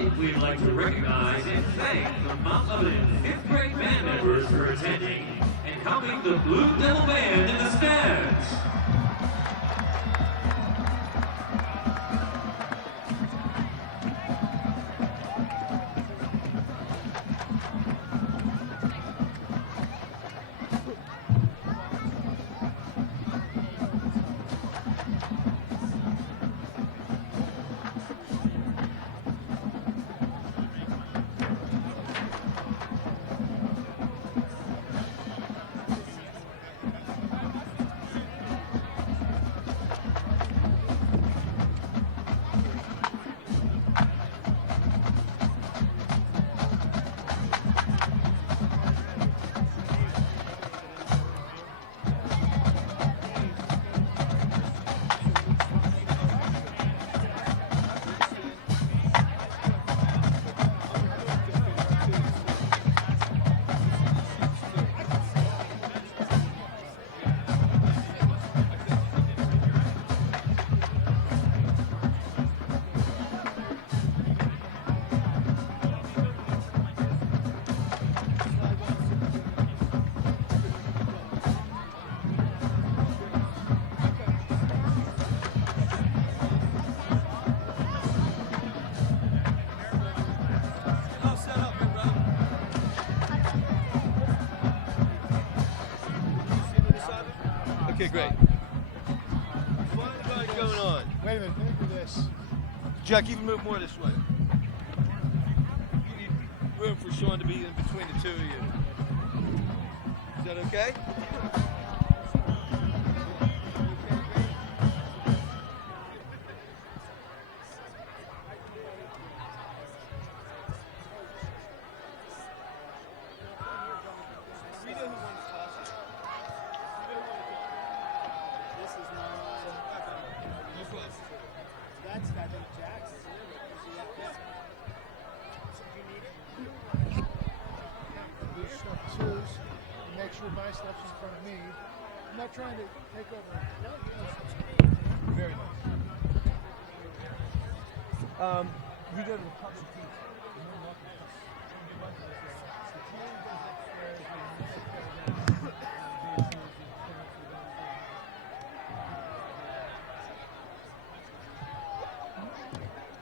Tonight, we'd like to recognize and thank the Mount Lebanon 5th grade band members for attending and helping the Blue Devil Band in the stands. Okay, great. Fun ride going on. Wait a minute, wait for this. Jack, even move more this way. You need room for Sean to be in between the two of you. Is that okay? Make sure my stuff's in front of me. I'm not trying to take over. Very nice. You go to the public pizza.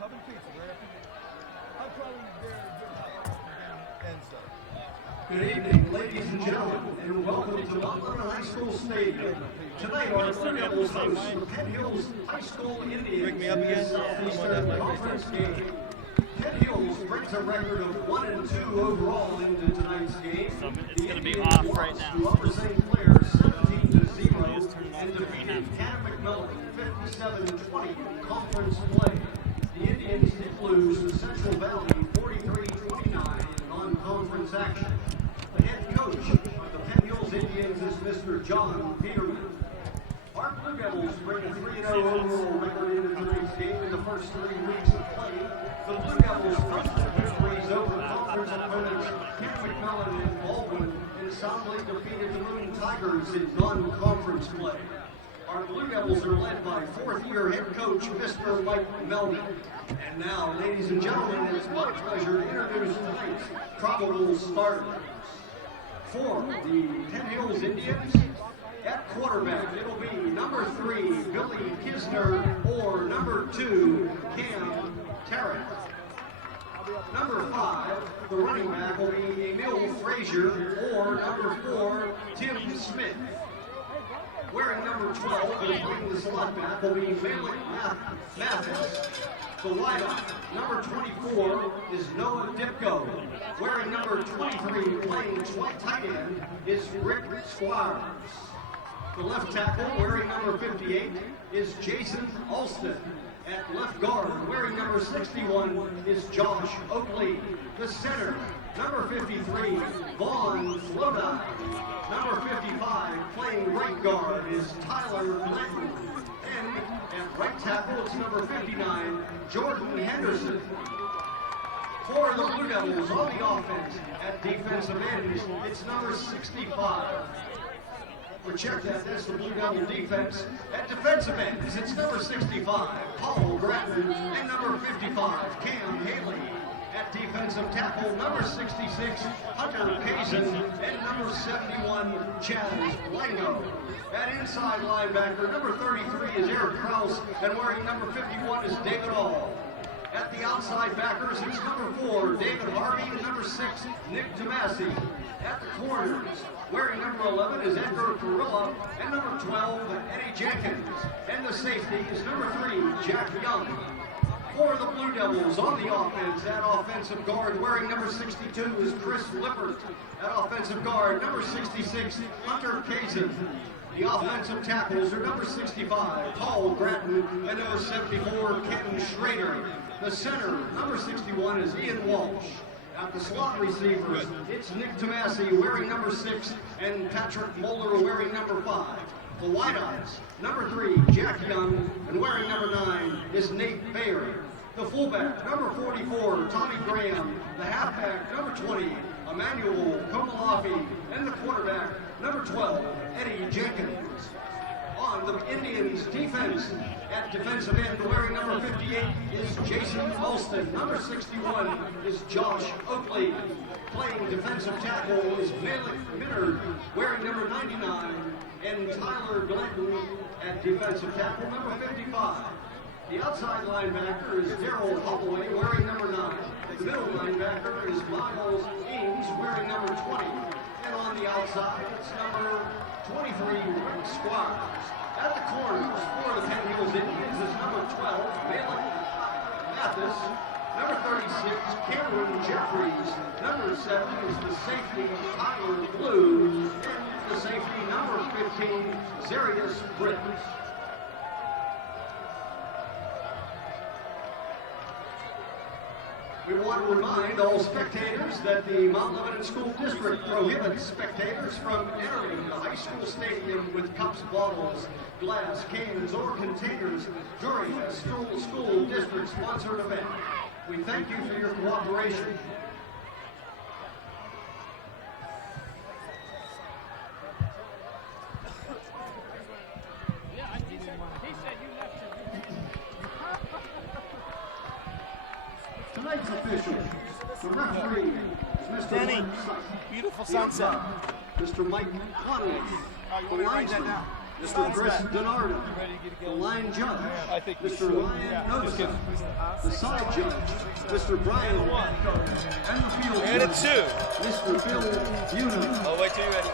Public pizza, right? I'm probably very good and stuff. Good evening, ladies and gentlemen, and welcome to Lebanon High School Stadium. Tonight, our Blue Devils host the Penn Hills High School Indians Bring me up again. Southeastern Conference game. Penn Hills brings a record of 1-2 overall into tonight's game. It's going to be off right now. To Upper St. Clair 17-0 and defeated Cannon McMillan 57-20 in conference play. The Indians did lose to Central Valley 43-29 in non-conference action. The head coach of the Penn Hills Indians is Mr. John Peterman. Our Blue Devils bring a 3-0 overall record into tonight's game in the first 3 weeks of play. The Blue Devils first two victories over conference opponents Cannon McMillan and Baldwin and soundly defeated the Moon Tigers in non-conference play. Our Blue Devils are led by fourth-year head coach Mr. Mike Melvin. And now, ladies and gentlemen, it's my pleasure to introduce tonight's probable starters. For the Penn Hills Indians, at quarterback, it'll be number 3, Billy Kisner, or number 2, Cam Tarrant. Number 5, the running back will be Emil Frazier, or number 4, Tim Smith. Wearing number 12 and playing the slot back will be Malik Mathis. The wideout, number 24, is Noah Dipko. Wearing number 23, playing tight end, is Rick Squires. The left tackle, wearing number 58, is Jason Alston. At left guard, wearing number 61, is Josh Oakley. The center, number 53, Vaughn Flodine. Number 55, playing right guard, is Tyler Blanton. And at right tackle, it's number 59, Jordan Henderson. For the Blue Devils on the offense, at defensive end, it's number 65. Or check that, that's the Blue Devil defense. At defensive ends, it's number 65, Paul Gratton, and number 55, Cam Haley. At defensive tackle, number 66, Hunter Kazin, and number 71, Chaz Blango. At inside linebacker, number 33 is Eric Krause, and wearing number 51 is David All. At the outside backers, it's number 4, David Harvey, and number 6, Nick Tomasi. At the corners, wearing number 11 is Edgar Carilla, and number 12, Eddie Jenkins. And the safety is number 3, Jack Young. For the Blue Devils on the offense, at offensive guard, wearing number 62 is Chris Lippert. At offensive guard, number 66, Hunter Kazin. The offensive tackles are number 65, Paul Gratton, and number 74, Ken Schrader. The center, number 61, is Ian Walsh. At the slot receivers, it's Nick Tomasi wearing number 6 and Patrick Moeller wearing number 5. The wideouts, number 3, Jack Young, and wearing number 9 is Nate Bayer. The fullback, number 44, Tommy Graham. The halfback, number 20, Emmanuel Komalafi. And the quarterback, number 12, Eddie Jenkins. On the Indians' defense, at defensive end, wearing number 58 is Jason Alston. Number 61 is Josh Oakley. Playing defensive tackle is Malik Minard, wearing number 99, and Tyler Glenton at defensive tackle, number 55. The outside linebacker is Daryl Holloway, wearing number 9. The middle linebacker is Miles Ames, wearing number 20. And on the outside, it's number 23, Rick Squires. At the corners for the Penn Hills Indians is number 12, Malin Mathis. Number 36, Cameron Jeffries. Number 7 is the safety, Tyler Blue. And the safety, number 15, Zarius Britt. We want to remind all spectators that the Mount Lebanon School District prohibits spectators from entering the high school stadium with cups, bottles, glass, cans, or containers during a school district-sponsored event. We thank you for your cooperation. Tonight's official, the referee is Mr. Danny, Mark Sutton. beautiful sunset. Mr. Mike Conley. The linesman, Mr. Chris Donardo. The line judge, Mr. Ryan Nosa. The side judge, Mr. Brian Watco. And the field And judge, it's 2. Mr. Bill Buna. I'll wait till you're ready.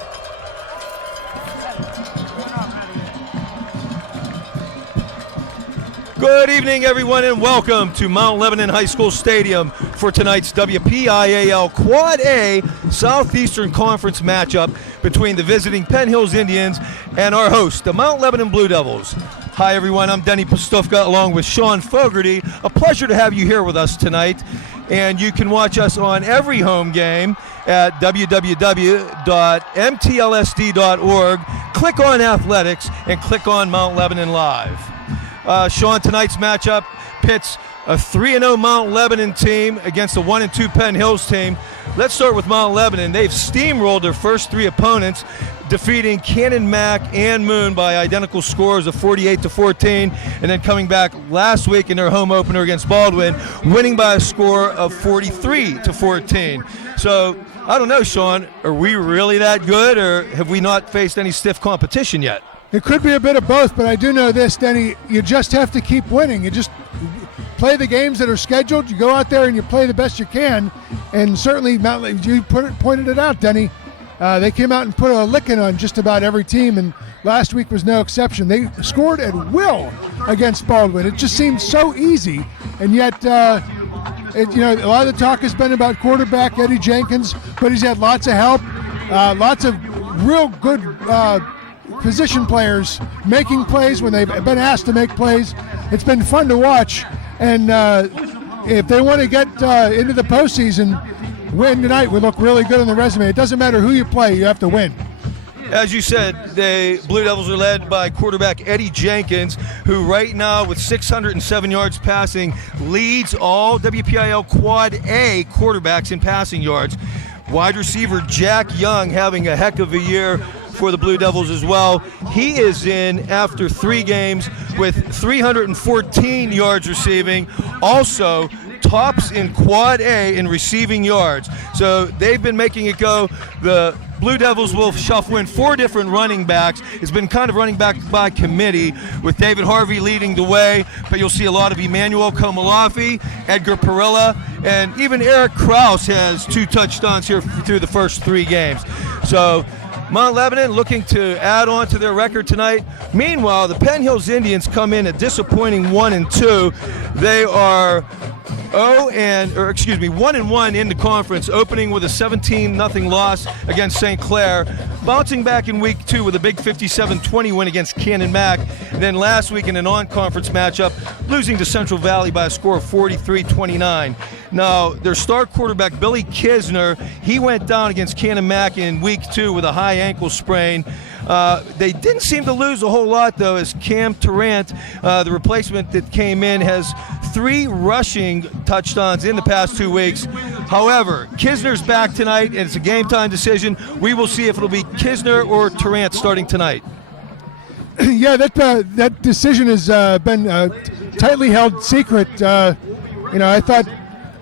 Good evening, everyone, and welcome to Mount Lebanon High School Stadium for tonight's WPIAL Quad A Southeastern Conference matchup between the visiting Penn Hills Indians and our host, the Mount Lebanon Blue Devils. Hi, everyone. I'm Denny Pastufka along with Sean Fogarty. A pleasure to have you here with us tonight, and you can watch us on every home game at www.mtlsd.org. Click on Athletics and click on Mount Lebanon Live. Sean, tonight's matchup pits a 3-0 Mount Lebanon team against a 1-2 Penn Hills team. Let's start with Mount Lebanon. They've steamrolled their first 3 opponents, defeating Cannon Mac and Moon by identical scores of 48-14, and then coming back last week in their home opener against Baldwin, winning by a score of 43-14. So, I don't know, Sean, are we really that good, or have we not faced any stiff competition yet? It could be a bit of both, but I do know this, Denny, you just have to keep winning. You just play the games that are scheduled. You go out there and you play the best you can. And certainly, you pointed it out, Denny. They came out and put a licking on just about every team, and last week was no exception. They scored at will against Baldwin. It just seemed so easy, and yet a lot of the talk has been about quarterback Eddie Jenkins, but he's had lots of help, lots of real good position players making plays when they've been asked to make plays. It's been fun to watch, and if they want to get into the postseason, win tonight would look really good on the resume. It doesn't matter who you play, you have to win. As you said, the Blue Devils are led by quarterback Eddie Jenkins, who right now with 607 yards passing leads all WPIL Quad A quarterbacks in passing yards. Wide receiver Jack Young having a heck of a year for the Blue Devils as well. He is in after 3 games with 314 yards receiving. Also, tops in Quad A in receiving yards. So they've been making it go. The Blue Devils will shuffle in 4 different running backs. It's been kind of running back by committee with David Harvey leading the way, but you'll see a lot of Emmanuel Komalafi, Edgar Perilla, and even Eric Kraus has 2 touchdowns here through the first 3 games. So Mount Lebanon looking to add on to their record tonight. Meanwhile, the Penn Hills Indians come in a disappointing 1-2. They are 1-1 in the conference, opening with a 17-0 loss against St. Clair, bouncing back in week 2 with a big 57-20 win against Cannon Mac, and then last week in a non-conference matchup, losing to Central Valley by a score of 43-29. Now, their star quarterback, Billy Kisner, he went down against Cannon Mac in week 2 with a high ankle sprain. They didn't seem to lose a whole lot, though, as Cam Tarrant, the replacement that came in, has 3 rushing touchdowns in the past 2 weeks. However, Kisner's back tonight, and it's a game-time decision. We will see if it'll be Kisner or Tarrant starting tonight. Yeah, that decision has been tightly held secret.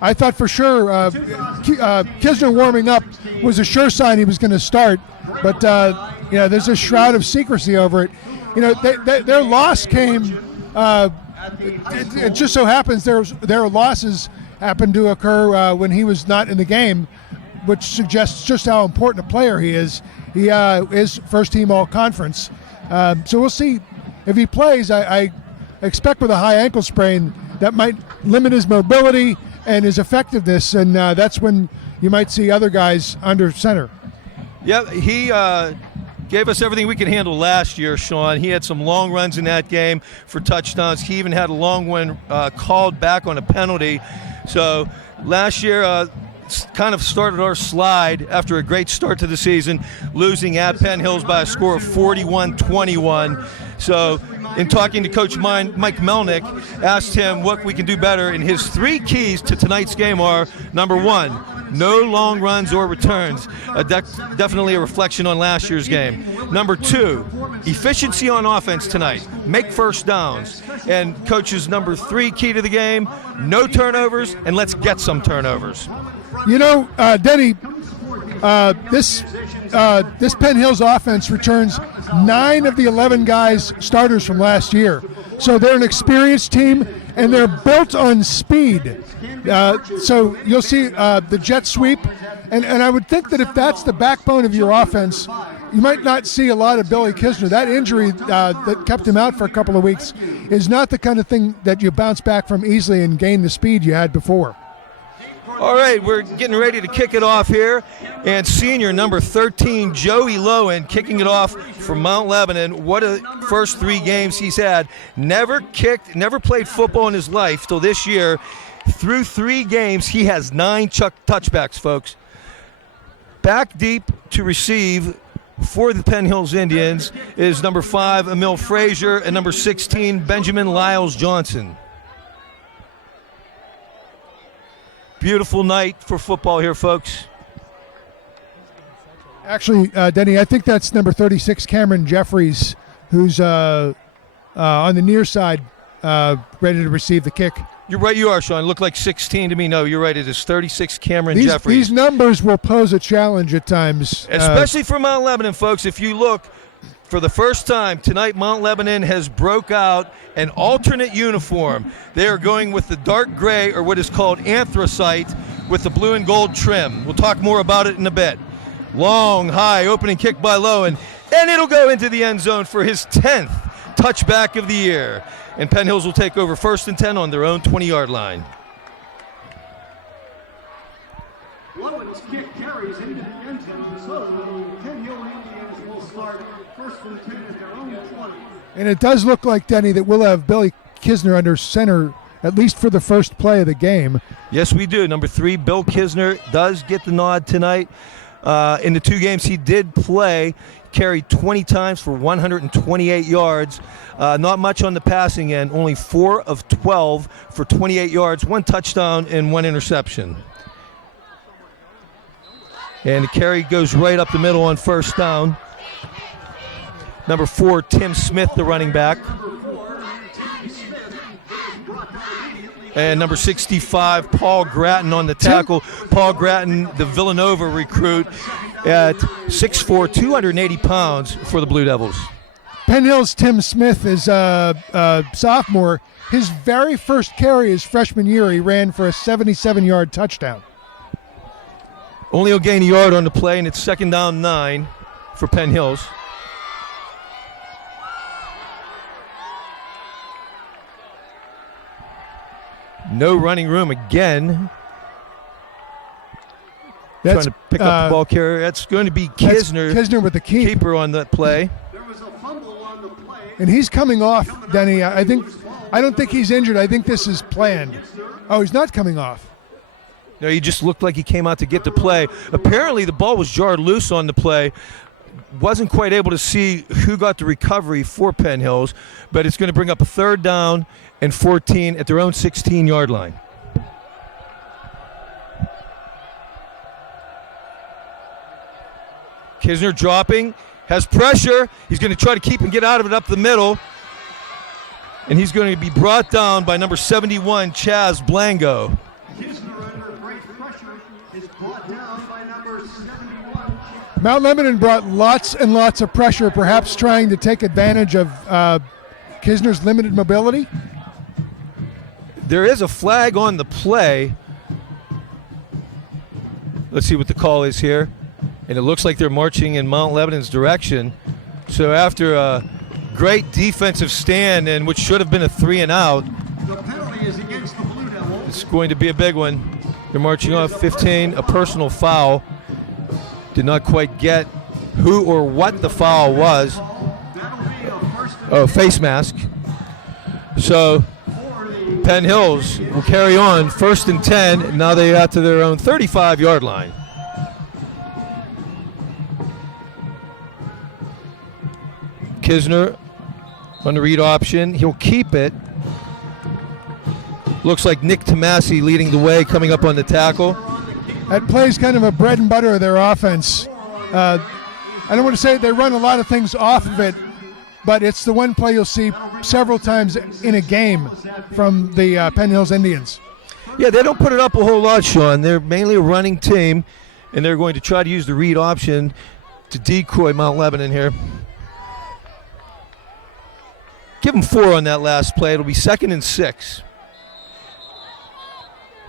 I thought for sure Kisner warming up was a sure sign he was going to start, but there's a shroud of secrecy over it. Their loss came. It just so happens their losses happened to occur when he was not in the game, which suggests just how important a player he is. He is first team all conference. So we'll see if he plays. I expect with a high ankle sprain that might limit his mobility and his effectiveness, and that's when you might see other guys under center. Yeah, he gave us everything we could handle last year, Sean. He had some long runs in that game for touchdowns. He even had a long one called back on a penalty. So last year kind of started our slide after a great start to the season, losing at Penn Hills by a score of 41-21. So in talking to Coach Mike Melnick, asked him what we can do better, and his 3 keys to tonight's game are, number 1, no long runs or returns, definitely a reflection on last year's game. Number 2, efficiency on offense tonight, make first downs. And Coach's number 3 key to the game, no turnovers, and let's get some turnovers. Denny, this Penn Hills offense returns 9 of the 11 guys starters from last year. So they're an experienced team, and they're built on speed. So you'll see the jet sweep, and I would think that if that's the backbone of your offense, you might not see a lot of Billy Kisner. That injury that kept him out for a couple of weeks is not the kind of thing that you bounce back from easily and gain the speed you had before. All right, we're getting ready to kick it off here, and senior number 13, Joey Lowen, kicking it off from Mount Lebanon. What a first 3 games he's had. Never played football in his life till this year. Through 3 games, he has 9 touchbacks, folks. Back deep to receive for the Penn Hills Indians is number 5, Emil Frazier, and number 16, Benjamin Lyles Johnson. Beautiful night for football here, folks. Actually, Denny, I think that's number 36, Cameron Jeffries, who's on the near side, ready to receive the kick. You're right, you are, Sean. Look like 16 to me. No, you're right. It is 36, Cameron Jeffries. These numbers will pose a challenge at times. Especially for Mount Lebanon, folks. If you look, for the first time tonight, Mount Lebanon has broke out an alternate uniform. They are going with the dark gray, or what is called anthracite, with the blue and gold trim. We'll talk more about it in a bit. Long, high, opening kick by Lowen, and it'll go into the end zone for his 10th touchback of the year. And Penn Hills will take over 1st and 10 on their own 20-yard line. Lowen's kick carries into the end zone, so the Penn Hill Indians will start 1st and 10 at their own 20. And it does look like, Denny, that we'll have Billy Kisner under center, at least for the first play of the game. Yes, we do. Number 3, Bill Kisner, does get the nod tonight. In the 2 games he did play, carried 20 times for 128 yards. Not much on the passing end, only 4 of 12 for 28 yards, 1 touchdown and 1 interception. And the carry goes right up the middle on 1st down. Number 4, Tim Smith, the running back. And number 65, Paul Gratton on the tackle. Paul Gratton, the Villanova recruit, at 6'4", 280 pounds for the Blue Devils. Penn Hill's Tim Smith is a sophomore. His very first carry his freshman year, he ran for a 77-yard touchdown. Only will gain a yard on the play, and it's 2nd down 9 for Penn Hills. No running room again. Trying to pick up the ball carrier. That's going to be Kisner. Kisner with the keeper on that play. There was a fumble on the play. And he's coming off, Denny. I don't think he's injured. I think this is planned. Oh, he's not coming off. No, he just looked like he came out to get the play. Apparently, the ball was jarred loose on the play. Wasn't quite able to see who got the recovery for Penn Hills, but it's going to bring up a 3rd down and 14 at their own 16-yard line. Kisner dropping, has pressure. He's going to try to keep and get out of it up the middle. And he's going to be brought down by number 71, Chaz Blango. Kisner under great pressure is brought down by number 71. Mount Lebanon brought lots and lots of pressure, perhaps trying to take advantage of Kisner's limited mobility. There is a flag on the play. Let's see what the call is here. And it looks like they're marching in Mount Lebanon's direction. So after a great defensive stand, and which should have been a 3 and out, The penalty is against the Blue Devils. it's going to be a big one. They're marching off 15, a personal foul. Did not quite get who or what the foul was. That'll be a first and Oh, face mask. So for the Penn Hills will carry on 1st and 10. Now they got to their own 35-yard line. Kisner on the read option. He'll keep it. Looks like Nick Tomasi leading the way, coming up on the tackle. That play's kind of a bread and butter of their offense. I don't want to say they run a lot of things off of it, but it's the one play you'll see several times in a game from the Penn Hills Indians. Yeah, they don't put it up a whole lot, Sean. They're mainly a running team, and they're going to try to use the read option to decoy Mount Lebanon here. Give them 4 on that last play. It'll be 2nd and 6.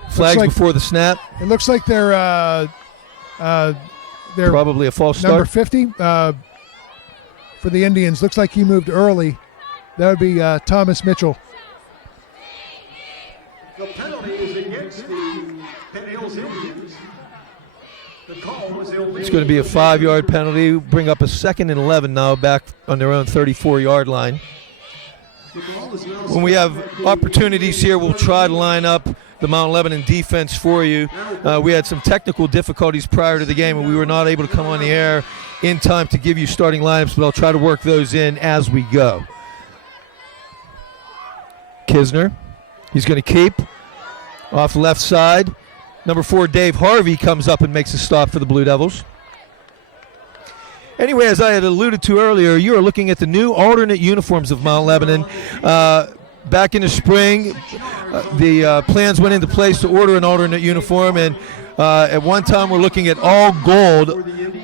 Flags before the snap. It looks like they're Probably a false start. number 50 for the Indians. Looks like he moved early. That would be Thomas Mitchell. the penalty is against the Penn Hills Indians. The call was illegal. It's going to be a 5-yard penalty. Bring up a 2nd and 11 now, back on their own 34-yard line. When we have opportunities here, we'll try to line up the Mount Lebanon defense for you. We had some technical difficulties prior to the game, and we were not able to come on the air in time to give you starting lineups, but I'll try to work those in as we go. Kisner, he's going to keep off the left side. Number 4, Dave Harvey, comes up and makes a stop for the Blue Devils. Anyway, as I had alluded to earlier, you are looking at the new alternate uniforms of Mount Lebanon. Back in the spring, the plans went into place to order an alternate uniform, and at one time we're looking at all gold,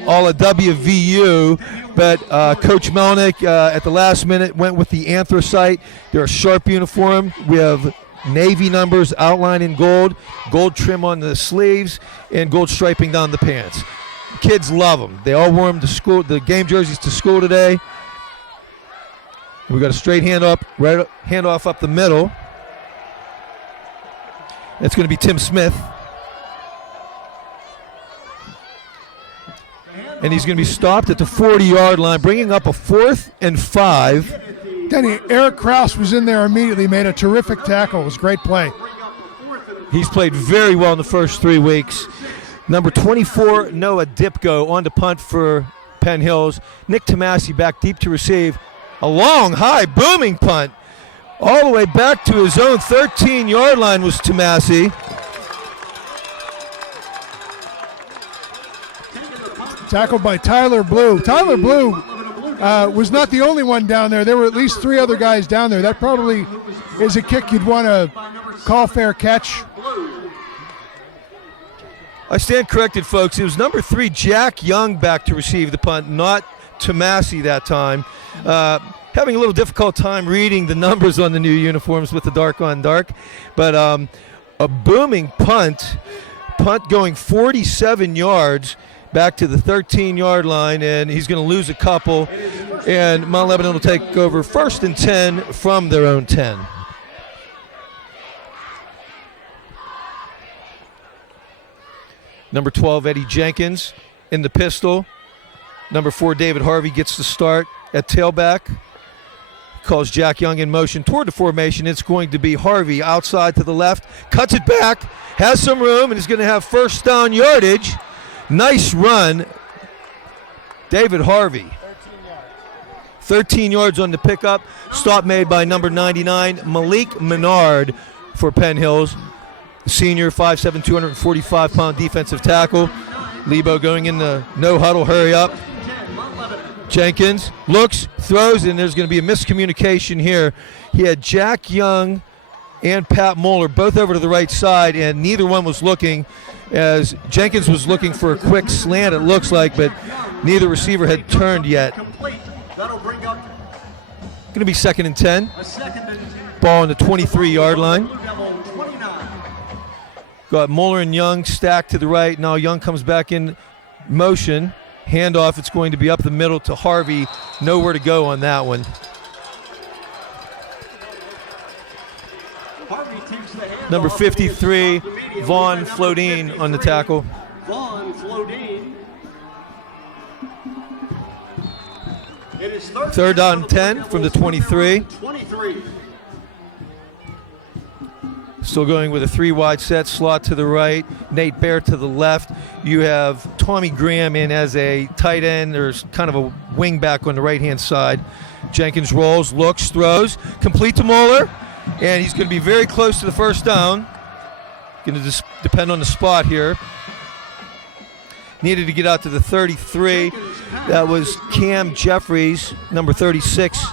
all a WVU, but Coach Melnick at the last minute went with the anthracite. They're a sharp uniform. We have navy numbers outlined in gold, gold trim on the sleeves, and gold striping down the pants. Kids love them. They all wore them to school, the game jerseys to school today. We got a straight handoff up the middle. It's going to be Tim Smith. And he's going to be stopped at the 40-yard line, bringing up a 4th and 5. Denny, Eric Kraus was in there immediately, made a terrific tackle. It was a great play. He's played very well in the first 3 weeks. Number 24, Noah Dipko, on to punt for Penn Hills. Nick Tomasi back deep to receive. A long, high, booming punt. All the way back to his own 13-yard line was Tomasi. Tackled by Tyler Blue. Tyler Blue was not the only one down there. There were at least 3 other guys down there. That probably is a kick you'd want to call fair catch. I stand corrected, folks. It was number 3, Jack Young, back to receive the punt, not Tomasi that time. Having a little difficult time reading the numbers on the new uniforms with the dark on dark. But a booming punt going 47 yards back to the 13-yard line, and he's going to lose a couple. And Mount Lebanon will take over 1st and 10 from their own 10. Number 12, Eddie Jenkins in the pistol. Number 4, David Harvey gets the start at tailback. Calls Jack Young in motion toward the formation. It's going to be Harvey outside to the left. Cuts it back. Has some room and is going to have first down yardage. Nice run. David Harvey. 13 yards on the pickup. Stop made by number 99, Malik Menard for Penn Hills. Senior, 5'7", 245-pound defensive tackle. Lebo going in the no huddle, hurry up. Jenkins looks, throws, and there's going to be a miscommunication here. He had Jack Young and Pat Moeller both over to the right side, and neither one was looking, as Jenkins was looking for a quick slant, it looks like, but neither receiver had turned yet. Going to be 2nd and 10. Ball on the 23-yard line. Got Moeller and Young stacked to the right. Now Young comes back in motion. Handoff, it's going to be up the middle to Harvey. Nowhere to go on that one. Number 53, Vaughn Flodine on the tackle. Vaughn Flodine. It is 3rd down 10 from the 23. 23. Still going with a 3-wide set, slot to the right, Nate Bear to the left. You have Tommy Graham in as a tight end. There's kind of a wing back on the right-hand side. Jenkins rolls, looks, throws, complete to Moeller, and he's going to be very close to the first down. Going to depend on the spot here. Needed to get out to the 33. That was Cam Jeffries, number 36,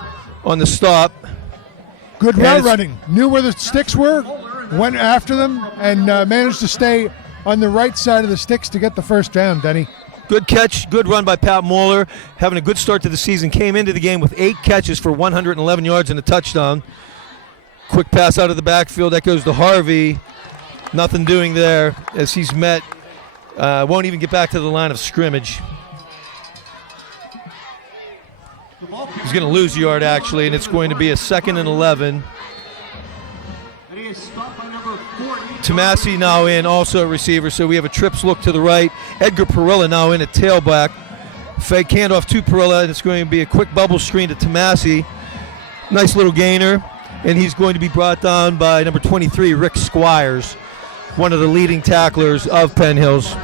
on the stop. Good route running. Knew where the sticks were, went after them, and managed to stay on the right side of the sticks to get the first down, Denny. Good catch, good run by Pat Moeller. Having a good start to the season. Came into the game with 8 catches for 111 yards and a touchdown. Quick pass out of the backfield. That goes to Harvey. Nothing doing there as he's met. Won't even get back to the line of scrimmage. He's going to lose a yard, actually, and it's going to be a 2nd and 11. Tomasi now in, also a receiver, so we have a trips look to the right. Edgar Perilla now in at tailback. Fake handoff to Perilla, and it's going to be a quick bubble screen to Tomasi. Nice little gainer, and he's going to be brought down by number 23, Rick Squires, one of the leading tacklers of Penn Hills.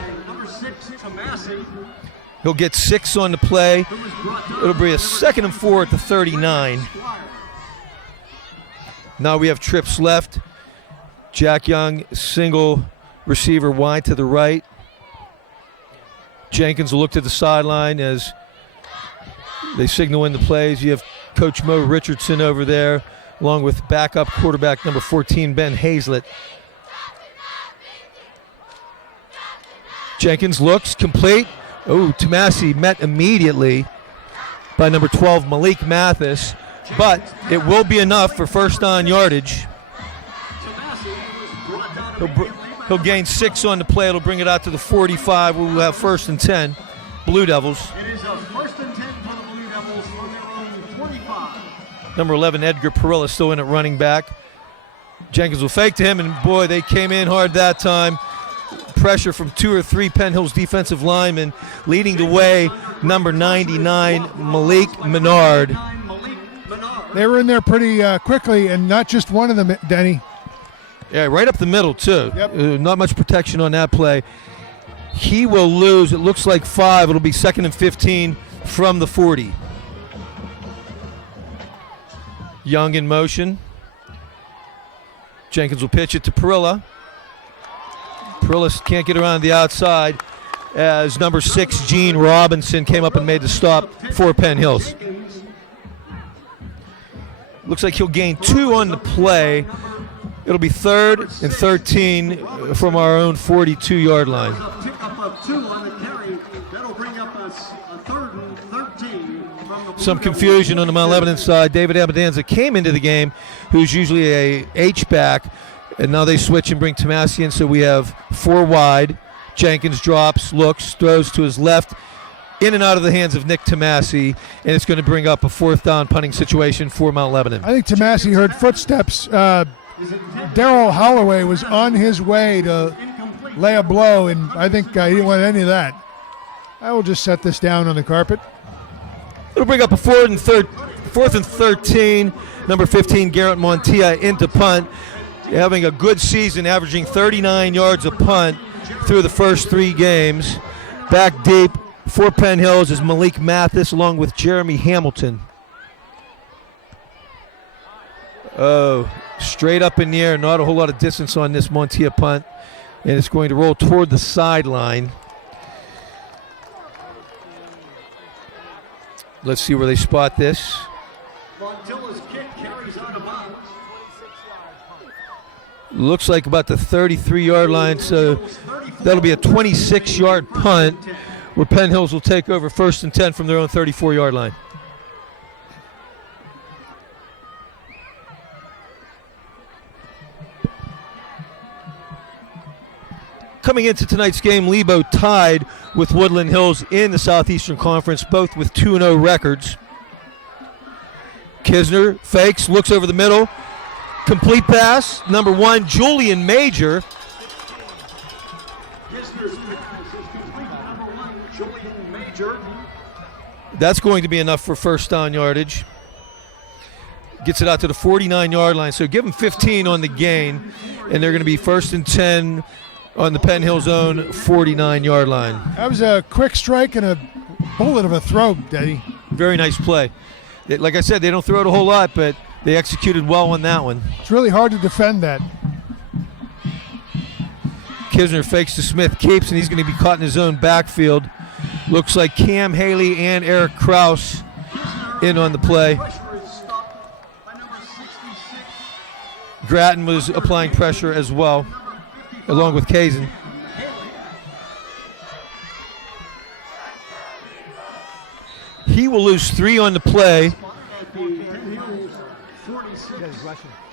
He'll get 6 on the play. It'll be a 2nd and 4 at the 39. Now we have trips left. Jack Young, single receiver wide to the right. Jenkins will look to the sideline as they signal in the plays. You have Coach Mo Richardson over there, along with backup quarterback number 14, Ben Hazlett. Jenkins looks complete. Oh, Tomasi met immediately by number 12, Malik Mathis, but it will be enough for first down yardage. He'll gain 6 on the play. It'll bring it out to the 45. We'll have 1st and 10, Blue Devils. It is a 1st and 10 for the Blue Devils from their own 45. Number 11, Edgar Perilla, still in at running back. Jenkins will fake to him, and boy, they came in hard that time. Pressure from 2 or 3 Penn Hills defensive linemen, leading the way, number 99, Malik Menard. They were in there pretty quickly, and not just one of them, Denny. Yeah, right up the middle, too. Yep. Not much protection on that play. He will lose, it looks like 5. It'll be 2nd and 15 from the 40. Young in motion. Jenkins will pitch it to Perilla. Perilla can't get around the outside as number 6, Gene Robinson, came up and made the stop for Penn Hills. Looks like he'll gain 2 on the play. It'll be 3rd and 13 from our own 42-yard line. A pickup of 2 on the carry. That'll bring up a 3rd and 13 from the Some confusion on the Mount Lebanon side. David Abadanza came into the game, who's usually a H-back, and now they switch and bring Tomasi in, so we have 4 wide. Jenkins drops, looks, throws to his left, in and out of the hands of Nick Tomasi, and it's going to bring up a 4th down punting situation for Mount Lebanon. I think Tomasi heard footsteps. Darrell Holloway was on his way to lay a blow, and I think he didn't want any of that. I will just set this down on the carpet. It'll bring up a 4th and 13. Number 15, Garrett Montilla, into punt. Having a good season, averaging 39 yards a punt through the first 3 games. Back deep for Penn Hills is Malik Mathis along with Jeremy Hamilton. Oh, straight up in the air, not a whole lot of distance on this Montilla punt, and it's going to roll toward the sideline. Let's see where they spot this. Montilla's kick carries out of bounds. Looks like about the 33-yard line, so that'll be a 26-yard punt where Penn Hills will take over 1st and 10 from their own 34-yard line. Coming into tonight's game, Lebo tied with Woodland Hills in the Southeastern Conference, both with 2-0 records. Kisner fakes, looks over the middle. Complete pass, number 1, Julian Major. Kisner's pass is complete. Number 1, Julian Major. That's going to be enough for 1st down yardage. Gets it out to the 49-yard line, so give them 15 on the gain, and they're going to be 1st and 10 on the Penn Hills own 49-yard line. That was a quick strike and a bullet of a throw, Daddy. Very nice play. Like I said, they don't throw it a whole lot, but they executed well on that one. It's really hard to defend that. Kisner fakes to Smith, keeps, and he's going to be caught in his own backfield. Looks like Cam Haley and Eric Kraus in on the play. Pressure is stopped by number 66. Grattan was applying pressure as well, along with Kazan. He will lose 3 on the play. At the Penn Hills 46.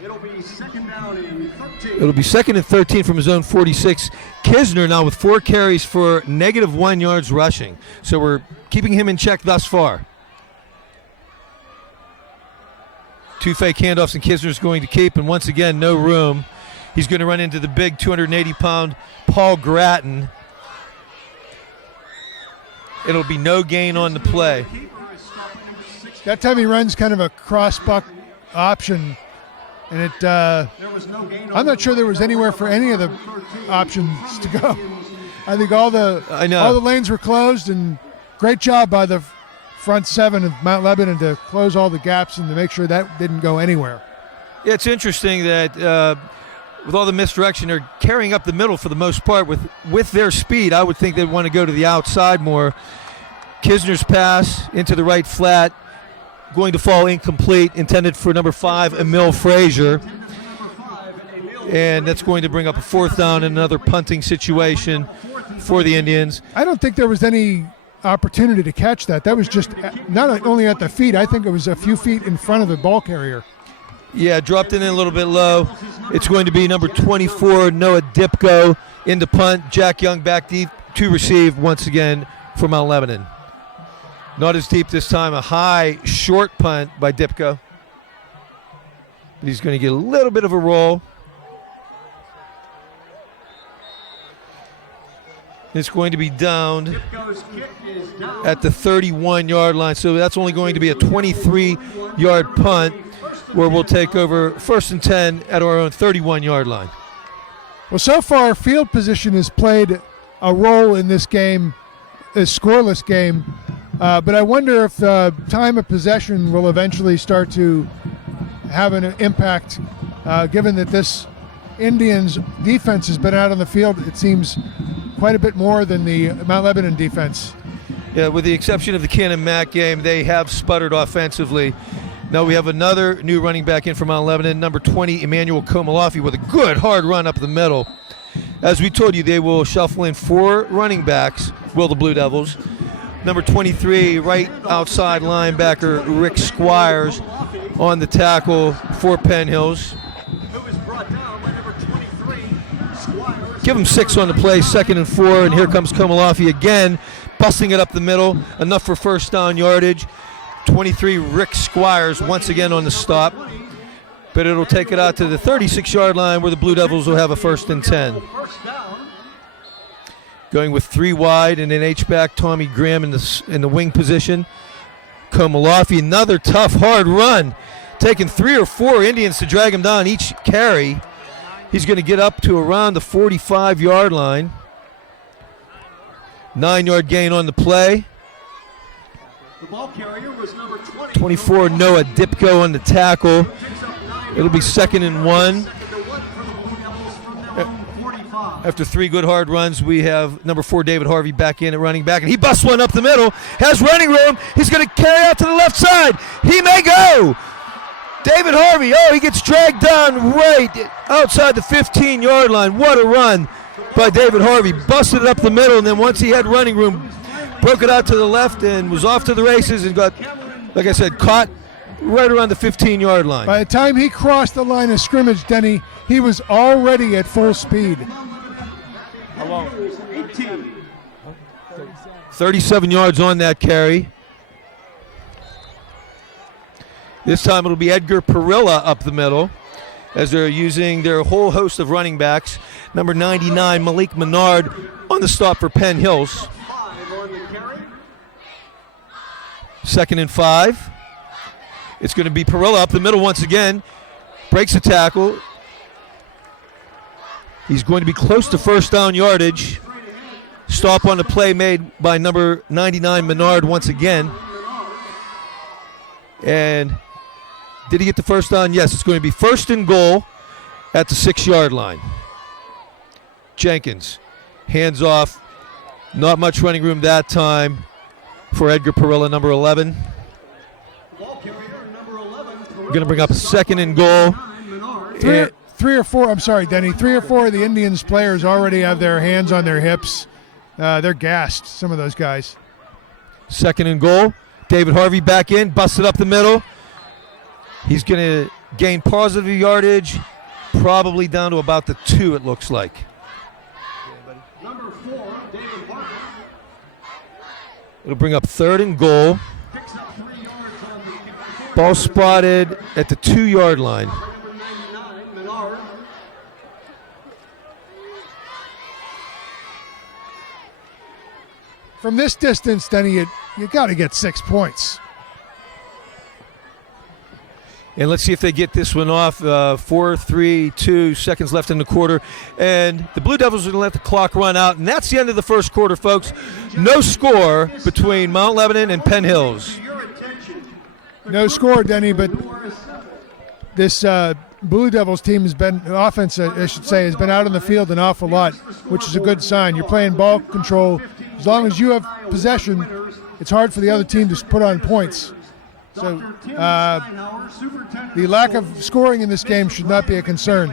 It'll be 2nd down and 13. It'll be 2nd and 13 from his own 46. Kisner now with 4 carries for -1 yards rushing. So we're keeping him in check thus far. 2 fake handoffs, and Kisner's going to keep, and once again, no room. He's going to run into the big 280-pound Paul Grattan. It'll be no gain on the play. That time he runs kind of a cross-buck option, and it. I'm not sure there was anywhere for any of the options to go. I think all the lanes were closed, and great job by the front 7 of Mount Lebanon to close all the gaps and to make sure that didn't go anywhere. Yeah, it's interesting that with all the misdirection, they're carrying up the middle for the most part. With their speed, I would think they'd want to go to the outside more. Kisner's pass into the right flat, going to fall incomplete, intended for number 5, Emil Frazier. And that's going to bring up a 4th down and another punting situation for the Indians. I don't think there was any opportunity to catch that. That was just not only at the feet, I think it was a few feet in front of the ball carrier. Yeah, dropped in a little bit low. It's going to be number 24, Noah Dipko, into punt. Jack Young back deep to receive once again for Mount Lebanon. Not as deep this time. A high, short punt by Dipko. He's going to get a little bit of a roll. It's going to be downed at the 31-yard line. So that's only going to be a 23-yard punt where we'll take over 1st and 10 at our own 31-yard line. Well, so far, field position has played a role in this game, this scoreless game. But I wonder if time of possession will eventually start to have an impact, given that this Indians defense has been out on the field, it seems, quite a bit more than the Mount Lebanon defense. Yeah, with the exception of the Cannon Mac game, they have sputtered offensively. Now we have another new running back in from Mount Lebanon, number 20, Emmanuel Komalafi, with a good hard run up the middle. As we told you, they will shuffle in 4 running backs, will the Blue Devils. Number 23, right outside linebacker Rick Squires on the tackle for Penn Hills. Give him 6 on the play, 2nd and 4, and here comes Komalafi again, busting it up the middle, enough for first down yardage. 23, Rick Squires once again on the stop, but it'll take it out to the 36-yard line where the Blue Devils will have a 1st and 10. Going with 3 wide and an H-back, Tommy Graham in the wing position. Komalafi, another tough, hard run, taking 3 or 4 Indians to drag him down each carry. He's going to get up to around the 45-yard line. 9-yard gain on the play. The ball carrier was number 24, Noah Dipko on the tackle. It'll be 2nd and 1. After 3 good hard runs, we have number 4, David Harvey, back in at running back, and he busts one up the middle, has running room. He's going to carry out to the left side. He may go. David Harvey, he gets dragged down right outside the 15-yard line. What a run by David Harvey. Busted it up the middle, and then once he had running room, broke it out to the left and was off to the races and got, like I said, caught right around the 15-yard line. By the time he crossed the line of scrimmage, Denny, he was already at full speed. 37 yards on that carry. This time it'll be Edgar Perilla up the middle as they're using their whole host of running backs. Number 99, Malik Menard on the stop for Penn Hills. 2nd and 5. It's going to be Perilla up the middle once again. Breaks a tackle. He's going to be close to first down yardage. Stop on the play made by number 99, Menard, once again. And did he get the first down? Yes, it's going to be 1st and goal at the 6-yard line. Jenkins, hands off. Not much running room that time for Edgar Perilla, number 11. We're going to bring up a 2nd and goal. 3 or 4, I'm sorry, Denny, 3 or 4 of the Indians players already have their hands on their hips. They're gassed, some of those guys. 2nd and goal. David Harvey back in, busted up the middle. He's going to gain positive yardage, probably down to about the 2, it looks like. Number 4, David Harvey. It'll bring up 3rd and goal. Ball spotted at the 2-yard line. Number 99, Menard. From this distance, Denny, you got to get 6 points. And let's see if they get this one off. 4, 3, 2 seconds left in the quarter. And the Blue Devils are going to let the clock run out. And that's the end of the first quarter, folks. No score between Mount Lebanon and Penn Hills. No score, Denny, but this Blue Devils team has been, offense, I should say, has been out on the field an awful lot, which is a good sign. You're playing ball control. As long as you have possession, it's hard for the other team to put on points. So the lack of scoring in this game should not be a concern.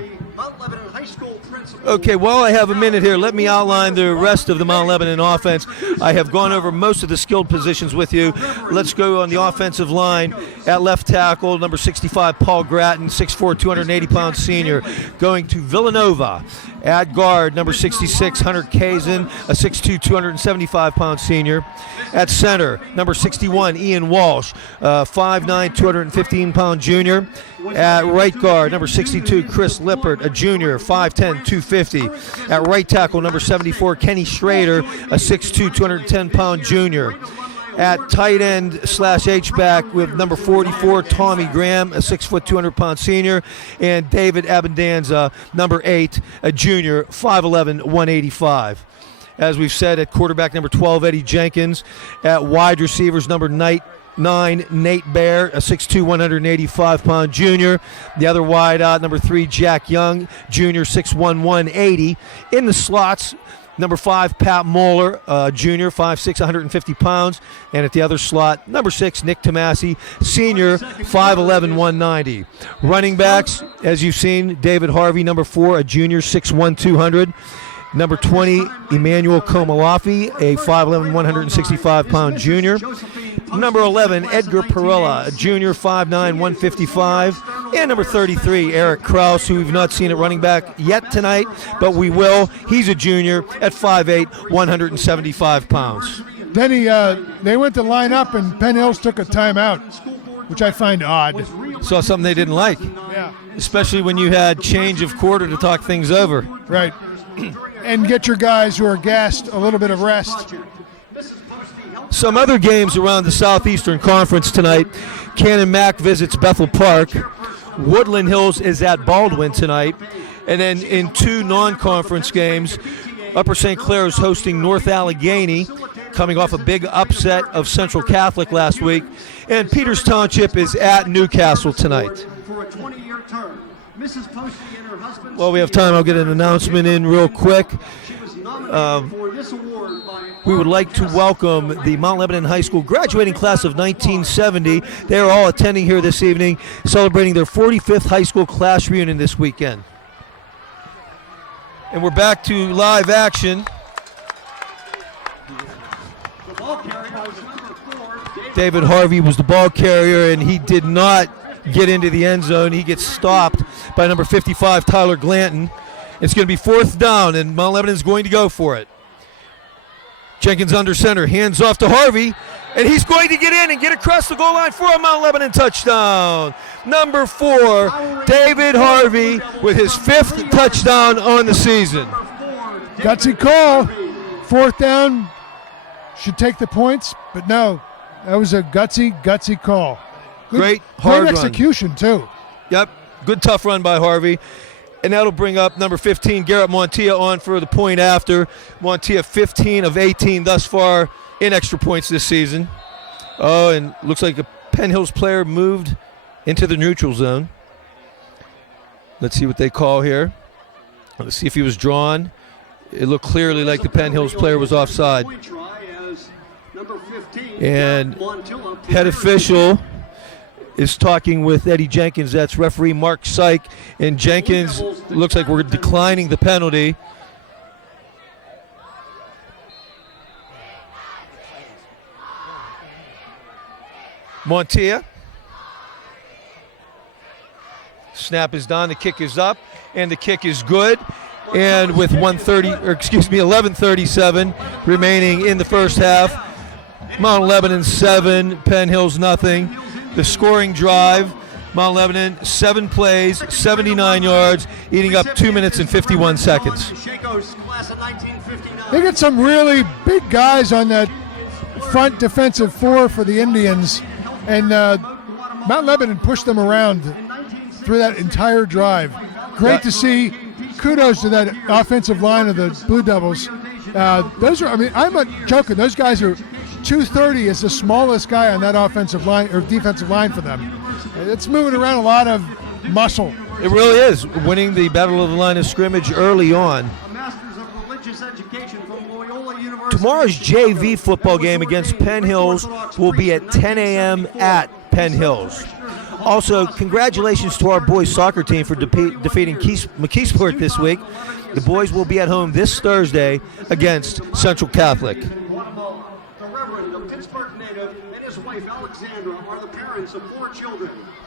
Okay, while I have a minute here, let me outline the rest of the Mount Lebanon offense. I have gone over most of the skilled positions with you. Let's go on the offensive line. At left tackle, number 65, Paul Gratton, 6'4", 280-pound senior, going to Villanova. At guard, number 66, Hunter Kazin, a 6'2", 275-pound senior. At center, number 61, Ian Walsh, 5'9", 215-pound junior. At right guard, number 62, Chris Lippert, a junior, 5'10", 250. At right tackle, number 74, Kenny Schrader, a 6'2", 210-pound junior. At tight end / H-back with number 44, Tommy Graham, a 6', 200-pound senior. And David Abendanza, number 8, a junior, 5'11", 185. As we've said, at quarterback, number 12, Eddie Jenkins. At wide receivers, number 9, Nate Baer, a 6'2", 185-pound junior. The other wide out, number 3, Jack Young, junior, 6'1", 180. In the slots, Number 5, Pat Moeller, junior, 5'6", 150 pounds. And at the other slot, number 6, Nick Tomasi, senior, 5'11", 190. Running backs, as you've seen, David Harvey, number 4, a junior, 6'1", 200. Number 20, Emmanuel Komalafi, a 5'11", 165-pound junior. Number 11, Edgar Perella, a junior, 5'9", 155. And number 33, Eric Kraus, who we've not seen at running back yet tonight, but we will. He's a junior at 5'8", 175 pounds. Denny, they went to line up, and Penn Hills took a timeout, which I find odd. Saw something they didn't like, Yeah, especially when you had change of quarter to talk things over. right. And get your guys who are gassed a little bit of rest. Some other games around the Southeastern Conference tonight. Cannon Mac visits Bethel Park. Woodland Hills is at Baldwin tonight. And then in 2 non-conference games, Upper St. Clair is hosting North Allegheny, coming off a big upset of Central Catholic last week. And Peters Township is at Newcastle tonight. For a 20-year term, Mrs. Posty and her husband. While we have time, I'll get an announcement in real quick. She was nominated for this award by. We would like to welcome the Mount Lebanon High School graduating class of 1970. They are all attending here this evening, celebrating their 45th high school class reunion this weekend. And we're back to live action. The ball carrier was number 4, David Harvey was the ball carrier, and he did not get into the end zone. He gets stopped by number 55, Tyler Glanton. It's going to be 4th down, and Mount Lebanon is going to go for it. Jenkins under center, hands off to Harvey, and he's going to get in and get across the goal line for a Mount Lebanon touchdown. Number 4, David Harvey, with his 5th touchdown on the season. Gutsy call. 4th down. Should take the points, but no. That was a gutsy call. Great hard Great run. execution, too. Yep, good tough run by Harvey. And that'll bring up number 15, Garrett Montilla, on for the point after. Montilla 15 of 18 thus far in extra points this season. Oh, and looks like a Penn Hills player moved into the neutral zone. Let's see what they call here. Let's see if he was drawn. It looked clearly like the Penn Hills player was offside. And head official is talking with Eddie Jenkins. That's referee Mark Syke. And Jenkins looks like we're declining the penalty. Montilla. Snap is done. The kick is up. And the kick is good. And with 11:37 remaining in the first half, Mount Lebanon 7, Penn Hills nothing. The scoring drive, Mount Lebanon 7 plays, 79 yards, eating up 2 minutes and 51 seconds. They got some really big guys on that front defensive 4 for the Indians, and Mount Lebanon pushed them around through that entire drive. Great to see. Kudos to that offensive line of the Blue Devils. Those are, I mean, I'm not joking. Those guys are 230 is the smallest guy on that offensive line or defensive line for them. It's moving around a lot of muscle. It really is, winning the battle of the line of scrimmage early on. Tomorrow's JV football game against Penn Hills will be at 10 a.m. at Penn Hills. Also, congratulations to our boys soccer team for defeating McKeesport this week. The boys will be at home this Thursday against Central Catholic.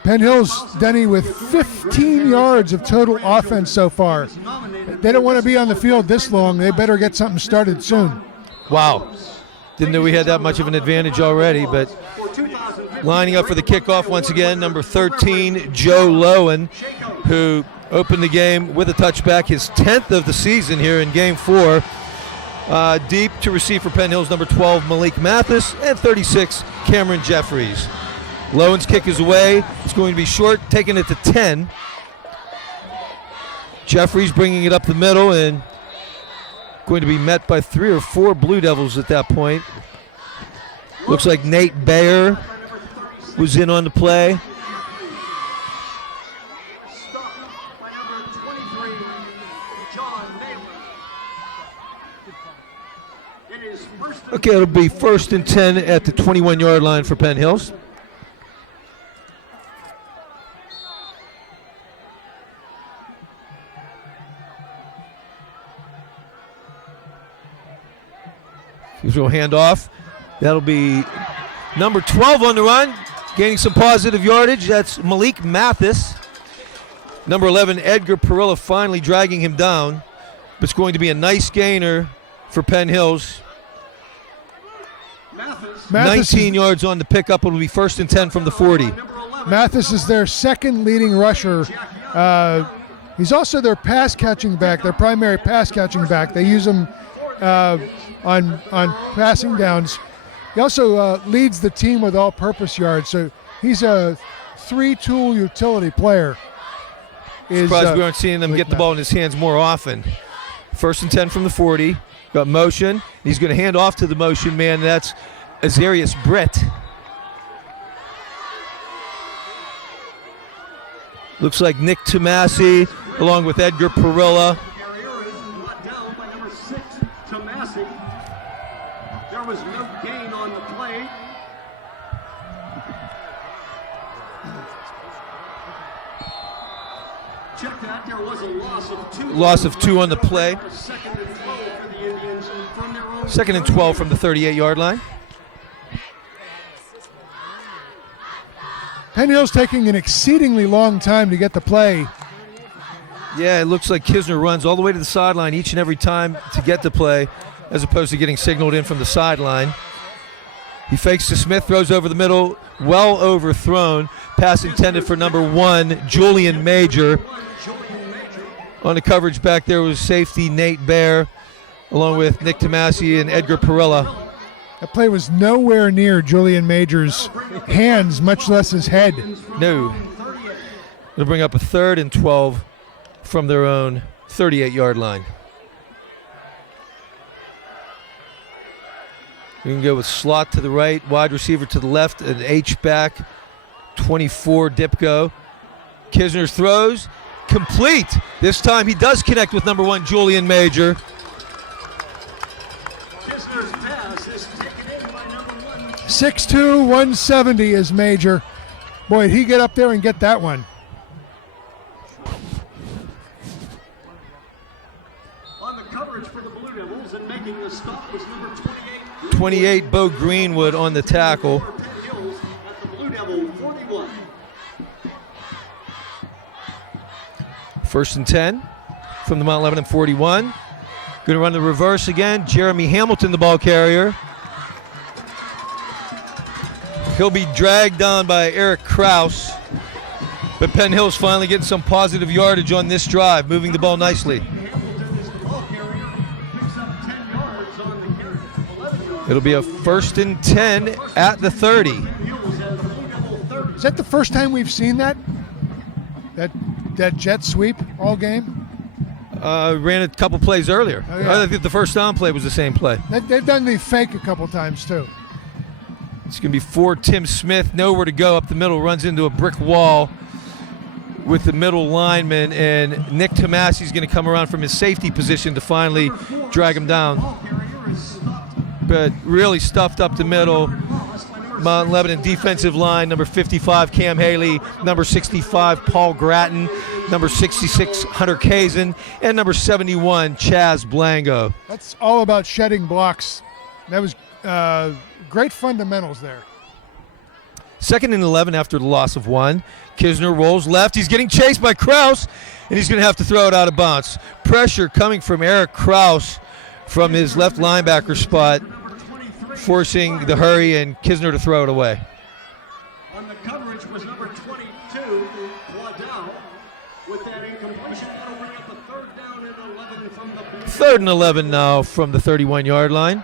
Penn Hills, Denny, with 15 yards of total offense so far. They don't want to be on the field this long. They better get something started soon. Wow. Didn't know we had that much of an advantage already, but lining up for the kickoff once again, number 13, Joe Lowen, who opened the game with a touchback, his 10th of the season here in Game 4. Deep to receive for Penn Hills, number 12, Malik Mathis, and 36, Cameron Jeffries. Lowen's kick is away. It's going to be short, taking it to 10. Jeffries bringing it up the middle and going to be met by 3 or 4 Blue Devils at that point. Looks like Nate Bayer was in on the play. It is first and Okay, it'll be 1st and 10 at the 21-yard line for Penn Hills. Usual handoff. That'll be number 12 on the run, gaining some positive yardage. That's Malik Mathis. Number 11, Edgar Perilla, finally dragging him down. It's going to be a nice gainer for Penn Hills. Mathis. 19 yards on the pickup. It'll be 1st and 10 from the 40. Number 11. Mathis is their second leading rusher. He's also their pass catching back, their primary pass catching back. They use him on passing downs. He also leads the team with all-purpose yards. So he's a 3-tool utility player. Surprised we aren't seeing him get the ball in his hands more often. 1st and 10 from the 40. Got motion. He's going to hand off to the motion man. That's Azarius Britt. Looks like Nick Tomasi along with Edgar Perilla. Carrier is brought down by number 6, Tomasi. There was no gain on the play. Check that. There was a loss of 2. Loss of 2 on the play. 2nd and 12 for the Indians from their own 2nd and 12 from the 38-yard line. Penn Hill's taking an exceedingly long time to get the play. Yeah, it looks like Kisner runs all the way to the sideline each and every time to get the play, as opposed to getting signaled in from the sideline. He fakes to Smith, throws over the middle, well overthrown. Pass intended for number 1, Julian Major. On the coverage back there was safety Nate Baer, along with Nick Tomasi and Edgar Perilla. That play was nowhere near Julian Major's hands, much less his head. No. They'll bring up a 3rd and 12 from their own 38-yard line. We can go with slot to the right, wide receiver to the left, an H-back, 24 Dipko. Kisner throws, complete. This time he does connect with number 1, Julian Major. Kisner's pass is taken in by number 1. 6'2", 170 is Major. Boy, did he get up there and get that one. On the coverage for the Blue Devils and making the stop was number 28. 28, Bo Greenwood on the tackle. Penn Hills at the Blue Devil 41. 1st and 10 from the Mount Lebanon 41. Going to run the reverse again. Jeremy Hamilton, the ball carrier. He'll be dragged down by Eric Kraus. But Penn Hill's finally getting some positive yardage on this drive, moving the ball nicely. Hamilton is the ball carrier, picks up 10 yards on the carry. 11 yards. It'll be a 1st and 10 at the 30. Penn Hills has the Blue Devil 30. Is that the first time we've seen that? That jet sweep all game? Ran a couple plays earlier. Oh, yeah. I think the first down play was the same play. They've done the fake a couple times too. It's going to be for Tim Smith. Nowhere to go up the middle. Runs into a brick wall with the middle lineman. And Nick Tomasi is going to come around from his safety position to finally drag him down. Ball carrier is stopped. But really stuffed up the middle. Mount Lebanon defensive line, number 55, Cam Haley, number 65, Paul Gratton, number 66, Hunter Kazin, and number 71, Chaz Blango. That's all about shedding blocks. That was great fundamentals there. 2nd and 11 after the loss of 1. Kisner rolls left. He's getting chased by Kraus, and he's going to have to throw it out of bounds. Pressure coming from Eric Kraus from his left linebacker spot, forcing the hurry and Kisner to throw it away. On the coverage was number 22, Waddell. With that incompletion, that'll bring up a 3rd down and 11 from the Blue. 3rd and 11 now from the 31-yard line.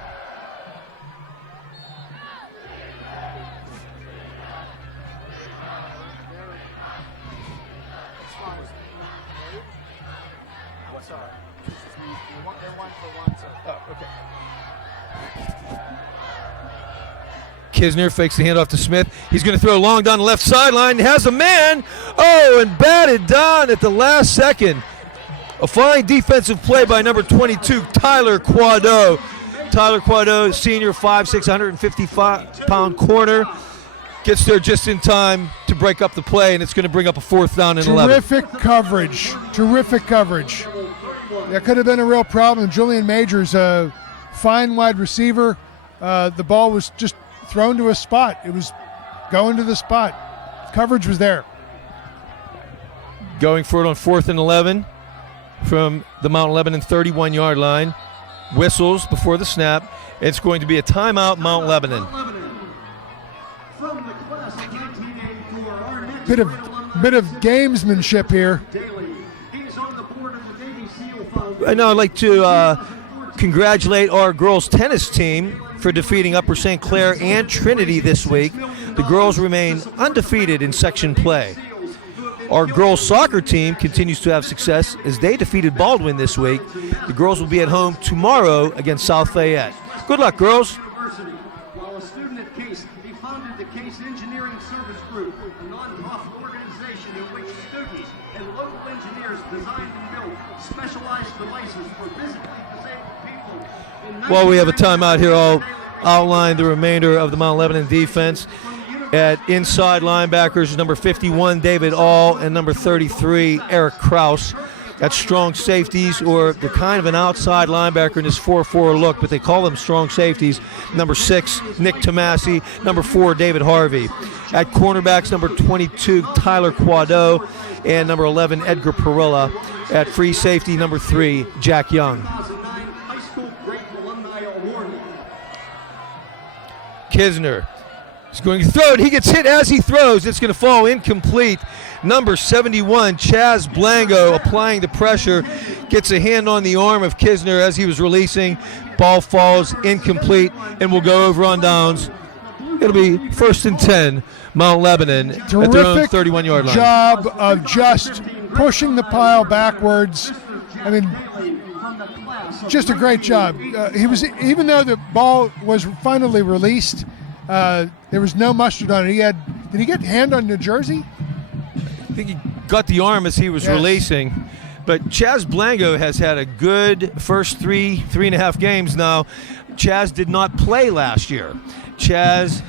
Kisner fakes the handoff to Smith. He's going to throw long down the left sideline. Has a man. Oh, and batted down at the last second. A fine defensive play by number 22, Tyler Quado. Tyler Quado, senior, 5'6", 155-pound corner, gets there just in time to break up the play, and it's going to bring up a 4th down and 11. Terrific coverage. That could have been a real problem. Julian Majors, a fine wide receiver. The ball was just thrown to a spot. It was going to the spot. Coverage was there. Going for it on 4th and 11 from the Mount Lebanon 31-yard line. Whistles before the snap. It's going to be a timeout, Mount Lebanon. From the class of 1984, our next Bit of gamesmanship here. He's on the board of the Navy SEAL Foundation. Right now I'd like to congratulate our girls tennis team for defeating Upper St. Clair and Trinity this week. The girls remain undefeated in section play. Our girls soccer team continues to have success as they defeated Baldwin this week. The girls will be at home tomorrow against South Fayette. Good luck, girls. University. While a student at Case, he founded the Case Engineering Service Group, a non-profit organization in which students and local engineers designed and built specialized devices for physically disabled people. While we have a timeout here, I'll outline the remainder of the Mount Lebanon defense. At inside linebackers, number 51, David All, and number 33, Eric Kraus. At strong safeties, or the kind of an outside linebacker in this 4-4 look, but they call them strong safeties. Number 6, Nick Tomasi. Number 4, David Harvey. At cornerbacks, number 22, Tyler Quado, and number 11, Edgar Perilla. At free safety, number 3, Jack Young. 2009 High School Great Alumni Award. Kisner is going to throw it. He gets hit as he throws. It's going to fall incomplete. Number 71, Chaz Blango, applying the pressure, gets a hand on the arm of Kisner as he was releasing. Ball falls incomplete and will go over on downs. It'll be 1st and 10, Mount Lebanon at their own 31-yard line. Job of just pushing the pile backwards. I mean, just a great job. He was, even though the ball was finally released, there was no mustard on it. Did he get hand on New Jersey? I think he got the arm as he was releasing. But Chaz Blango has had a good first three and a half games now. Chaz did not play last year. Chaz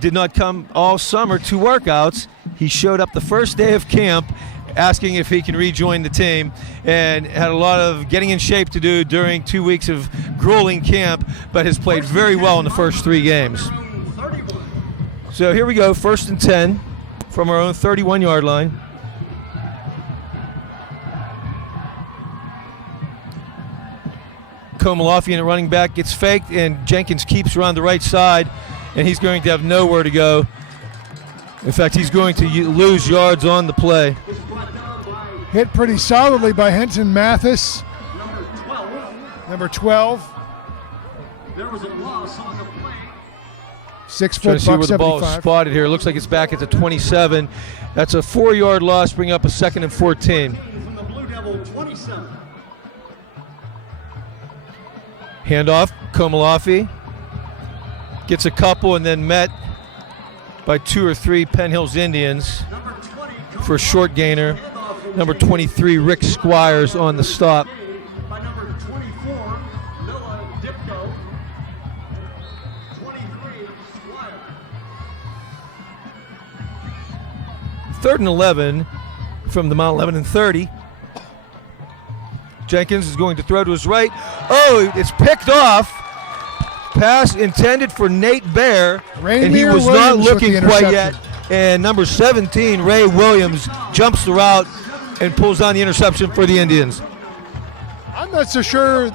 did not come all summer to workouts. He showed up the first day of camp asking if he can rejoin the team, and had a lot of getting in shape to do during 2 weeks of grueling camp, but has played very well in the first 3 games. So here we go, 1st and 10 from our own 31-yard line. Komalofian at running back gets faked, and Jenkins keeps around the right side, and he's going to have nowhere to go. In fact, he's going to lose yards on the play. Hit pretty solidly by Henson Mathis. Number 12. There was a loss on the play. 6 Trying foot, to see where buck the ball is 75. spotted here. It looks like it's back at the 27. That's a 4-yard loss, bring up a 2nd and 14. From the Blue Devil, 27. Handoff, Komalofi gets a couple and then met by 2 or 3 Penn Hills Indians for a short gainer. Number 23, Rick Squires on the stop. By number 24, Noah Dipko. 23, Squire. 3rd and 11 from the Mount Lebanon 30. Jenkins is going to throw to his right. Oh, it's picked off. Pass intended for Nate Bear, and he was not looking quite yet. And number 17, Ray Williams, jumps the route and pulls down the interception for the Indians. I'm not so sure.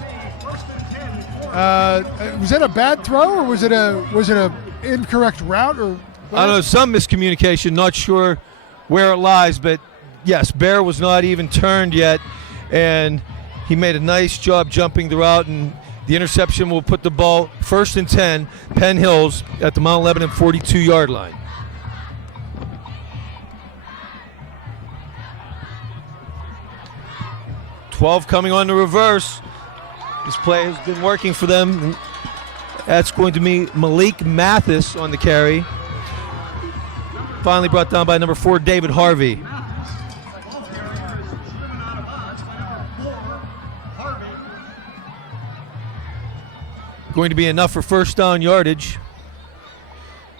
Was that a bad throw, or was it a incorrect route, or? I don't know, some miscommunication. Not sure where it lies, but yes, Bear was not even turned yet, and he made a nice job jumping the route, and the interception will put the ball 1st and 10, Penn Hills at the Mount Lebanon 42-yard line. .12 coming on the reverse. This play has been working for them. That's going to be Malik Mathis on the carry. Finally brought down by number 4, David Harvey. Going to be enough for first down yardage.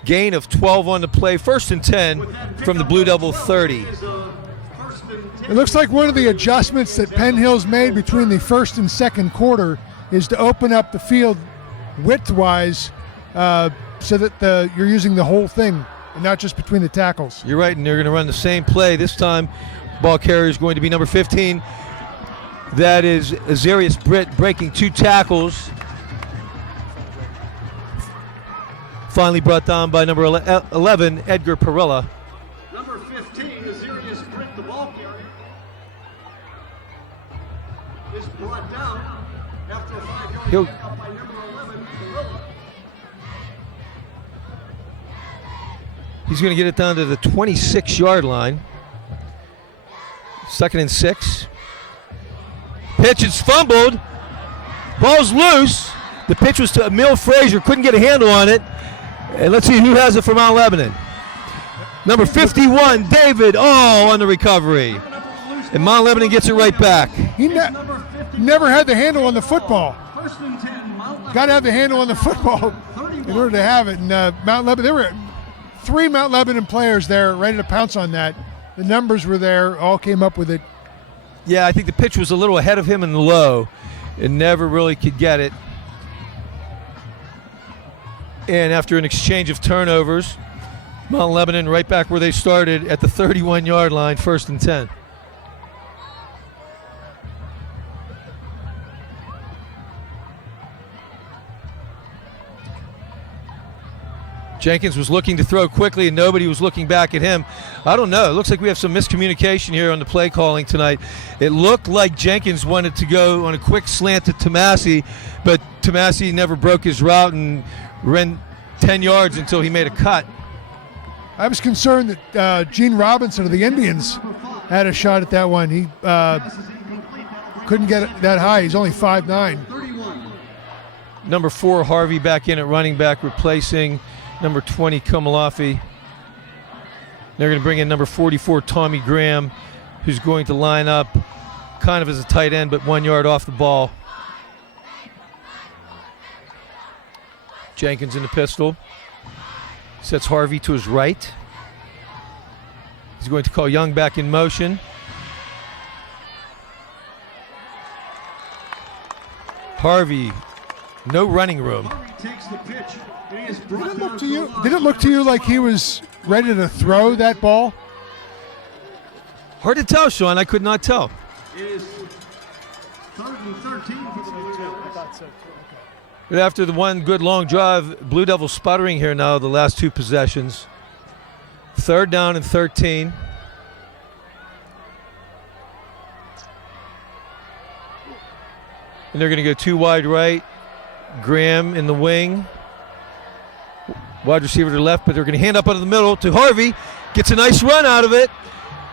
Gain of 12 on the play. 1st and 10 from the Blue Devil 30. It looks like one of the adjustments that Penn Hill's made between the first and second quarter is to open up the field width-wise so that you're using the whole thing and not just between the tackles. You're right, and they're going to run the same play. This time, ball carrier is going to be number 15. That is Azarius Britt breaking 2 tackles. Finally brought down by number 11, Edgar Perella. Number 15, Azarius Britt, the ball carrier, is brought down after a 5-yard He'll- pickup by number 11, Gorilla. He's going to get it down to the 26-yard line. 2nd and 6. Pitch is fumbled. Ball's loose. The pitch was to Emil Frazier. Couldn't get a handle on it. And let's see who has it for Mount Lebanon. Number 51, David. Oh, on the recovery. And Mount Lebanon gets it right back. He never had the handle on the football. First and 10, Mount Got to have the handle on the football in order to have it. And Mount Lebanon, there were 3 Mount Lebanon players there ready to pounce on that. The numbers were there, all came up with it. Yeah, I think the pitch was a little ahead of him in the low and never really could get it. And after an exchange of turnovers, Mount Lebanon right back where they started at the 31-yard line, 1st and 10. Jenkins was looking to throw quickly and nobody was looking back at him. I don't know. It looks like we have some miscommunication here on the play calling tonight. It looked like Jenkins wanted to go on a quick slant to Tomasi, but Tomasi never broke his route and ran 10 yards until he made a cut. I was concerned that Gene Robinson of the Indians had a shot at that one. He couldn't get it that high. He's only 5'9". Number 4, Harvey back in at running back, replacing number 20, Komalafi. They're going to bring in number 44, Tommy Graham, who's going to line up kind of as a tight end, but 1 yard off the ball. Jenkins in the pistol. Sets Harvey to his right. He's going to call Young back in motion. Harvey, no running room. Harvey takes the pitch. And he is Did brought it look down to you? Did it look to you like he was ready to throw that ball? Hard to tell, Sean. I could not tell. It is 3rd and 13 for the Blue Devils. But after the one good long drive, Blue Devils sputtering here now the last 2 possessions. 3rd down and 13. And they're going to go 2 wide right. Graham in the wing. Wide receiver to the left, but they're going to hand up under the middle to Harvey. Gets a nice run out of it.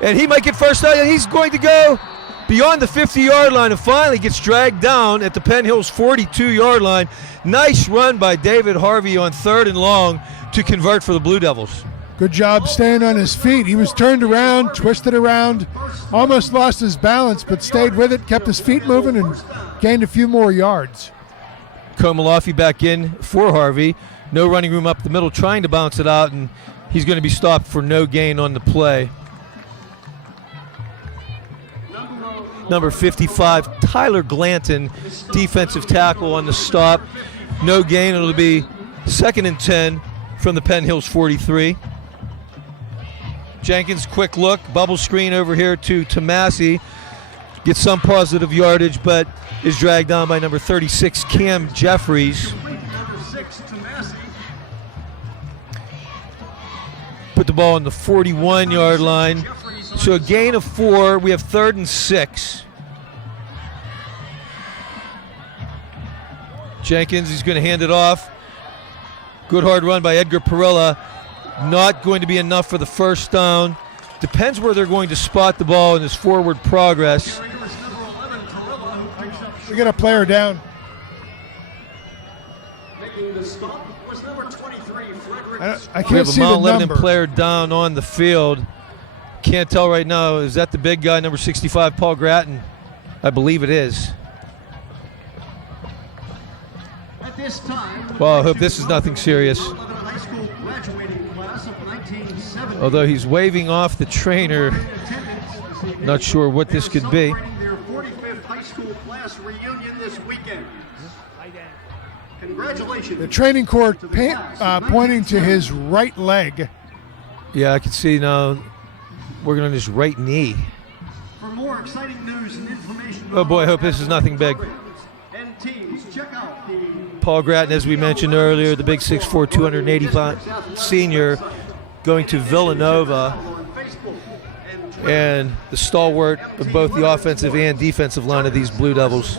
And he might get first down. And he's going to go beyond the 50-yard line and finally gets dragged down at the Penn Hills 42-yard line. Nice run by David Harvey on 3rd and long to convert for the Blue Devils. Good job staying on his feet. He was turned around, twisted around, almost lost his balance, but stayed with it, kept his feet moving, and gained a few more yards. Komalafi back in for Harvey. No running room up the middle, trying to bounce it out, and he's going to be stopped for no gain on the play. Number 55, Tyler Glanton, defensive tackle on the stop. No gain. It'll be 2nd and 10 from the Penn Hills 43. Jenkins, quick look, bubble screen over here to Tomasi. Gets some positive yardage, but is dragged down by number 36, Cam Jeffries. Number 6, Tomasi. Put the ball on the 41-yard line. So a gain of 4. We have 3rd and 6. Jenkins, he's going to hand it off. Good hard run by Edgar Perella. Not going to be enough for the first down. Depends where they're going to spot the ball in this forward progress. We got a player down. Making the stop was number 23, Frederick. I We can't have a see the Mount Lebanon number. player down on the field. Can't tell right now. Is that the big guy, number 65, Paul Gratton? I believe it is. At this time, Well, I hope this is nothing serious. Mount Lebanon High School graduating class of 1970. Although he's waving off the trainer, not sure what this could be. Celebrating their 45th high school class reunion this weekend. Congratulations. The training court pointing to his right leg. Yeah, I can see now working on his right knee. For more exciting news and information, Oh boy, I hope this is nothing big. and teams, check out the Paul Grattan, as we mentioned earlier, the big 6'4", 280-pound senior, going to Villanova, on Facebook and Twitter. and the stalwart of both the offensive and defensive line of these Blue Devils.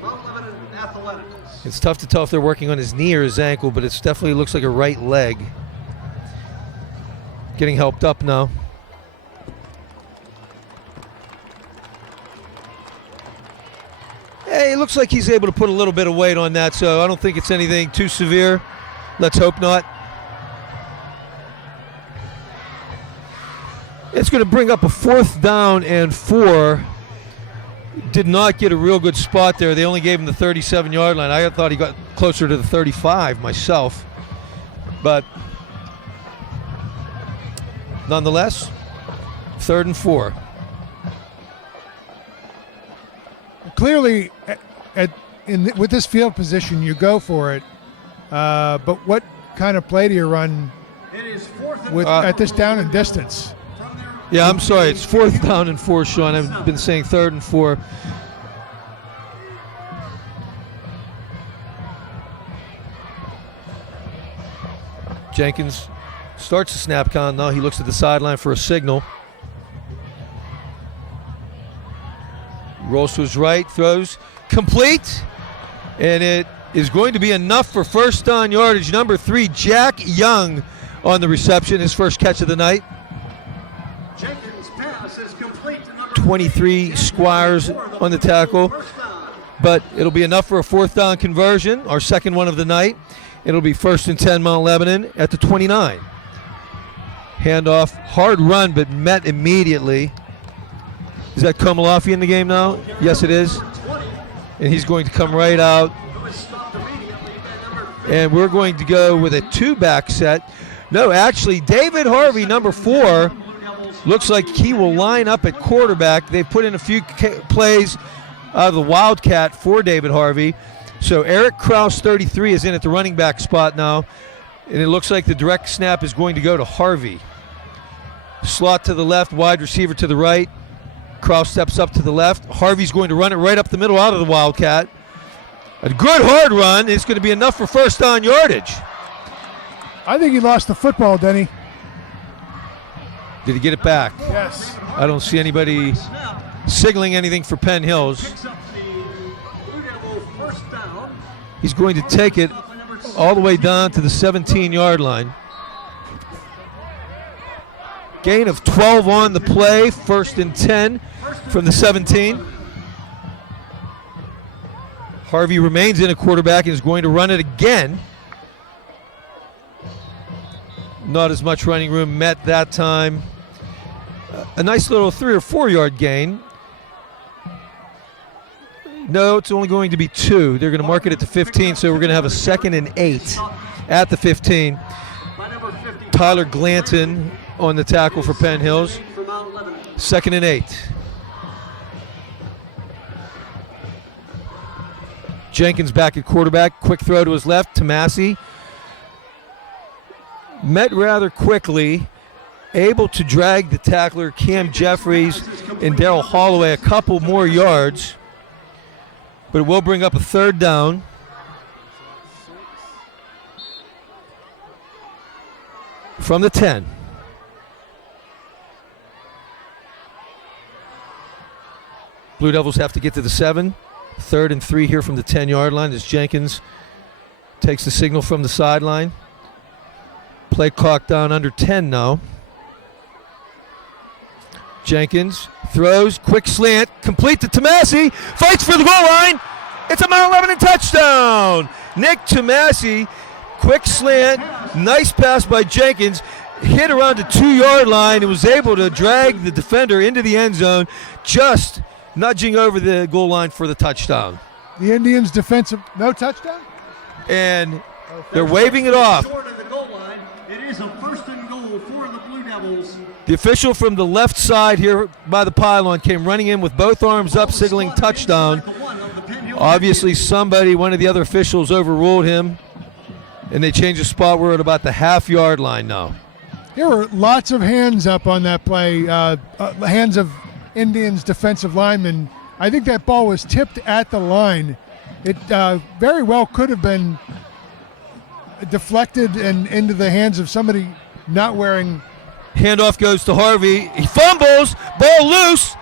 Mount Lebanon Athletics. It's tough to tell if they're working on his knee or his ankle, but it definitely looks like a right leg. Getting helped up now. Hey, it looks like he's able to put a little bit of weight on that, so I don't think it's anything too severe. Let's hope not. It's going to bring up a 4th down and 4. Did not get a real good spot there. They only gave him the 37-yard line. I thought he got closer to the 35 myself. But nonetheless, 3rd and 4. Clearly, with this field position, you go for it. But what kind of play do you run It is 4th and with at this down and distance? Yeah, I'm sorry. It's 4th down and 4, Sean. I've been saying 3rd and 4. Jenkins starts the snap count now. He looks at the sideline for a signal. Rolls to his right, throws complete, and it is going to be enough for 1st down yardage. Number 3, Jack Young on the reception, his first catch of the night. Jenkins' pass is complete to number 23 Squires on the tackle, but it'll be enough for a 4th down conversion, our second one of the night. It'll be 1st and 10 Mount Lebanon at the 29. Handoff, hard run, but met immediately. Is that Komalofi in the game now? Yes, it is. And he's going to come right out. And we're going to go with a 2-back set. No, actually, David Harvey, number 4, looks like he will line up at quarterback. They've put in a few plays out of the Wildcat for David Harvey. So Eric Kraus, 33, is in at the running back spot now. And it looks like the direct snap is going to go to Harvey. Slot to the left, wide receiver to the right. Kraus steps up to the left. Harvey's going to run it right up the middle out of the Wildcat. A good hard run is going to be enough for 1st down yardage. I think he lost the football, Denny. Did he get it back? Yes. I don't see anybody signaling anything for Penn Hills. picks up the Blue Devil 1st down. He's going to take it all the way down to the 17-yard line. Gain of 12 on the play, 1st and 10 from the 17. Harvey remains in a quarterback and is going to run it again. Not as much running room met that time. A nice little 3 or 4 yard gain. No, it's only going to be 2. They're going to mark it at the 15, so we're going to have a 2nd and 8 at the 15. By number 50, Tyler Glanton on the tackle for Penn Hills. for Mount Lebanon. 2nd and 8. Jenkins back at quarterback. Quick throw to his left. Tomasi met rather quickly. Able to drag the tackler Cam Jeffries and Darryl Holloway a couple more yards. But it will bring up a 3rd down. From the 10. Blue Devils have to get to the 7. 3rd and 3 here from the 10-yard line as Jenkins takes the signal from the sideline. Play clock down under 10 now. Jenkins throws, quick slant, complete to Tomasi, fights for the goal line. It's a Mount Lebanon touchdown. Nick Tomasi, quick slant, nice pass by Jenkins, hit around the 2-yard line and was able to drag the defender into the end zone, just nudging over the goal line for the touchdown. The Indians' defensive, no touchdown? and they're waving it off. Short of the goal line. It is a first and goal for the Blue Devils. The official from the left side here by the pylon came running in with both arms up, signaling touchdown. Obviously, one of the other officials overruled him, and they changed the spot. We're at about the half-yard line now. There were lots of hands up on that play, hands of Indians defensive linemen. I think that ball was tipped at the line. It very well could have been deflected and into the hands of somebody not wearing. Handoff goes to Harvey. He fumbles. Ball loose.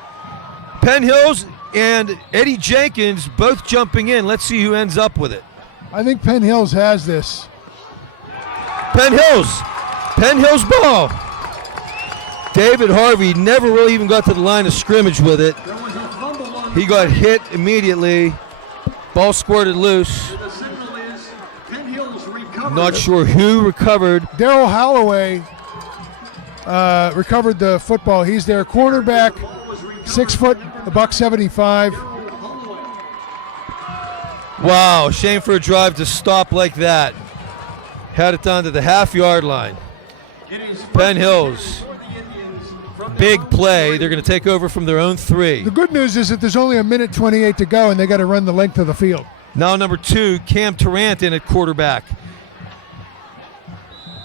Penn Hills and Eddie Jenkins both jumping in. Let's see who ends up with it. I think Penn Hills has this. Penn Hills ball. David Harvey never really even got to the line of scrimmage with it. There was a fumble on He got hit immediately. Ball squirted loose. the signal is Penn Hills recovered. Not sure who recovered. Daryl Holloway recovered the football. He's their cornerback, 6 foot, $175. Wow, shame for a drive to stop like that. Had it down to the half-yard line. It is Penn Hills, for the Indians from their big own play. 3. They're going to take over from their own 3. The good news is that there's only 1:28 to go, and they got to run the length of the field. Now number 2, Cam Tarrant in at quarterback.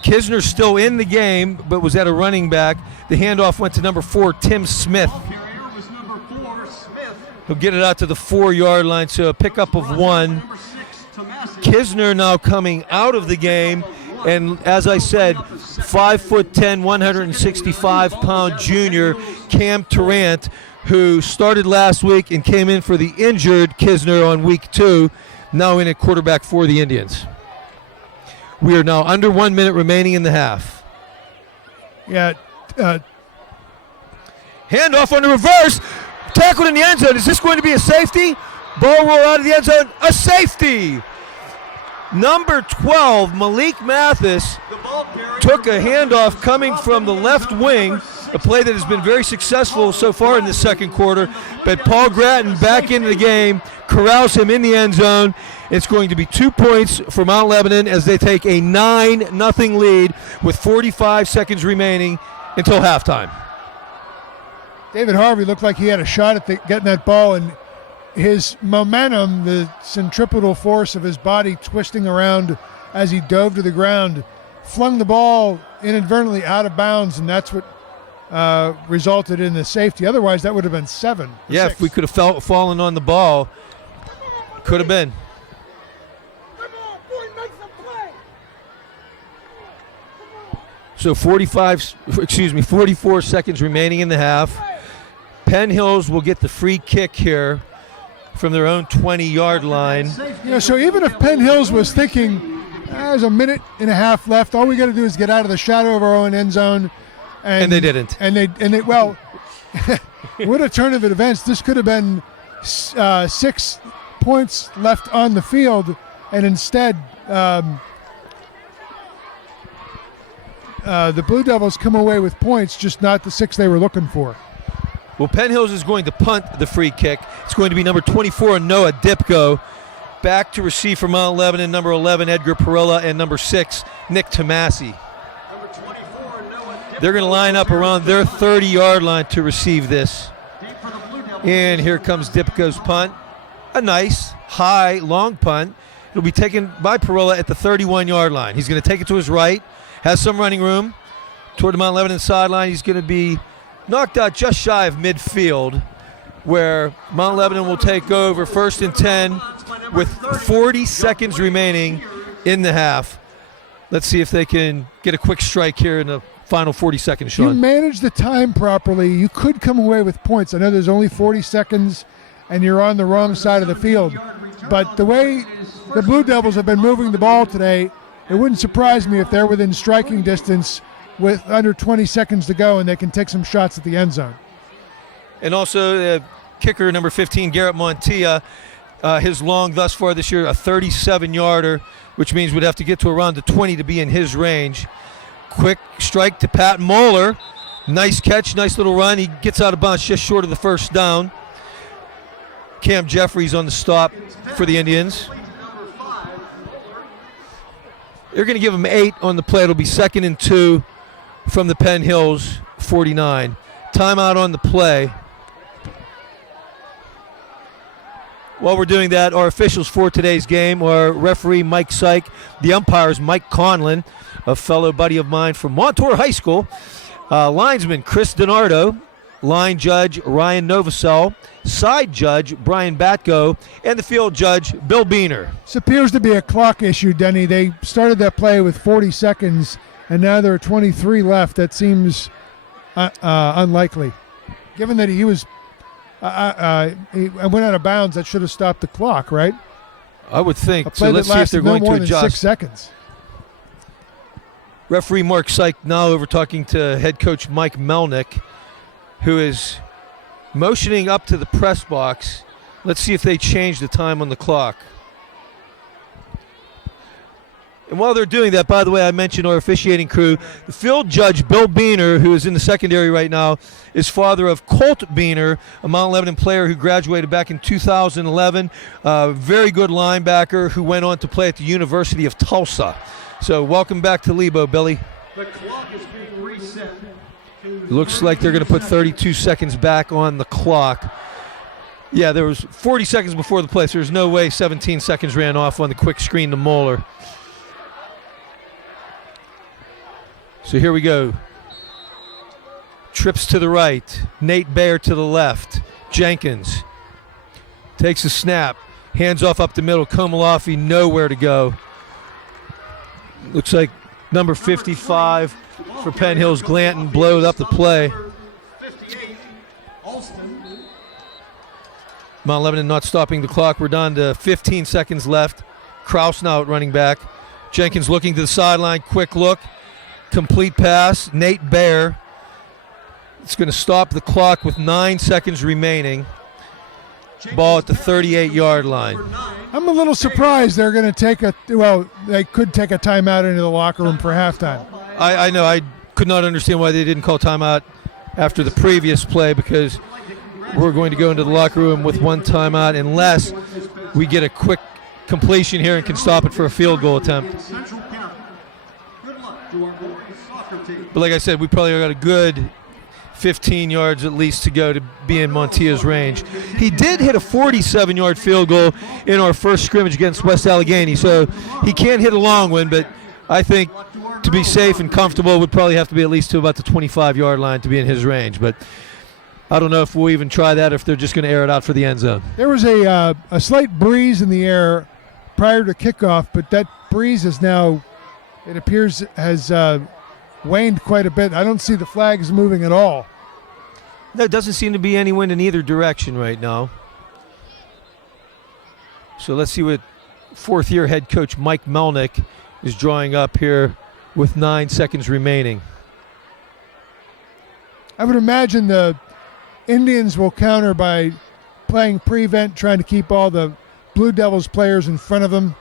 Kisner's still in the game, but was at a running back. The handoff went to number 4, Tim Smith. Carrier was number 4, Smith. He'll get it out to the 4-yard line, so a pickup of 1. Number 6, Tomasi. Kisner now coming out of the game, and as I said, 5'10", 165-pound junior Cam Tarrant, who started last week and came in for the injured Kisner on week 2, now in at quarterback for the Indians. We are now under 1 minute remaining in the half. Yeah, Handoff on the reverse, tackled in the end zone. Is this going to be a safety? Ball roll out of the end zone, a safety. Number 12, Malik Mathis, The ball carrier took a handoff coming from the left wing, a play that has been very successful so far in the second quarter, but Paul Grattan back into the game, corrals him in the end zone. It's going to be 2 points for Mount Lebanon as they take a 9-0 lead with 45 seconds remaining until halftime. David Harvey looked like he had a shot at getting that ball, and his momentum, the centripetal force of his body twisting around as he dove to the ground, flung the ball inadvertently out of bounds, and that's what resulted in the safety. Otherwise, that would have been 7. Yeah, 6. if we could have fallen on the ball, could have been. So 44 seconds remaining in the half. Penn Hills will get the free kick here from their own 20-yard line. You know, so even if Penn Hills was thinking, there's 1.5 minutes left, all we got to do is get out of the shadow of our own end zone. And they didn't. And they well, what a turn of events. This could have been 6 points left on the field, and instead the Blue Devils come away with points, just not the 6 they were looking for. Well, Penn Hills is going to punt the free kick. It's going to be number 24, Noah Dipko. Back to receive for Mount Lebanon, number 11, Edgar Perilla, and number 6, Nick Tomasi. Number 24, Noah Dipko. They're going to line up around their 30-yard line to receive this. Deep for the Blue Devils. And here comes Dipko's punt. A nice, high, long punt. It'll be taken by Perilla at the 31-yard line. He's going to take it to his right, has some running room toward the Mount Lebanon sideline. He's going to be knocked out just shy of midfield, where Mount Lebanon will take over 1st and 10 with 40 seconds remaining in the half. Let's see if they can get a quick strike here in the final 40 seconds, If you Sean. manage the time properly, you could come away with points. I know there's only 40 seconds and you're on the wrong side of the field, but the way the Blue Devils have been moving the ball today, it wouldn't surprise me if they're within striking distance with under 20 seconds to go and they can take some shots at the end zone. And also kicker number 15, Garrett Montilla, his long thus far this year, a 37-yarder, which means we'd have to get to around the 20 to be in his range. Quick strike to Pat Moeller. Nice catch, nice little run. He gets out of bounds just short of the first down. Cam Jeffries on the stop for the Indians. They're going to give them 8 on the play. It'll be 2nd and 2 from the Penn Hills 49. Timeout on the play. While we're doing that, our officials for today's game are referee Mike Syke, the umpires Mike Conlon, a fellow buddy of mine from Montour High School, linesman Chris DiNardo, line judge Ryan Novosel, side judge Brian Batko, and the field judge Bill Beener. This appears to be a clock issue, Denny. They started that play with 40 seconds, and now there are 23 left. That seems unlikely. Given that he was he went out of bounds, that should have stopped the clock, right? I would think. A play So let's that see if they're lasted going no more to than adjust. 6 seconds. Referee Mark Syke now over talking to head coach Mike Melnick, who is motioning up to the press box. Let's see if they change the time on the clock. And while they're doing that, by the way, I mentioned our officiating crew. The field judge, Bill Beener, who is in the secondary right now, is father of Colt Beener, a Mount Lebanon player who graduated back in 2011. Very good linebacker who went on to play at the University of Tulsa. So welcome back to Lebo, Billy. The clock is being reset. Looks like they're going to put 32 seconds back on the clock. Yeah, there was 40 seconds before the play, so there's no way 17 seconds ran off on the quick screen to Moeller. So here we go. Trips to the right. Nate Baer to the left. Jenkins takes a snap. Hands off up the middle. Komalafi nowhere to go. Looks like number 55 for Penn Hills, Glanton, blowed up the play. 58, Alston. Mount Lebanon not stopping the clock. We're down to 15 seconds left. Kraus now at running back. Jenkins looking to the sideline. Quick look. Complete pass. Nate Baer. It's going to stop the clock with 9 seconds remaining. Ball at the 38-yard line. I'm a little surprised they're going to they could take a timeout into the locker room for halftime. I know. I could not understand why they didn't call timeout after the previous play, because we're going to go into the locker room with 1 timeout unless we get a quick completion here and can stop it for a field goal attempt. But like I said, we probably got a good 15 yards at least to go to be in Montia's range. He did hit a 47-yard field goal in our first scrimmage against West Allegheny, so he can't hit a long one, but I think to be safe and comfortable would probably have to be at least to about the 25-yard line to be in his range. But I don't know if we'll even try that, if they're just going to air it out for the end zone. There was a slight breeze in the air prior to kickoff, but that breeze is now, it appears, has waned quite a bit. I don't see the flags moving at all. There doesn't seem to be any wind in either direction right now. So let's see what fourth-year head coach Mike Melnick is drawing up here with 9 seconds remaining. I would imagine the Indians will counter by playing prevent, trying to keep all the Blue Devils players in front of them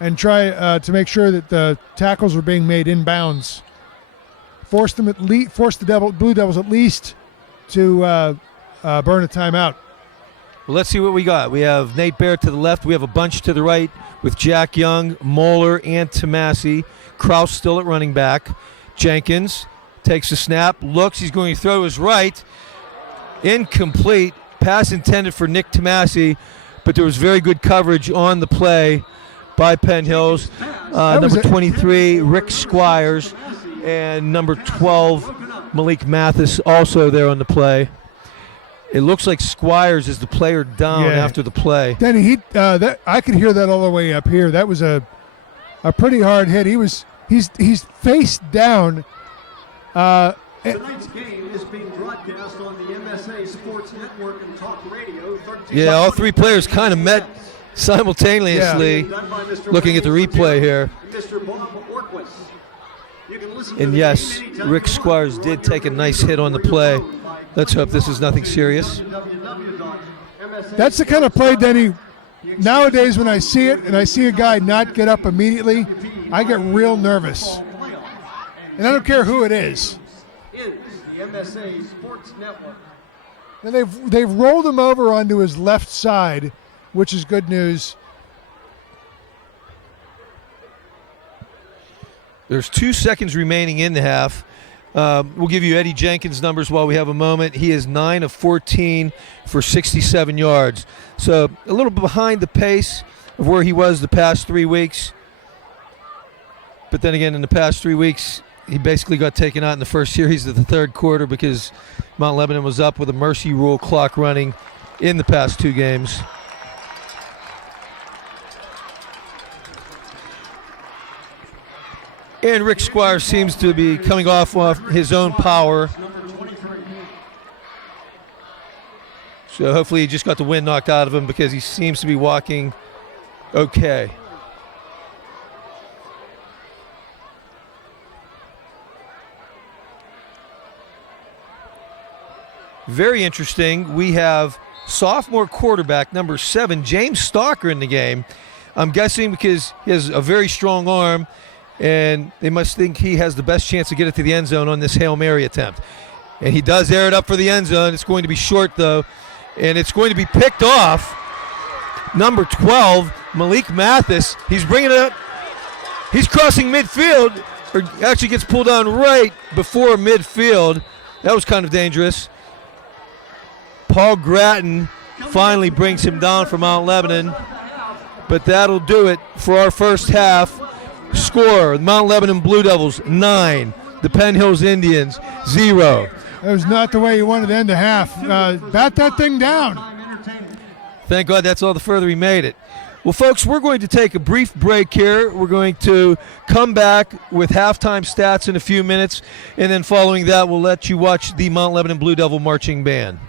and try to make sure that the tackles are being made inbounds. Force the Blue Devils at least to burn a timeout. Well, let's see what we got. We have Nate Baer to the left. We have a bunch to the right with Jack Young, Moeller, and Tomasi. Kraus still at running back. Jenkins takes a snap, looks. He's going to throw to his right. Incomplete. Pass intended for Nick Tomasi, but there was very good coverage on the play by Penn Hills. Number 23, Rick Squires, and number 12, Malik Mathis, also there on the play. It looks like Squires is the player down after the play. Denny, I could hear that all the way up here. That was a pretty hard hit. He's face down. Tonight's game is being broadcast on the MSA Sports Network and Talk Radio. Yeah, all three players kind of met simultaneously. Looking at the replay here. And yes, Rick Squires did take a nice hit on the play. Let's hope this is nothing serious. That's the kind of play, Denny, nowadays when I see it and I see a guy not get up immediately, I get real nervous. And I don't care who it is. The MSA Sports Network. And they've rolled him over onto his left side, which is good news. There's 2 seconds remaining in the half. We'll give you Eddie Jenkins' numbers while we have a moment. He is 9 of 14 for 67 yards. So a little behind the pace of where he was the past 3 weeks. But then again, in the past 3 weeks, he basically got taken out in the first series of the third quarter because Mount Lebanon was up with a mercy rule clock running in the past 2 games. And Rick Squires seems to be coming off his own power. So hopefully he just got the wind knocked out of him because he seems to be walking okay. Very interesting. We have sophomore quarterback number 7, James Stalker, in the game. I'm guessing because he has a very strong arm, and they must think he has the best chance to get it to the end zone on this Hail Mary attempt. And he does air it up for the end zone. It's going to be short, though, and it's going to be picked off. Number 12, Malik Mathis. He's bringing it up. He's crossing midfield, or actually gets pulled down right before midfield. That was kind of dangerous. Paul Gratton finally brings him down for Mount Lebanon, but that'll do it for our first half. Score, Mount Lebanon Blue Devils 9, the Penn Hills Indians 0. That was not the way you wanted to end the half. Bat that thing down. Thank God that's all the further he made it. Well, folks, we're going to take a brief break here. We're going to come back with halftime stats in a few minutes, and then following that, we'll let you watch the Mount Lebanon Blue Devil Marching Band.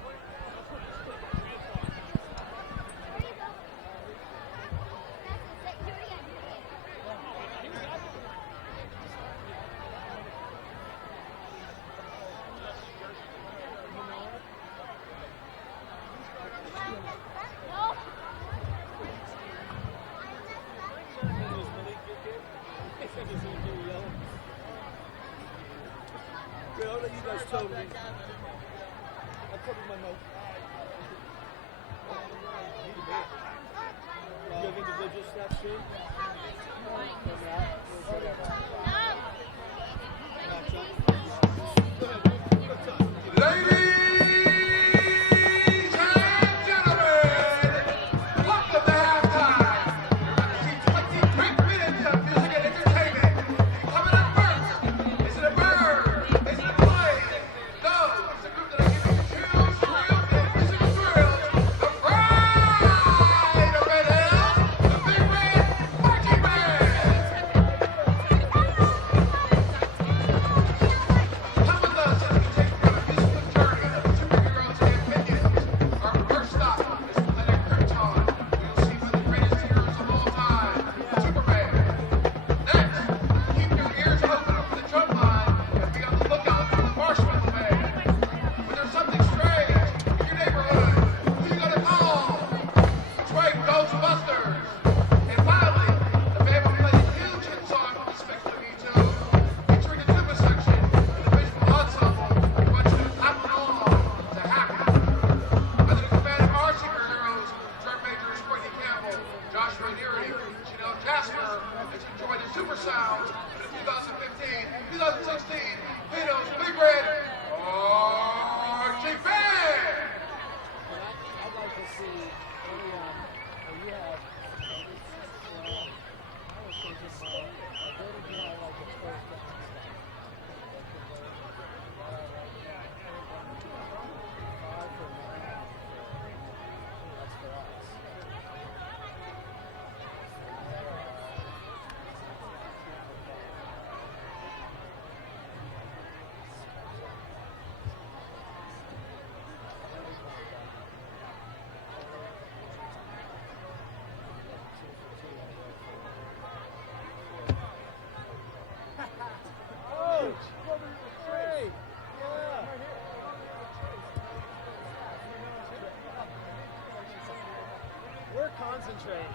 Concentrate.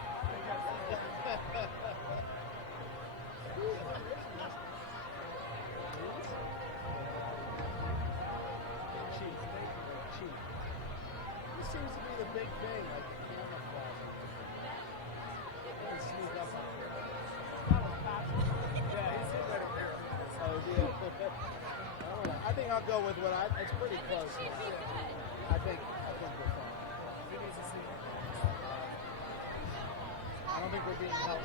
This seems to be the big thing, like camouflage. Sneak up on. Yeah, he's right over deal. I don't know. I think I'll go with what it's pretty close. I think we're fine. I don't think we're being held.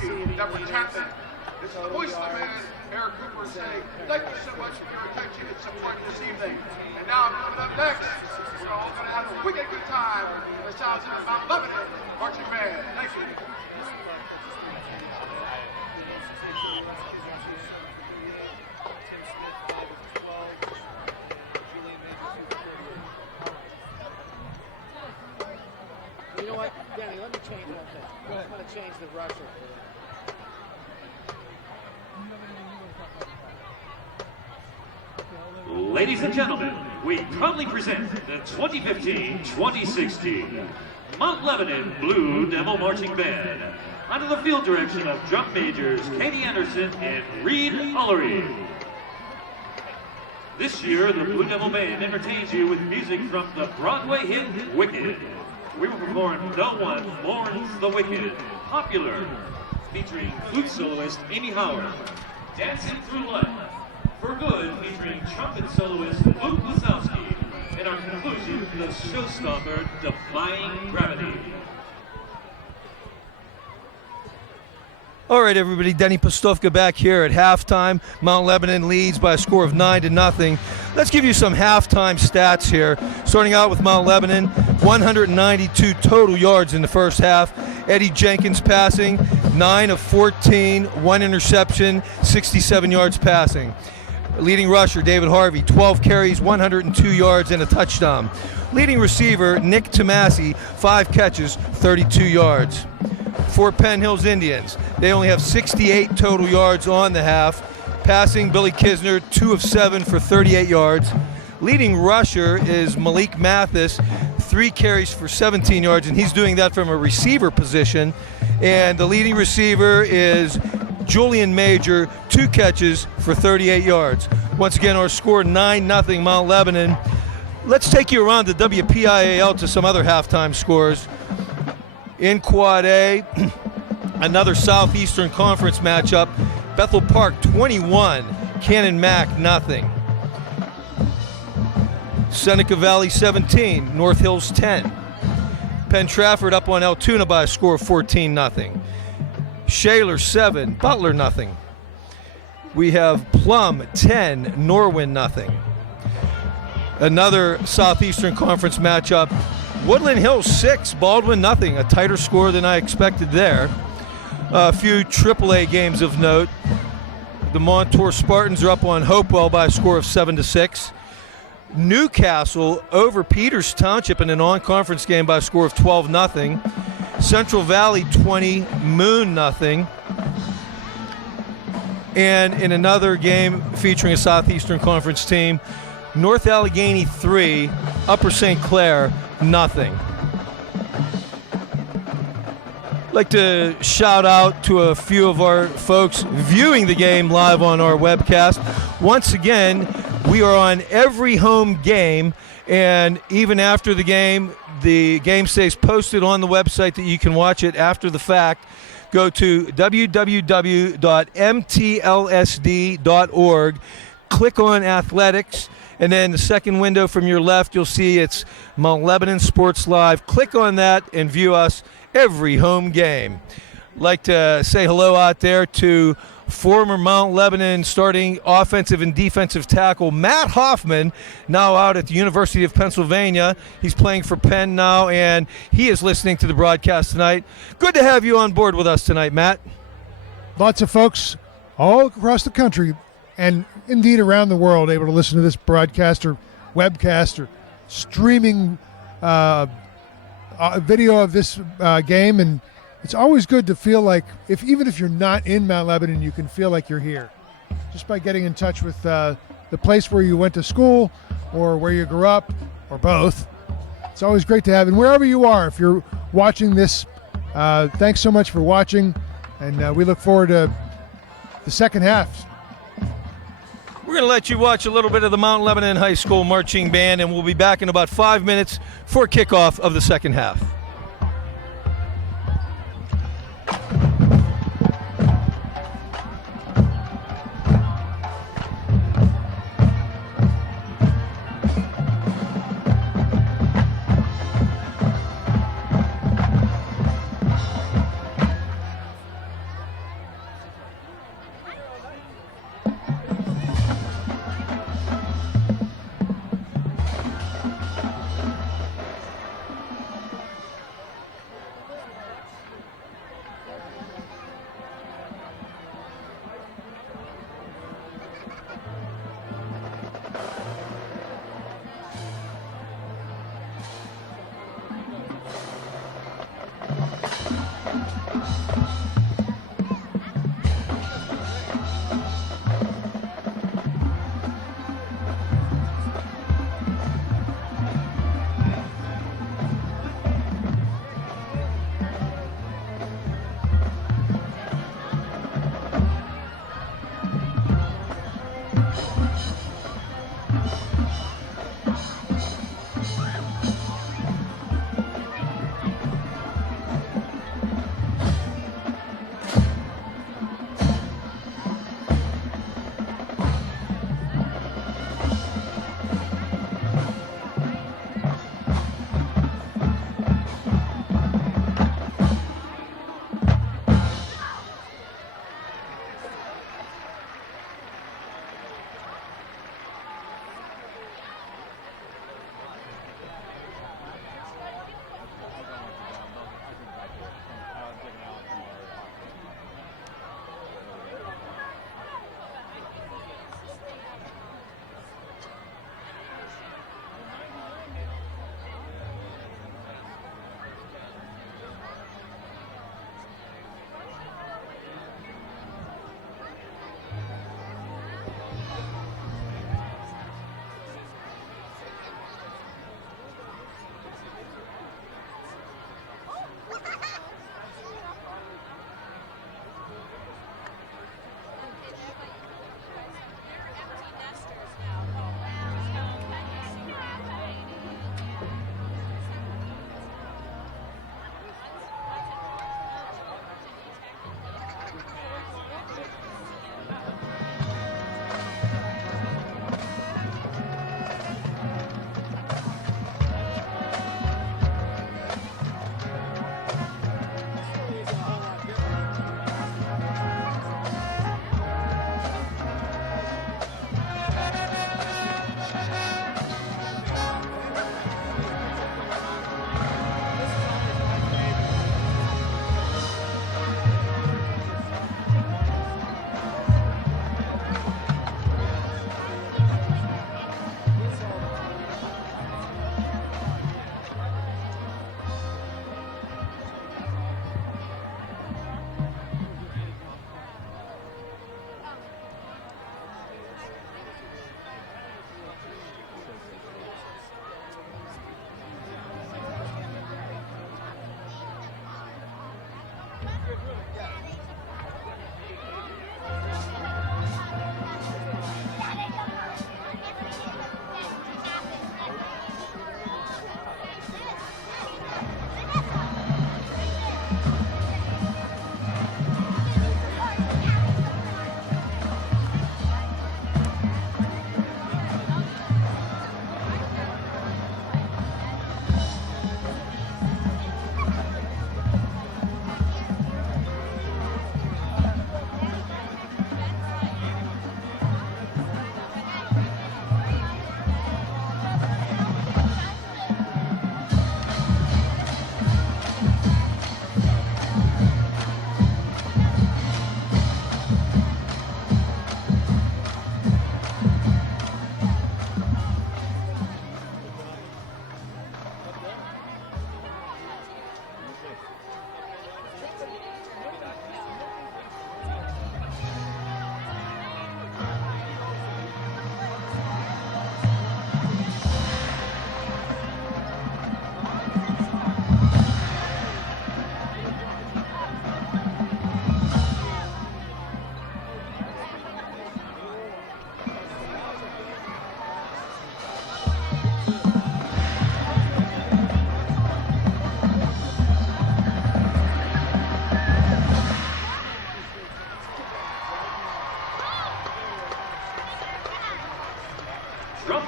Husky that were tapping. This is the voice of the man, Eric Cooper, saying thank you so much for your attention and support this evening. And now coming up next, we're all going to have a wicked good time in the sounds of the Mount Lebanon Marching Band. Thank you. You know what, Danny, let me change one thing. I'm going to change the rusher. Ladies and gentlemen, we proudly present the 2015-2016 Mount Lebanon Blue Devil Marching Band under the field direction of drum majors Katie Anderson and Reed Ullery. This year, the Blue Devil Band entertains you with music from the Broadway hit Wicked. We will perform No One Mourns the Wicked, Popular, featuring flute soloist Amy Howard, Dancing Through Life, For Good, featuring trumpet soloist Luke Wazowski, and our conclusion, the showstopper, Defying Gravity. All right, everybody, Denny Postovka back here at halftime. Mount Lebanon leads by a score of 9-0. Let's give you some halftime stats here. Starting out with Mount Lebanon, 192 total yards in the first half. Eddie Jenkins passing, 9 of 14, 1 interception, 67 yards passing. Leading rusher, David Harvey, 12 carries, 102 yards, and a touchdown. Leading receiver, Nick Tomasi, 5 catches, 32 yards. For Penn Hills Indians, they only have 68 total yards on the half. Passing, Billy Kisner, 2 of 7 for 38 yards. Leading rusher is Malik Mathis, 3 carries for 17 yards, and he's doing that from a receiver position. And the leading receiver is Julian Major, 2 catches for 38 yards. Once again, our score 9-0 Mount Lebanon. Let's take you around the WPIAL to some other halftime scores. In Quad A, another Southeastern Conference matchup. Bethel Park 21, Cannon Mac nothing. Seneca Valley 17, North Hills 10. Penn Trafford up on Altoona by a score of 14-0. Shaler 7, Butler nothing. We have Plum 10, Norwin nothing. Another Southeastern Conference matchup. Woodland Hills 6, Baldwin nothing. A tighter score than I expected there. A few AAA games of note. The Montour Spartans are up on Hopewell by a score of 7-6. Newcastle over Peters Township in a non-conference game by a score of 12-0. Central Valley 20, Moon nothing. And in another game featuring a Southeastern Conference team, North Allegheny 3, Upper St. Clair nothing. I'd like to shout out to a few of our folks viewing the game live on our webcast. Once again, we are on every home game, and even after the game stays posted on the website that you can watch it after the fact. Go to www.mtlsd.org, click on athletics, and then the second window from your left, you'll see it's Mount Lebanon Sports Live. Click on that and view us every home game. I'd like to say hello out there to former Mount Lebanon starting offensive and defensive tackle Matt Hoffman, now out at the University of Pennsylvania. He's playing for Penn now, and he is listening to the broadcast tonight. Good to have you on board with us tonight, Matt. Lots of folks all across the country and indeed around the world able to listen to this broadcast or webcast or streaming video of this game. And it's always good to feel like, even if you're not in Mount Lebanon, you can feel like you're here just by getting in touch with the place where you went to school or where you grew up or both. It's always great to have. And wherever you are, if you're watching this, thanks so much for watching. And we look forward to the second half. We're going to let you watch a little bit of the Mount Lebanon High School Marching Band, and we'll be back in about 5 minutes for kickoff of the second half.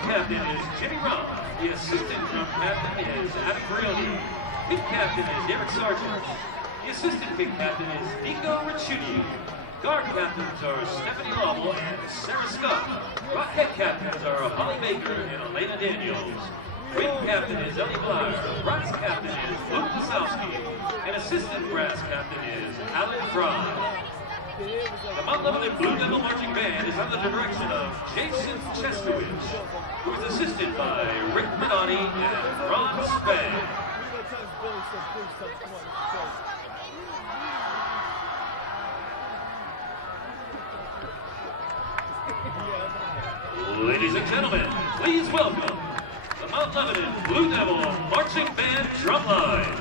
captain is Jimmy Robb. The assistant drum captain is Adam Brioni. Pit captain is Eric Sargent. The assistant pit captain is Nico Ricciuti. Guard captains are Stephanie Lovell and Sarah Scott. Rock head captains are Holly Baker and Elena Daniels. Ring captain is Ellie Blair. Brass captain is Luke Wasowski. And assistant brass captain is Alan Fry. The Mount Lebanon Blue Devil Marching Band is under the direction of Jason Cheskowitz, who is assisted by Rick Minotti and Ron Spang. Ladies and gentlemen, please welcome the Mount Lebanon Blue Devil Marching Band Drumline.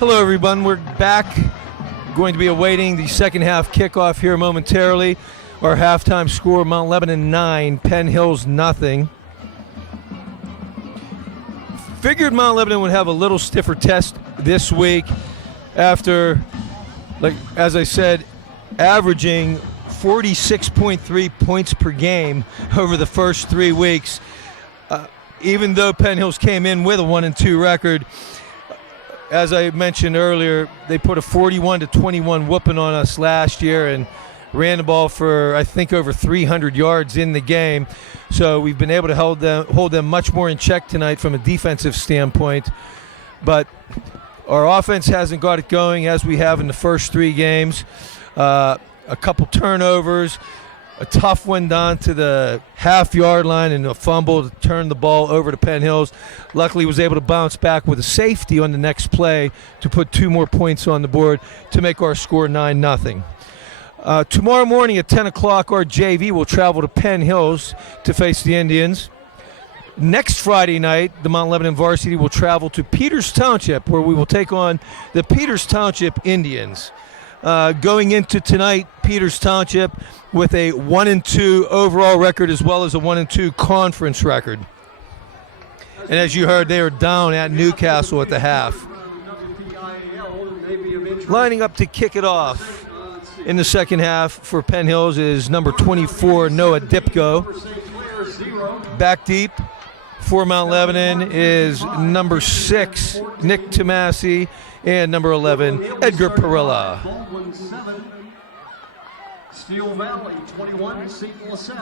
Hello, everyone. We're back. Going to be awaiting the second half kickoff here momentarily. Our halftime score, Mount Lebanon 9, Penn Hills nothing. Figured Mount Lebanon would have a little stiffer test this week after, like as I said, averaging 46.3 points per game over the first 3 weeks. Even though Penn Hills came in with a 1-2 record, as I mentioned earlier, they put a 41-21 whooping on us last year and ran the ball for, I think, over 300 yards in the game. So we've been able to hold them much more in check tonight from a defensive standpoint. But our offense hasn't got it going as we have in the first 3 games. A couple turnovers, a tough one down to the half-yard line, and a fumble to turn the ball over to Penn Hills. Luckily, was able to bounce back with a safety on the next play to put 2 more points on the board to make our score 9-0. Tomorrow morning at 10 o'clock, our JV will travel to Penn Hills to face the Indians. Next Friday night, the Mount Lebanon varsity will travel to Peters Township, where we will take on the Peters Township Indians. Going into tonight, Peters Township with a 1-2 overall record as well as a 1-2 conference record. And as you heard, they are down at Newcastle at the half. Lining up to kick it off in the second half for Penn Hills is number 24, Noah Dipko. Back deep for Mount Lebanon is number 6, Nick Tomasi, and number 11, Edgar Perilla.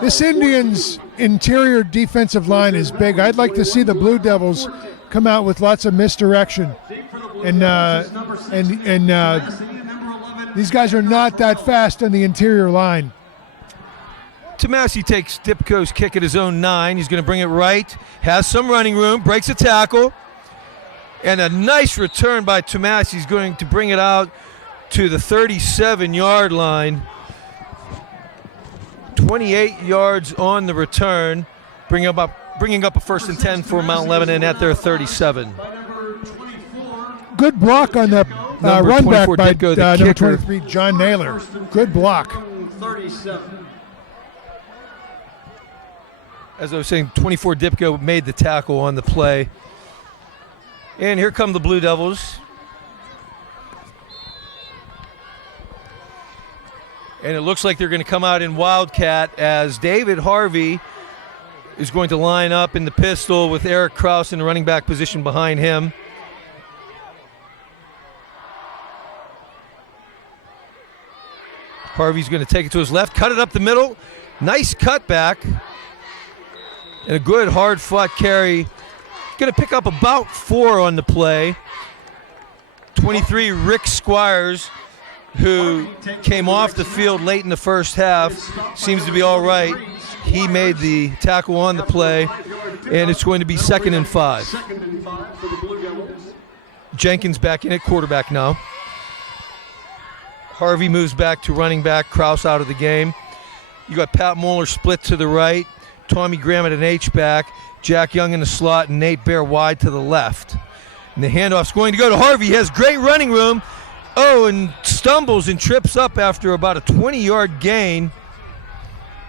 This Indians' interior defensive line is big. I'd like to see the Blue Devils come out with lots of misdirection. And these guys are not that fast on the interior line. Tomasi takes Dipko's kick at his own 9. He's going to bring it right. Has some running room. Breaks a tackle. And a nice return by Tomasi. He's going to bring it out to the 37-yard line. 28 yards on the return. Bringing up a 1st and 10 for Mount Lebanon at their 37. Good block on the run back by number 23, John Naylor. Good block. As I was saying, 24 Dipko made the tackle on the play. And here come the Blue Devils. And it looks like they're going to come out in Wildcat as David Harvey is going to line up in the pistol with Eric Kraus in the running back position behind him. Harvey's going to take it to his left, cut it up the middle. Nice cutback. And a good hard-fought carry. Going to pick up about 4 on the play. 23, Rick Squires, who came off the field late in the first half, seems to be all right. He made the tackle on the play, and it's going to be 2nd and 5. Jenkins back in at quarterback now. Harvey moves back to running back, Kraus out of the game. You got Pat Moeller split to the right, Tommy Graham at an H-back, Jack Young in the slot, and Nate Bear wide to the left. And the handoff's going to go to Harvey. He has great running room. Oh, and stumbles and trips up after about a 20-yard gain.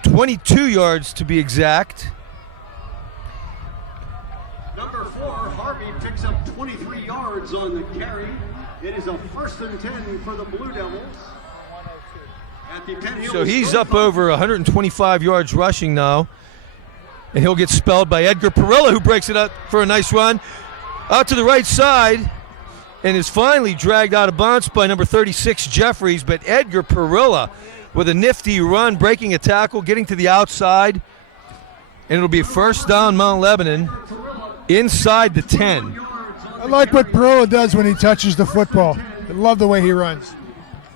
22 yards to be exact. Number 4, Harvey picks up 23 yards on the carry. It is a 1st and 10 for the Blue Devils. So he's up over 125 yards rushing now. And he'll get spelled by Edgar Perilla, who breaks it up for a nice run. Out to the right side. And is finally dragged out of bounds by number 36, Jeffries. But Edgar Perilla with a nifty run, breaking a tackle, getting to the outside. And it'll be 1st down Mount Lebanon inside the 10. I like what Perilla does when he touches the football. I love the way he runs.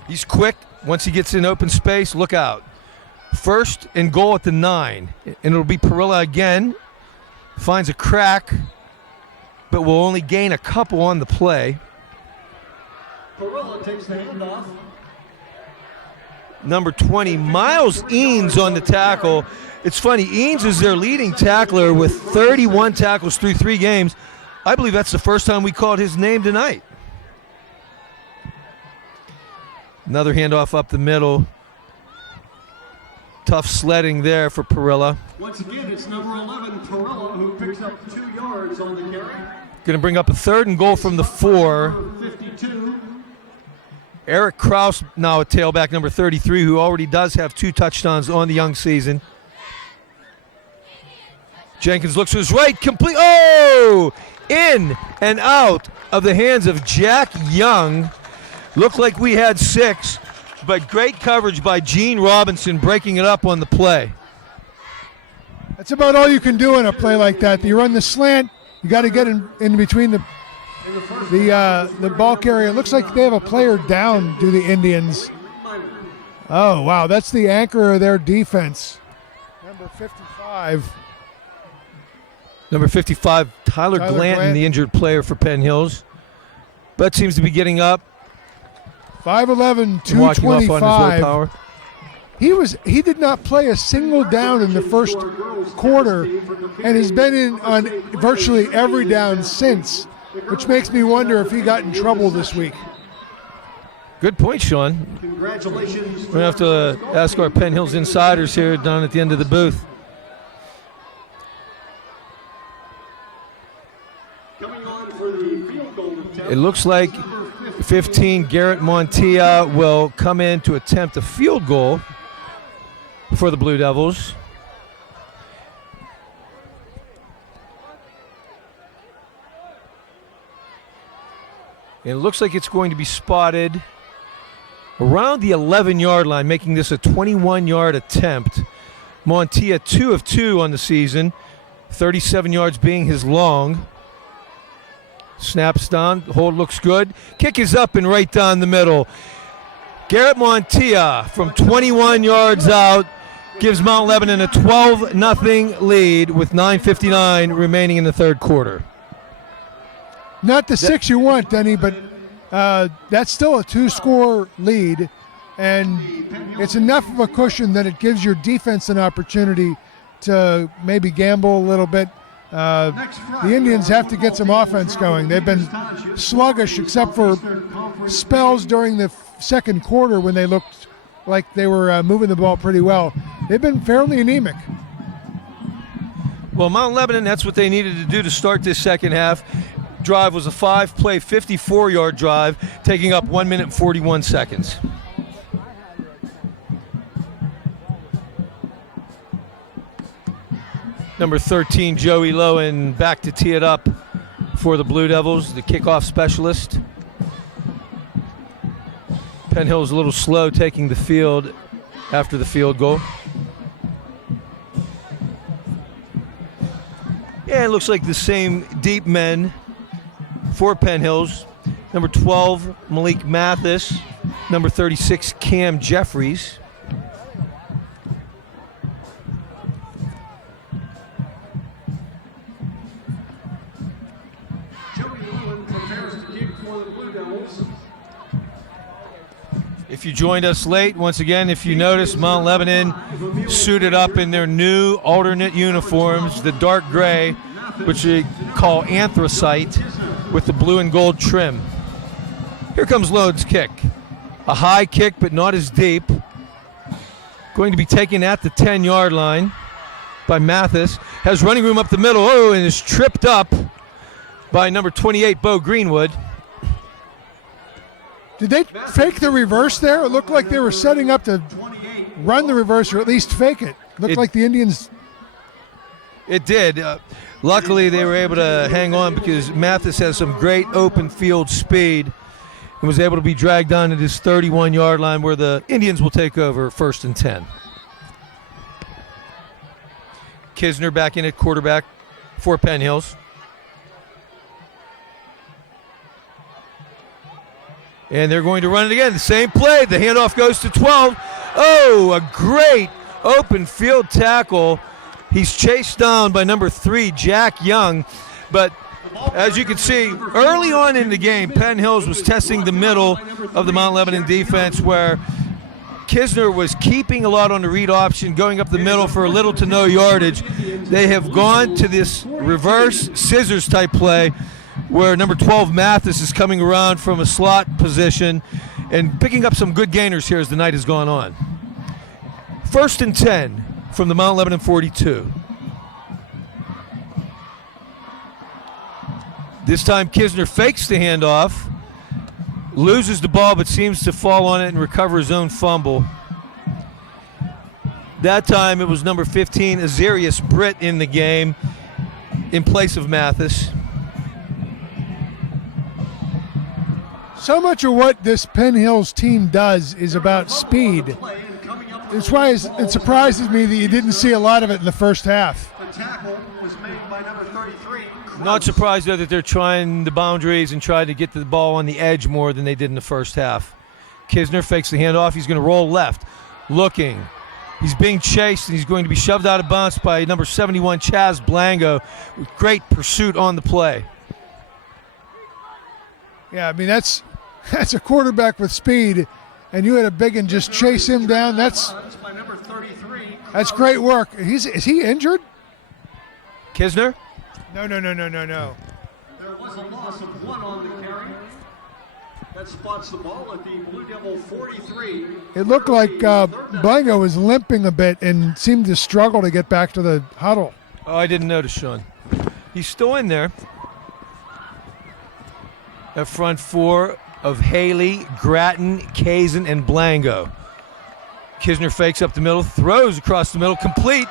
He's quick. Once he gets in open space, look out. 1st and goal at the 9. And it'll be Perilla again. Finds a crack, but will only gain a couple on the play. Perilla takes the handoff. Number 20, Miles Eanes on the tackle. It's funny, Eanes is their leading tackler with 31 tackles through 3 games. I believe that's the first time we called his name tonight. Another handoff up the middle. Tough sledding there for Perilla. Once again, it's number 11, Perilla, who picks up 2 yards on the carry. Going to bring up a 3rd and goal from the 4. Number 52. Eric Kraus now at tailback, number 33, who already does have 2 touchdowns on the young season. Jenkins looks to his right, complete. Oh! in and out of the hands of Jack Young. Looked like we had 6, but great coverage by Gene Robinson breaking it up on the play. That's about all you can do in a play like that. You run the slant, you got to get in between the ball carrier. It looks like they have a player down, do the Indians. Oh, wow, that's the anchor of their defense. Number 55. Number 55, Tyler Glanton, the injured player for Penn Hills. But seems to be getting up. 5'11", Walking off on his low 225. power. He did not play a single down in the first quarter and has been in on virtually every down since, which makes me wonder if he got in trouble this week. Good point, Sean. Congratulations. We're going to have to ask our Penn Hills insiders here down at the end of the booth. Coming on for the field goal attempt. It looks like 15, Garrett Montilla will come in to attempt a field goal for the Blue Devils. And it looks like it's going to be spotted around the 11-yard line, making this a 21-yard attempt. Montilla 2 of 2 on the season, 37 yards being his long. Snaps down, hold looks good. Kick is up and right down the middle. Garrett Montilla from 21 yards out gives Mount Lebanon a 12-0 lead with 9:59 remaining in the third quarter. Not the 6 you want, Denny, but that's still a 2-score lead, and it's enough of a cushion that it gives your defense an opportunity to maybe gamble a little bit. The Indians have to get some offense going. They've been sluggish except for spells during the second quarter when they looked like they were moving the ball pretty well. They've been fairly anemic. Well, Mount Lebanon, that's what they needed to do to start this second half. Drive was a 5-play, 54-yard drive, taking up 1 minute and 41 seconds. Number 13, Joey Lowen, back to tee it up for the Blue Devils, the kickoff specialist. Penn Hill's a little slow taking the field after the field goal. Yeah, it looks like the same deep men for Penn Hills. Number 12, Malik Mathis. Number 36, Cam Jeffries. If you joined us late, once again, if you notice, Mount Lebanon suited up in their new alternate uniforms, the dark gray, which we call anthracite, with the blue and gold trim. Here comes Lode's kick. A high kick, but not as deep. Going to be taken at the 10-yard line by Mathis. Has running room up the middle. Oh, and is tripped up by number 28, Bo Greenwood. Did they fake the reverse there? It looked like they were setting up to run the reverse or at least fake it. Looked like the Indians. It did. Luckily, they were able to hang on because Mathis has some great open field speed and was able to be dragged down to this 31-yard line where the Indians will take over 1st and 10. Kisner back in at quarterback for Penn Hills. And they're going to run it again. The same play. The handoff goes to 12. Oh, a great open field tackle. He's chased down by number 3, Jack Young. But as you can see, early on in the game, Penn Hills was testing the middle of the Mount Lebanon defense where Kisner was keeping a lot on the read option, going up the middle for little to no yardage. They have gone to this reverse scissors type play where number 12, Mathis, is coming around from a slot position and picking up some good gainers here as the night has gone on. 1st and 10 from the Mount Lebanon 42. This time Kisner fakes the handoff, loses the ball but seems to fall on it and recover his own fumble. That time it was number 15, Azarius Britt, in the game in place of Mathis. So much of what this Penn Hills team does is about speed. That's why it surprises me that you didn't see a lot of it in the first half. The tackle was made by number 33. Not surprised, though, that they're trying the boundaries and trying to get the ball on the edge more than they did in the first half. Kisner fakes the handoff. He's going to roll left. Looking. He's being chased, and he's going to be shoved out of bounds by number 71, Chaz Blango, with great pursuit on the play. Yeah, I mean, that's a quarterback with speed, and you had a big one just chase him down. That's great work. Is he injured? Kisner? No. There was a loss of 1 on the carry. That spots the ball at the Blue Devil 43. It looked like Blango was limping a bit and seemed to struggle to get back to the huddle. Oh, I didn't notice, Sean. He's still in there. A front four of Haley, Grattan, Kazan, and Blango. Kisner fakes up the middle, throws across the middle, complete.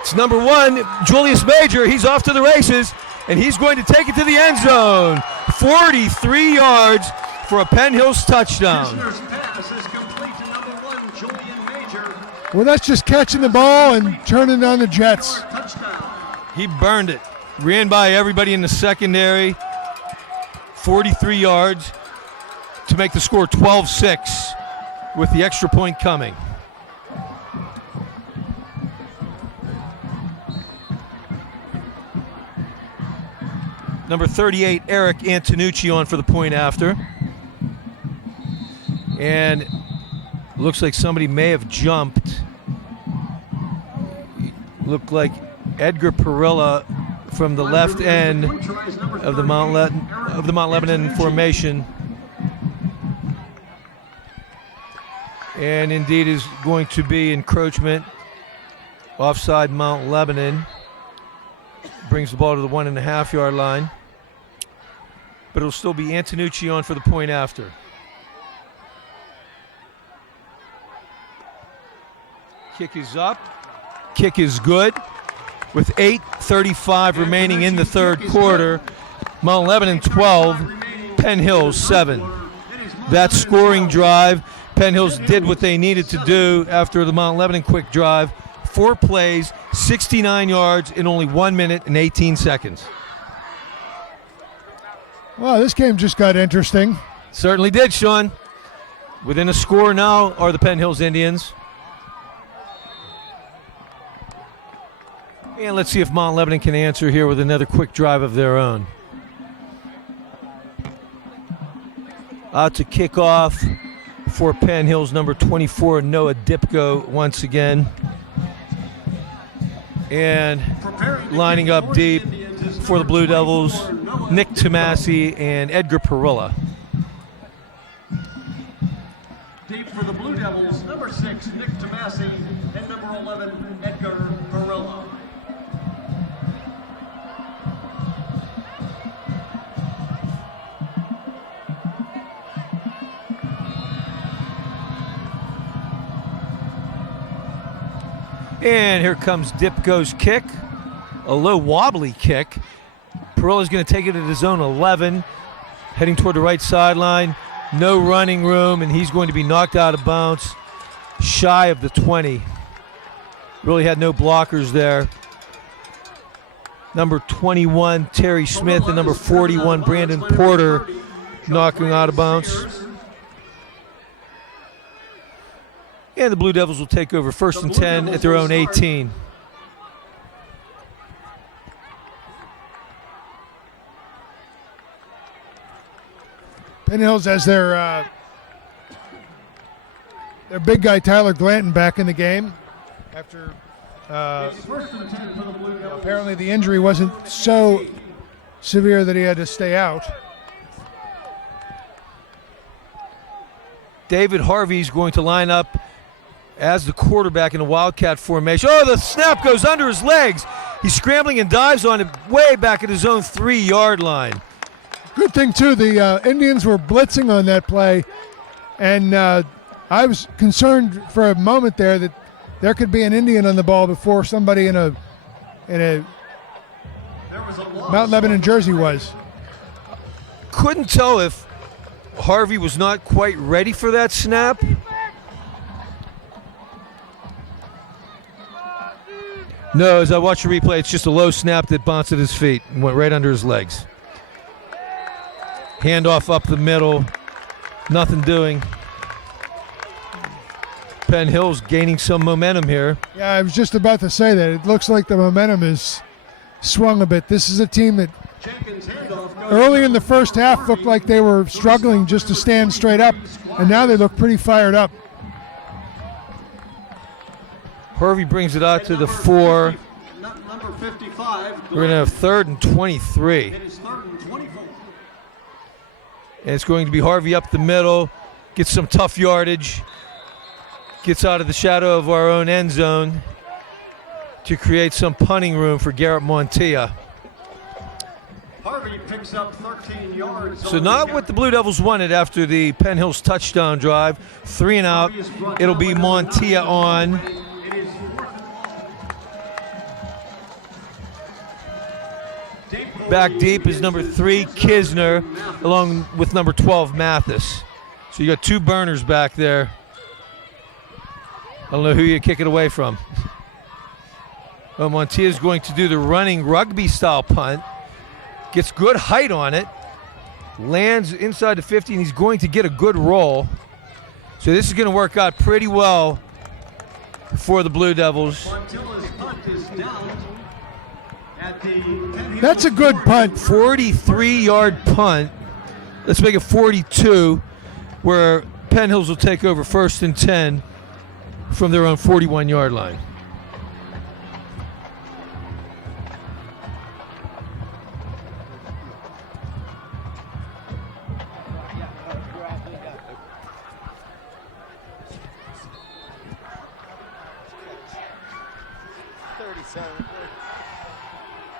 It's number 1, Julius Major. He's off to the races, and he's going to take it to the end zone. 43 yards for a Penn Hills touchdown. Kisner's pass is complete to number 1, Julian Major. Well, that's just catching the ball and turning on the Jets. Touchdown. He burned it. Ran by everybody in the secondary. 43 yards to make the score 12-6 with the extra point coming. Number 38, Eric Antonucci, on for the point after. And looks like somebody may have jumped. Looked like Edgar Perilla from the left end of the Mount Lebanon formation. And indeed is going to be encroachment. Offside Mount Lebanon. Brings the ball to the 1.5-yard line. But it'll still be Antonucci on for the point after. Kick is up. Kick is good. With 8:35 remaining in the third quarter. Mount Lebanon 12, Penn Hills 7. That scoring drive, Penn Hills did what they needed to do after the Mount Lebanon quick drive. 4 plays, 69 yards in only 1 minute and 18 seconds. Wow, this game just got interesting. Certainly did, Sean. Within a score now are the Penn Hills Indians. And let's see if Mount Lebanon can answer here with another quick drive of their own. Out to kick off for Penn Hills, number 24, Noah Dipko once again. And lining up deep for the Blue Devils, Nick Tomasi and Edgar Perilla. Deep for the Blue Devils, number 6, Nick Tomasi, and number 11, Edgar Perilla. And here comes Dipko's kick, a low wobbly kick. Perilla's going to take it at his own 11, heading toward the right sideline. No running room, and he's going to be knocked out of bounds, shy of the 20. Really had no blockers there. Number 21, Terry Smith, and number 41, Brandon Porter, knocking out of bounds. And the Blue Devils will take over 1st and 10 at their own 18. Penn Hills has their big guy Tyler Glanton back in the game after apparently the injury wasn't so severe that he had to stay out. David Harvey's going to line up as the quarterback in a Wildcat formation. Oh, the snap goes under his legs. He's scrambling and dives on it way back at his own 3-yard line. Good thing, too, the Indians were blitzing on that play, and I was concerned for a moment there that there could be an Indian on the ball before somebody in a Mount Lebanon jersey was. Couldn't tell if Harvey was not quite ready for that snap. No, as I watch the replay, it's just a low snap that bounced at his feet and went right under his legs. Handoff up the middle, nothing doing. Penn Hill's gaining some momentum here. Yeah, I was just about to say that. It looks like the momentum is swung a bit. This is a team that early in the first half looked like they were struggling just to stand straight up, and now they look pretty fired up. Harvey brings it out to the 4. Number 55. We're going to have 3rd and 23. It is 3rd and 24. And it's going to be Harvey up the middle, gets some tough yardage, gets out of the shadow of our own end zone to create some punting room for Garrett Montilla. Harvey picks up 13 yards. So not what the Blue Devils wanted after the Penn Hills touchdown drive. 3 and out. It'll be Montilla on. Back deep is number 3, Kisner, along with number 12, Mathis. So you got 2 burners back there. I don't know who you kick it away from. Well, Montilla's going to do the running rugby-style punt. Gets good height on it. Lands inside the 50, and he's going to get a good roll. So this is going to work out pretty well for the Blue Devils. Montilla's punt is down at the That's a good punt. 43-yard punt. Let's make it 42, where Penn Hills will take over 1st and 10 from their own 41-yard line.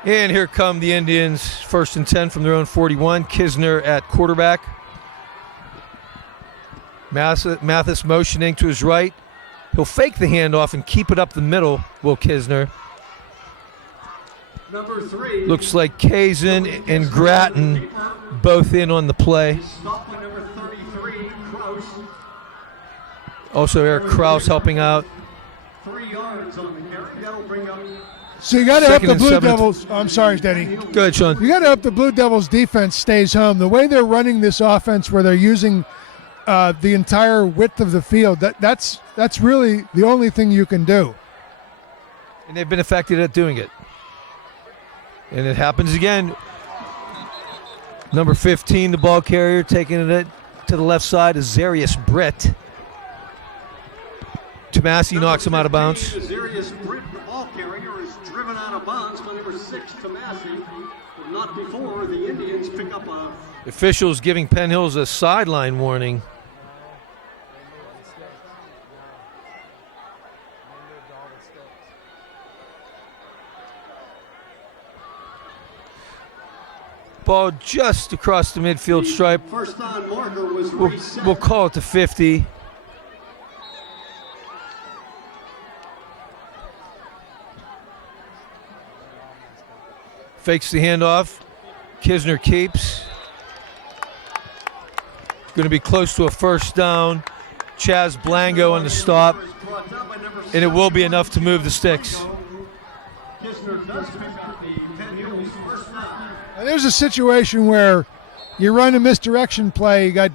And here come the Indians, 1st and 10 from their own 41. Kisner at quarterback. Mathis motioning to his right. He'll fake the handoff and keep it up the middle, Will Kisner. number 3. Looks like Kazin and Grattan both in on the play. Stopped by number 33, Kraus. Also Eric Kraus helping out. 3 yards on the carry. That'll bring up. So you got to up Second the and Blue 7. Devils. I'm sorry, Denny. Go ahead, Sean. You got to up the Blue Devils defense stays home. The way they're running this offense, where they're using the entire width of the field, that's really the only thing you can do. And they've been effective at doing it. And it happens again. Number 15, the ball carrier, taking it to the left side is Zarius Britt. Tomasi knocks him out of bounds. Zarius Britt, the ball carrier, is driven out of bounds by number 6, Tomasi. But not before the Indians pick up a. Officials giving Penn Hills a sideline warning. Ball just across the midfield stripe. First down marker was reset. We'll call it the 50. Fakes the handoff. Kisner keeps. Going to be close to a first down. Chaz Blango on the stop. And it will be enough to move the sticks. Kisner does pick up the Penn Hills first down. Now, there's a situation where you run a misdirection play. You got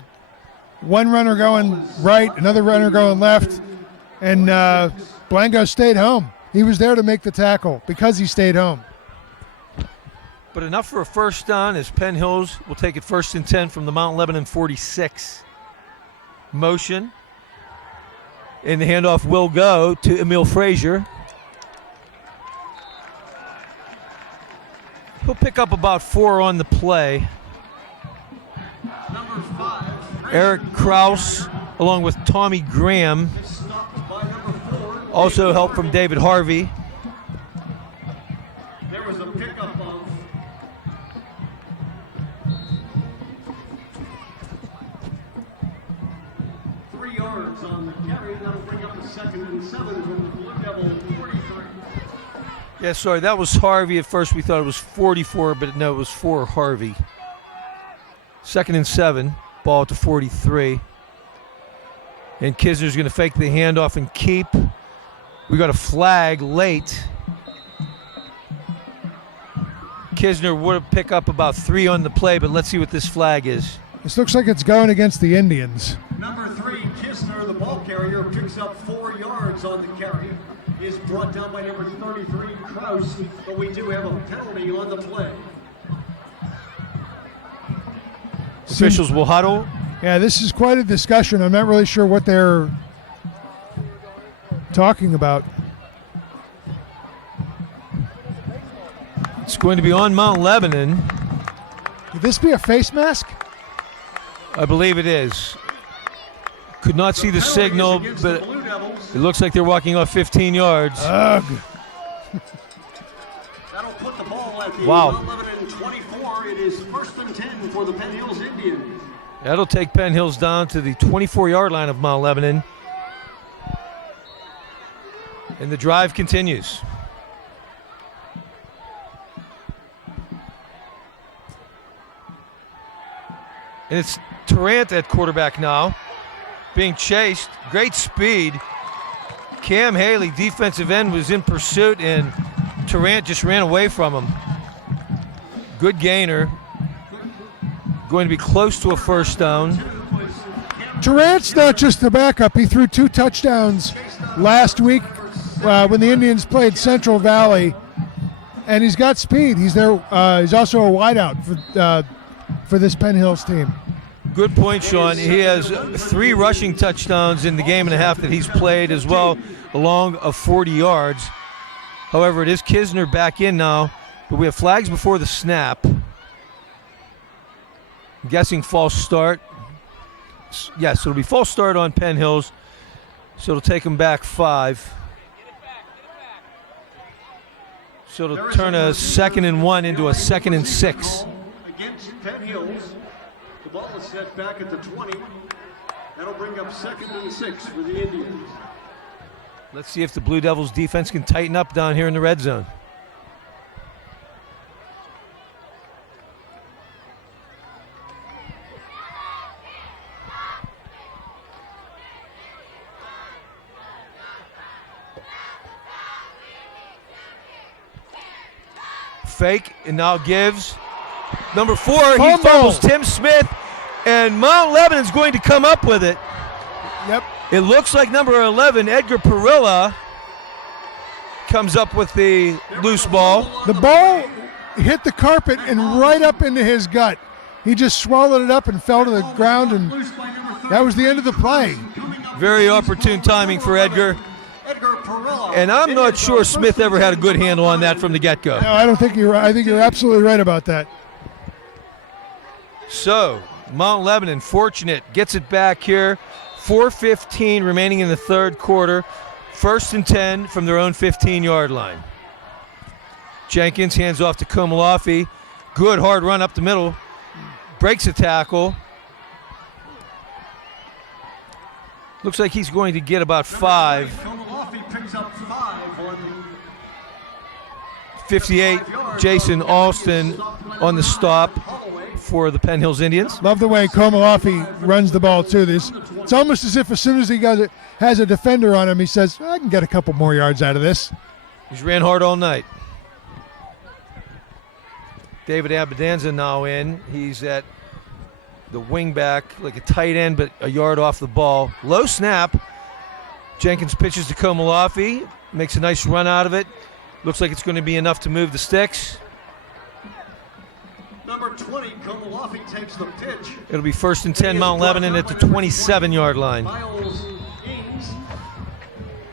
one runner going right, another runner going left, and Blanco stayed home. He was there to make the tackle because he stayed home. But enough for a first down as Penn Hills will take it 1st and 10 from the Mount Lebanon 46. Motion. And the handoff will go to Emil Frazier. He'll pick up about 4 on the play. Number 5. Eric Kraus along with Tommy Graham. Stopped by number 4. Also help from David Harvey. There was a pickup of 3 yards on the carry. That'll bring up a 2nd and 7 from the Blue Devil 43. Yeah, sorry, that was Harvey. At first we thought it was 44, but no, it was for Harvey. 2nd and 7. ball at the 43. And Kisner's going to fake the handoff and keep. We got a flag late. Kisner would have picked up about 3 on the play, but let's see what this flag is. This looks like it's going against the Indians. Number 3, Kisner, the ball carrier, picks up 4 yards on the carry. Is brought down by number 33, Kraus, but we do have a penalty on the play. Officials will huddle. Yeah, this is quite a discussion. I'm not really sure what they're talking about. It's going to be on Mount Lebanon. Could this be a face mask? I believe it is. Could not see the signal, but it looks like they're walking off 15 yards. Ugh. That'll put the ball at the Wow. Mount Lebanon 24. It is 1st and 10 for the Penn Hills Indians. That'll take Penn Hills down to the 24-yard line of Mount Lebanon. And the drive continues. And it's Tarrant at quarterback now, being chased. Great speed. Cam Haley, defensive end, was in pursuit, and Tarrant just ran away from him. Good gainer. Going to be close to a first down. Tarrant's not just the backup. He threw 2 touchdowns last week when the Indians played Central Valley, and he's got speed. He's there. He's also a wideout for this Penn Hills team. Good point, Sean. He has 3 rushing touchdowns in the game and a half that he's played as well, along of 40 yards. However, it is Kisner back in now, but we have flags before the snap. I'm guessing false start. Yes, it'll be false start on Penn Hills, so it'll take them back 5. So it'll turn a 2nd and 1 into a 2nd and 6. Against Penn Hills, the ball is set back at the 20. That'll bring up 2nd and 6 for the Indians. Let's see if the Blue Devils defense can tighten up down here in the red zone. Fake, and now gives. Number 4, he fumbles Tim Smith, and Mount Lebanon's going to come up with it. Yep. It looks like number 11, Edgar Perilla, comes up with the loose ball. The ball hit the carpet and right up into his gut. He just swallowed it up and fell to the ground, and that was the end of the play. Very opportune timing for Edgar. And I'm not sure Smith ever had a good handle on that from the get-go. No, I don't think you're. I think you're absolutely right about that. So, Mount Lebanon, fortunate, gets it back here. 4:15 remaining in the third quarter. 1st and 10 from their own 15-yard line. Jenkins hands off to Komalafi. Good hard run up the middle. Breaks a tackle. Looks like he's going to get about 5. Komalafi picks up 5 on 58, Jason Alston on the stop for the Penn Hills Indians. Love the way Komalafi runs the ball too. It's almost as if as soon as he has a defender on him, he says, I can get a couple more yards out of this. He's ran hard all night. David Abedanza now in. He's at the wing back, like a tight end, but a yard off the ball. Low snap. Jenkins pitches to Komalafi, makes a nice run out of it. Looks like it's going to be enough to move the sticks. Number 20, Komalafi takes the pitch. It'll be 1st and 10, Mount Lebanon at the 27-yard line. Miles Ings,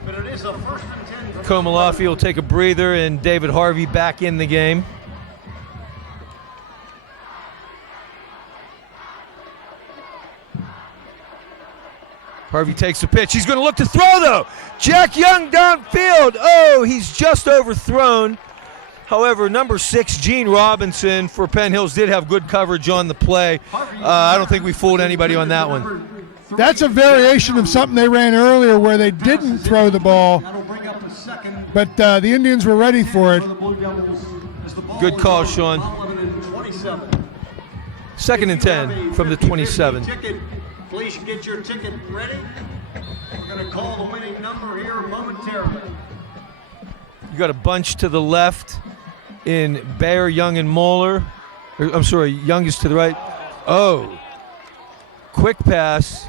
but it is a 1st and 10. Komalafi will take a breather, and David Harvey back in the game. Harvey takes the pitch. He's going to look to throw, though. Jack Young downfield. Oh, he's just overthrown. However, number 6, Gene Robinson for Penn Hills did have good coverage on the play. I don't think we fooled anybody on that one. That's a variation of something they ran earlier where they didn't throw the ball, but the Indians were ready for it. Good call, Sean. Second and 10 from the 27. Ticket, please get your ticket ready. We're going to call the winning number here momentarily. You got a bunch to the left in Bayer, Young, and Moeller. I'm sorry, Young is to the right. Oh, quick pass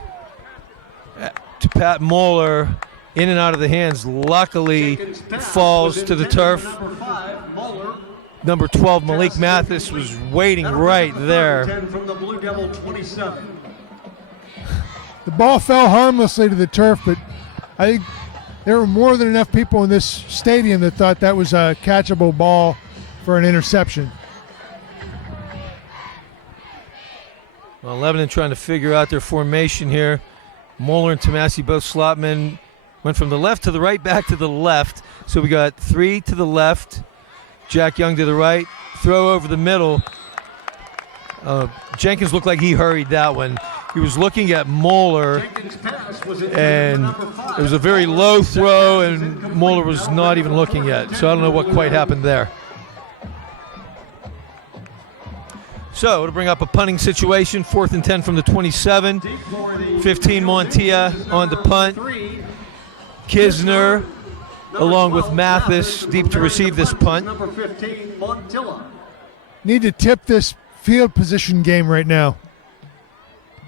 to Pat Moeller, in and out of the hands. Luckily, falls to the turf. Number 5, Moeller. Number 12, Malik Mathis, was waiting right there. 10 from the Blue Devil 27. The ball fell harmlessly to the turf, but I think there were more than enough people in this stadium that thought that was a catchable ball for an interception. Well, Lebanon trying to figure out their formation here. Moeller and Tomasi, both slot men, went from the left to the right, back to the left. So we got 3 to the left, Jack Young to the right, throw over the middle. Jenkins looked like he hurried that one. He was looking at Moeller, and it was a very low throw, and Moeller was not even looking yet. So I don't know what quite happened there. So it'll bring up a punting situation, 4th and 10 from the 27. 15 Montilla on the punt. Kisner, along with Mathis, deep to receive this punt. Number 15, Montilla. Need to tip this field position game right now.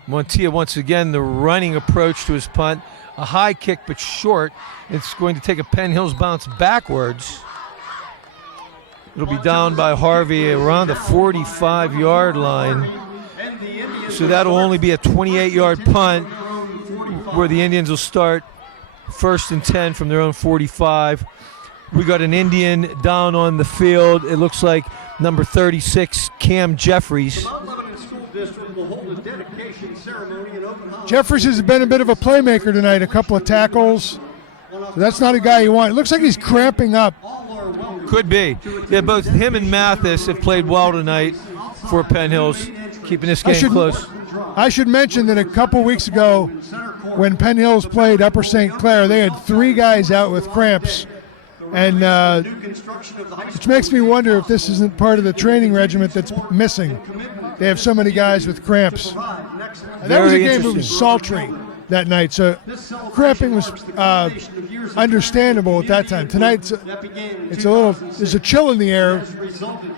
Montilla once again, the running approach to his punt. A high kick, but short. It's going to take a Penn Hills bounce backwards. It'll be down by Harvey around the 45-yard line. So that'll only be a 28-yard punt, where the Indians will start 1st and 10 from their own 45. We got an Indian down on the field. It looks like number 36, Cam Jeffries. Jeffries has been a bit of a playmaker tonight, a couple of tackles. So that's not a guy you want. It looks like he's cramping up. Could be. Yeah, both him and Mathis have played well tonight for Penn Hills, keeping this game close. I should mention that a couple weeks ago, when Penn Hills played Upper St. Clair, they had 3 guys out with cramps. And which makes me wonder if this isn't part of the training regiment that's missing. They have so many guys with cramps. And that was a game that was sultry that night, so cramping was understandable at that time. Tonight, it's a little, there's a chill in the air.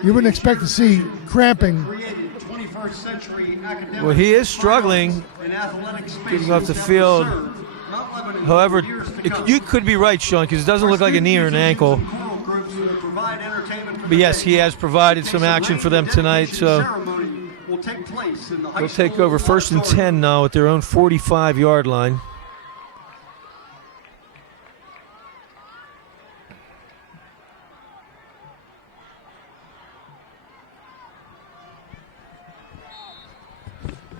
You wouldn't expect to see cramping. Well, he is struggling getting off the field. However, you could be right, Sean, because it doesn't look like a knee or an ankle. But yes, he has provided some action for them tonight, so they'll take over 1st and 10 now at their own 45-yard line.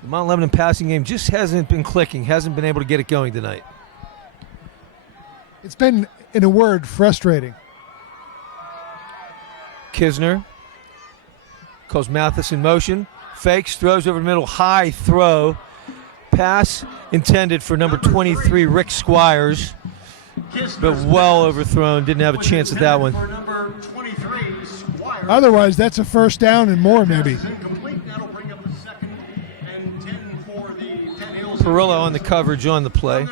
The Mount Lebanon passing game just hasn't been clicking, hasn't been able to get it going tonight. It's been, in a word, frustrating. Kisner calls Mathis in motion. Fakes, throws over the middle, high throw. Pass intended for number 23, Rick Squires, but well overthrown. Didn't have a chance at that one. Otherwise, that's a first down and more, maybe. Perillo on the coverage on the play.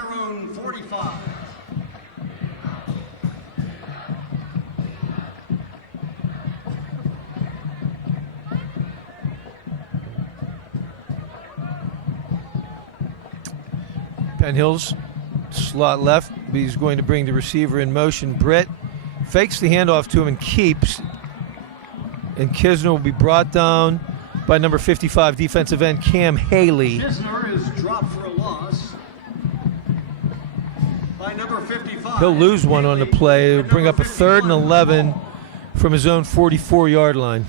Penn Hills, slot left, but he's going to bring the receiver in motion. Britt fakes the handoff to him and keeps. And Kisner will be brought down by number 55 defensive end Cam Haley. Kisner is dropped for a loss by number 55. He'll lose one on the play. It'll bring up a 3rd and 11 from his own 44-yard line.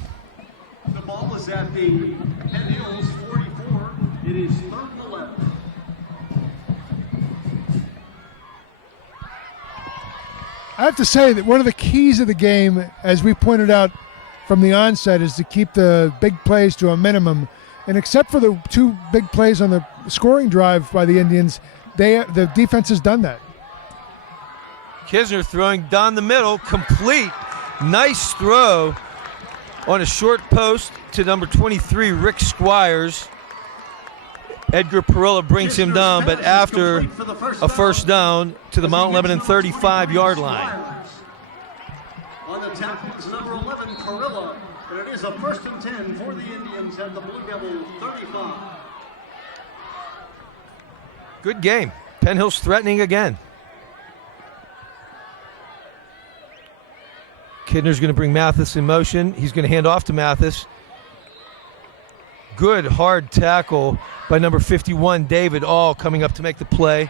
The ball is at the Penn Hills 44. It is 3rd and 11. I have to say that one of the keys of the game, as we pointed out from the onset, is to keep the big plays to a minimum. And except for the 2 big plays on the scoring drive by the Indians, the defense has done that. Kisner throwing down the middle, complete. Nice throw On a short post to number 23, Rick Squires. Edgar Perilla brings him down, but after a first down to the Mount Lebanon 35-yard line. On the tackle is number 11, Perilla, and it is a 1st and 10 for the Indians at the Blue Devil 35. Good game. Penn Hill's threatening again. Kidner's going to bring Mathis in motion. He's going to hand off to Mathis. Good hard tackle by number 51, David All, coming up to make the play.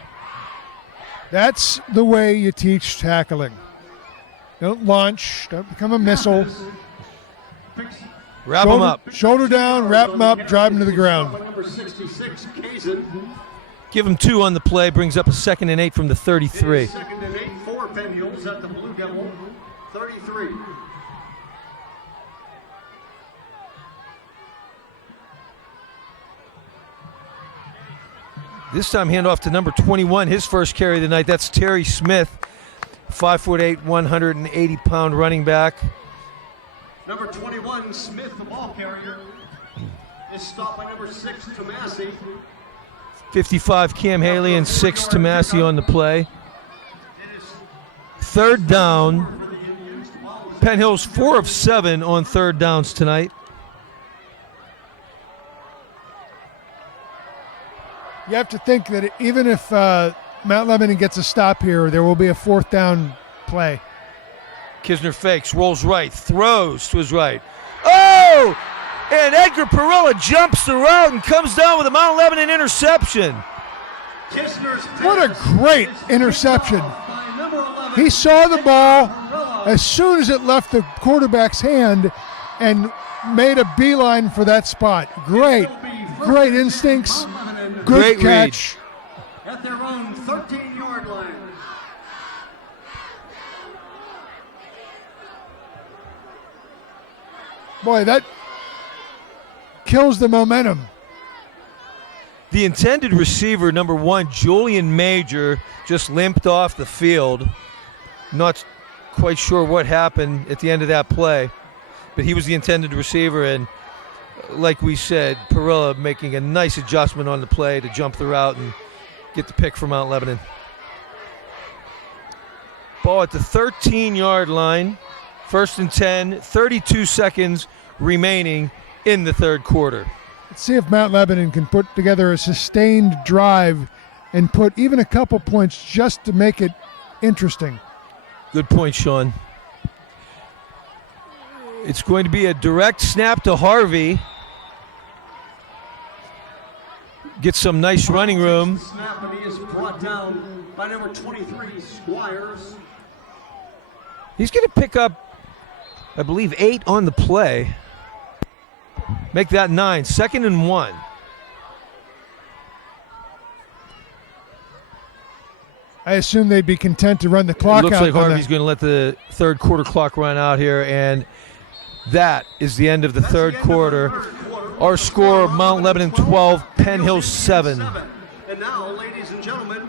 That's the way you teach tackling. Don't launch. Don't become a missile. Wrap him up. Shoulder down, wrap him up, drive him to the ground. Number 66, Kazin. Give him 2 on the play, brings up a 2nd and 8 from the 33. 2nd and 8 for Penn Hills at the Blue Devil 33. This time handoff to number 21, his first carry of the night. That's Terry Smith, 5'8", 180-pound running back. Number 21, Smith, the ball carrier, is stopped by number 6, Tomasi. 55, Cam Haley, and 6, Tomasi on the play. 3rd down. Penn Hill's 4 of 7 on 3rd downs tonight. You have to think that even if Mount Lebanon gets a stop here, there will be a 4th down play. Kisner fakes, rolls right, throws to his right. Oh! And Edgar Perilla jumps the route and comes down with a Mount Lebanon interception. What a great interception. He saw the ball as soon as it left the quarterback's hand and made a beeline for that spot. Great instincts. Good catch. At their own 13-yard line. Boy, that kills the momentum. The intended receiver, number 1, Julian Major, just limped off the field. Not quite sure what happened at the end of that play, but he was the intended receiver, and like we said, Perilla making a nice adjustment on the play to jump the route and get the pick for Mount Lebanon. Ball at the 13-yard line. 1st and 10, 32 seconds remaining in the 3rd quarter. Let's see if Mount Lebanon can put together a sustained drive and put even a couple points just to make it interesting. Good point, Sean. It's going to be a direct snap to Harvey. Get some nice running room. Snap, and he is brought down by number 23, Squires. He's going to pick up, I believe, 8 on the play. Make that 9. 2nd and 1. I assume they'd be content to run the clock out. It looks like Harvey's going to let the 3rd quarter clock run out here, and that is the end of the 3rd quarter. Our score, Mount Lebanon 12, Penn Hill 7. And now, ladies and gentlemen,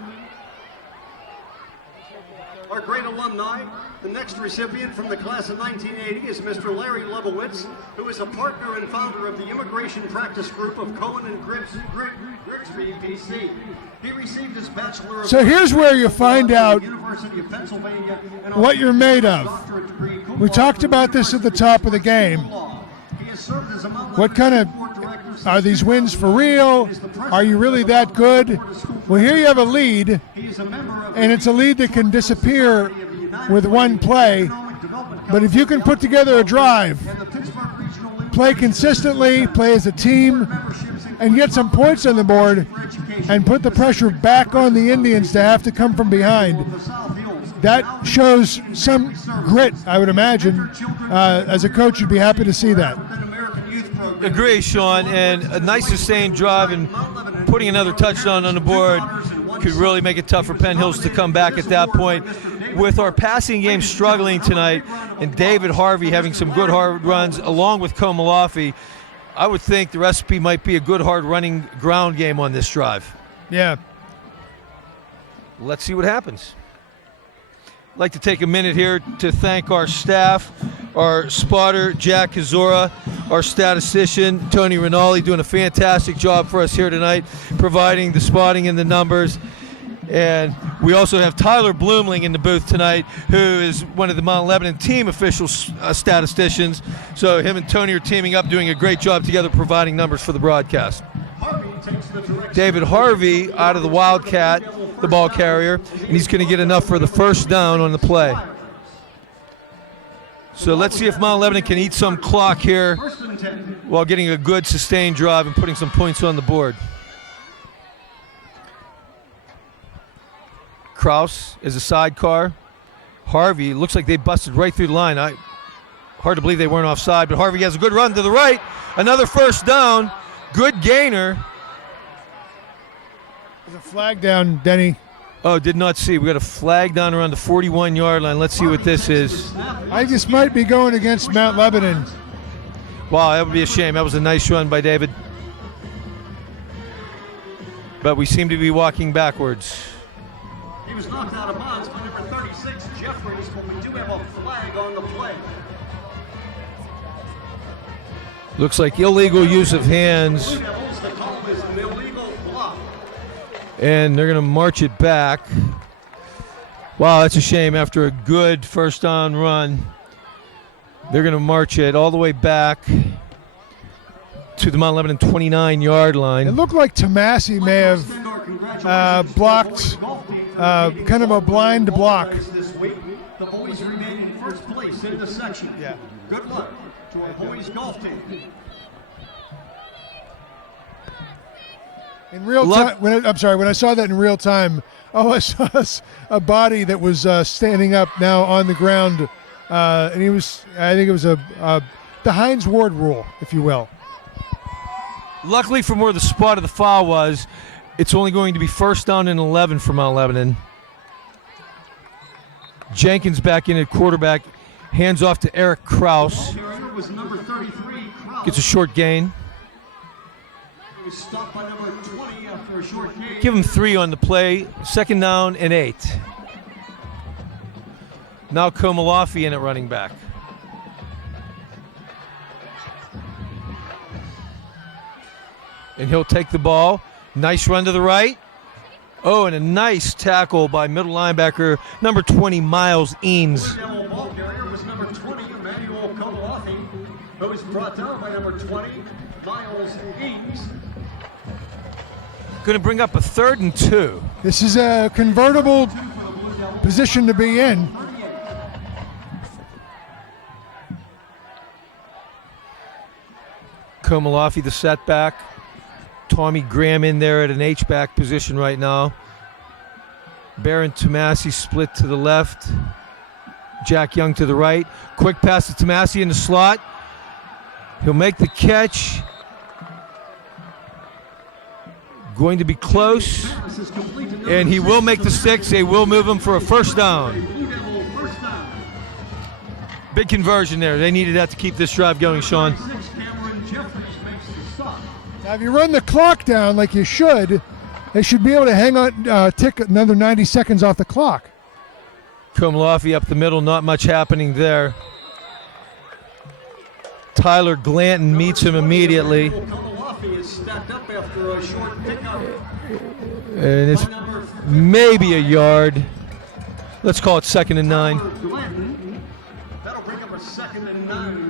our great alumni, the next recipient from the class of 1980 is Mr. Larry Lebowitz, who is a partner and founder of the Immigration Practice Group of Cohen and Grigsby, PC. He received his bachelor. So here's where you find out what you're made of. We talked about this at the top of the game. What kind of, are these wins for real? Are you really that good? Well, here you have a lead, and it's a lead that can disappear with one play. But if you can put together a drive, play consistently, play as a team, and get some points on the board, and put the pressure back on the Indians to have to come from behind, that shows some grit, I would imagine. As a coach, you'd be happy to see that. Agree, Sean, and a nice sustained drive and putting another touchdown on the board could really make it tough for Penn Hills to come back at that point. With our passing game struggling tonight and David Harvey having some good hard runs along with Komalafi, I would think the recipe might be a good hard running ground game on this drive. Yeah. Let's see what happens. I'd like to take a minute here to thank our staff our spotter, Jack Kazora, our statistician, Tony Rinaldi, doing a fantastic job for us here tonight, providing the spotting and the numbers. And we also have Tyler Bloomling in the booth tonight, who is one of the Mount Lebanon team official statisticians. So him and Tony are teaming up, doing a great job together, providing numbers for the broadcast. David Harvey out of the Wildcat, the ball carrier, and he's going to get enough for the first down on the play. So let's see if Mount Lebanon can eat some clock here while getting a good sustained drive and putting some points on the board. Kraus is a sidecar. Harvey, looks like they busted right through the line. Hard to believe they weren't offside, but Harvey has a good run to the right. Another first down. Good gainer. There's a flag down, Denny. Oh, did not see. We got a flag down around the 41-yard line. Let's see what this is. I just might be going against Mount Lebanon. Wow, that would be a shame. That was a nice run by David. But we seem to be walking backwards. He was knocked out of bounds by number 36, Jeffries, but we do have a flag on the play. Looks like illegal use of hands. Blue Devils, the call is an illegal block. And they're going to march it back. Wow, that's a shame. After a good first down run, they're going to march it all the way back to the Mount Lebanon 29-yard line. It looked like Tomasi may have blocked kind of a blind block. This week, the boys remain in first place in the section. Yeah. Good luck to our boys golf team. In real time, when I saw that in real time, I saw a body that was standing up now on the ground, and he was, I think it was the Hines Ward rule, if you will. Luckily from where the spot of the foul was, it's only going to be first down and 11 for Mount Lebanon. Jenkins back in at quarterback, hands off to Eric Kraus. Was number 33, Kraus. Gets a short gain. He was stopped by number 20 after a short gain. Give him 3 on the play, second down and 8. Now Komalafi in at running back. And he'll take the ball. Nice run to the right. Oh, and a nice tackle by middle linebacker, number 20, Miles Eanes. The Devil ball carrier was number 20, Emmanuel Komalafi, who was brought down by number 20, Miles Eanes. Going to bring up a 3rd and 2. This is a convertible position to be in. Komalafi, the setback. Tommy Graham in there at an H-back position right now. Baron Tomasi split to the left. Jack Young to the right. Quick pass to Tomasi in the slot. He'll make the catch. Going to be close. And he will make the sticks. They will move him for a first down. Big conversion there. They needed that to keep this drive going, Sean. Now, if you run the clock down like you should, they should be able to hang on, tick another 90 seconds off the clock. Komalafi up the middle, not much happening there. Tyler Glanton meets him immediately. And it's maybe a yard. Let's call it 2nd and 9. That'll bring up a 2nd and 9.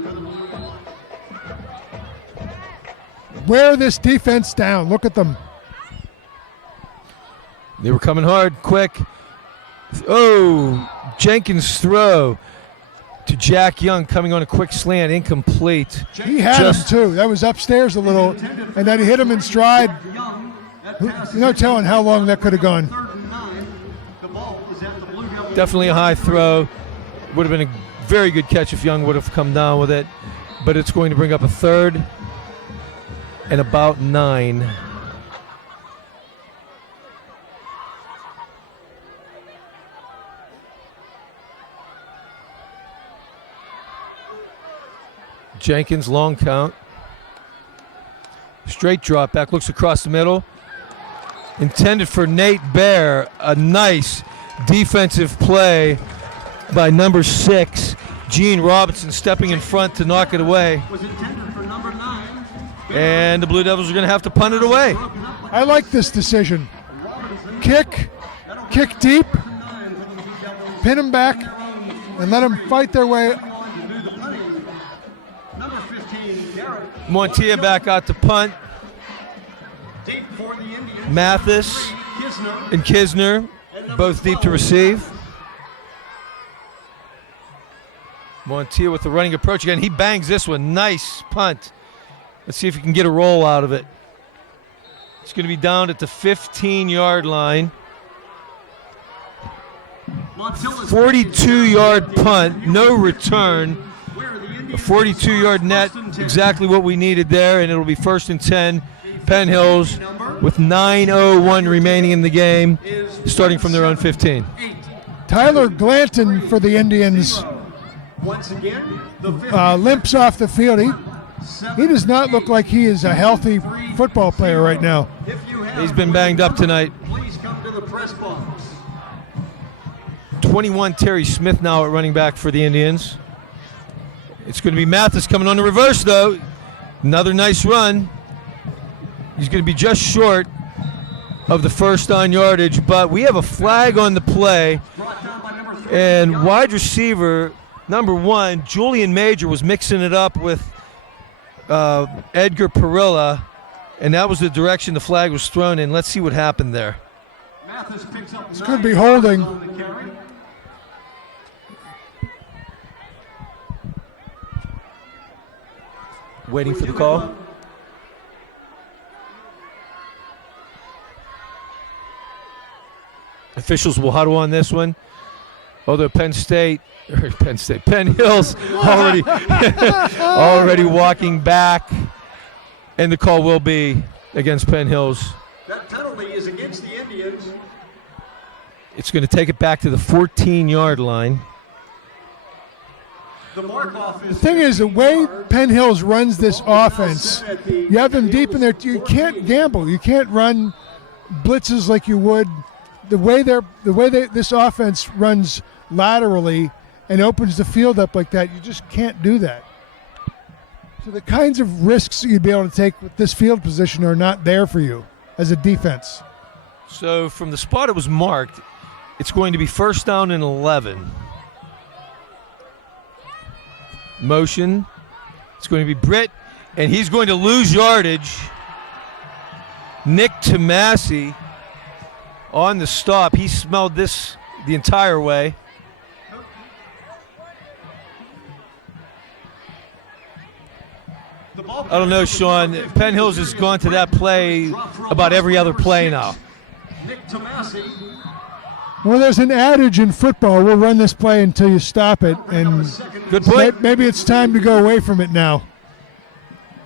Wear this defense down. Look at them. They were coming hard, quick. Oh, Jenkins' throw to Jack Young coming on a quick slant, incomplete. He had him too. That was upstairs a little, and then he hit him in stride. No telling how long that could have gone. Definitely a high throw. Would have been a very good catch if Young would have come down with it. But it's going to bring up a 3rd and about 9. Jenkins, long count. Straight drop back, looks across the middle. Intended for Nate Bear. A nice defensive play by number 6, Gene Robinson stepping in front to knock it away. Was intended for number 9. And the Blue Devils are going to have to punt it away. I like this decision. Kick deep, pin them back, and let them fight their way. Number 15, Garrett. Montilla back out to punt. Deep for the Indians. Mathis Kisner. and Kisner both deep to receive. Montilla with the running approach again. He bangs this one. Nice punt. Let's see if he can get a roll out of it. It's going to be down at the 15-yard line. 42-yard punt, no return. A 42-yard net, exactly what we needed there, and it'll be 1st and 10. Penn Hills with 9:01 remaining in the game, starting from their own 15. Tyler Glanton for the Indians Once again, the limps off the field. He does not look like he is a healthy football player right now. If you have He's been banged up tonight. please come to the press box. 21 Terry Smith now at running back for the Indians. It's going to be Mathis coming on the reverse, though. Another nice run. He's going to be just short of the first down yardage, but we have a flag on the play. And wide receiver number 1, Julian Major, was mixing it up with Edgar Perilla, and that was the direction the flag was thrown in. Let's see what happened there. Mathis picks up This could be holding. on the carry. Waiting for the call. Officials will huddle on this one. Although Penn Hills already walking back, and the call will be against Penn Hills. That penalty is against the Indians. It's going to take it back to the 14-yard line. The mark-off is The thing is, the way Penn Hills runs this offense, you have them deep in there. You can't gamble. You can't run blitzes like you would. The way this offense runs laterally and opens the field up like that, you just can't do that. So the kinds of risks you'd be able to take with this field position are not there for you as a defense. So from the spot it was marked, it's going to be 1st down and 11. Motion. It's going to be Britt, and he's going to lose yardage. Nick Tomasi on the stop. He smelled this the entire way. I don't know, Sean. Penn Hills has gone to that play about every other play now. Nick Tomasi. Well, there's an adage in football: we'll run this play until you stop it, and Good point. maybe it's time to go away from it now.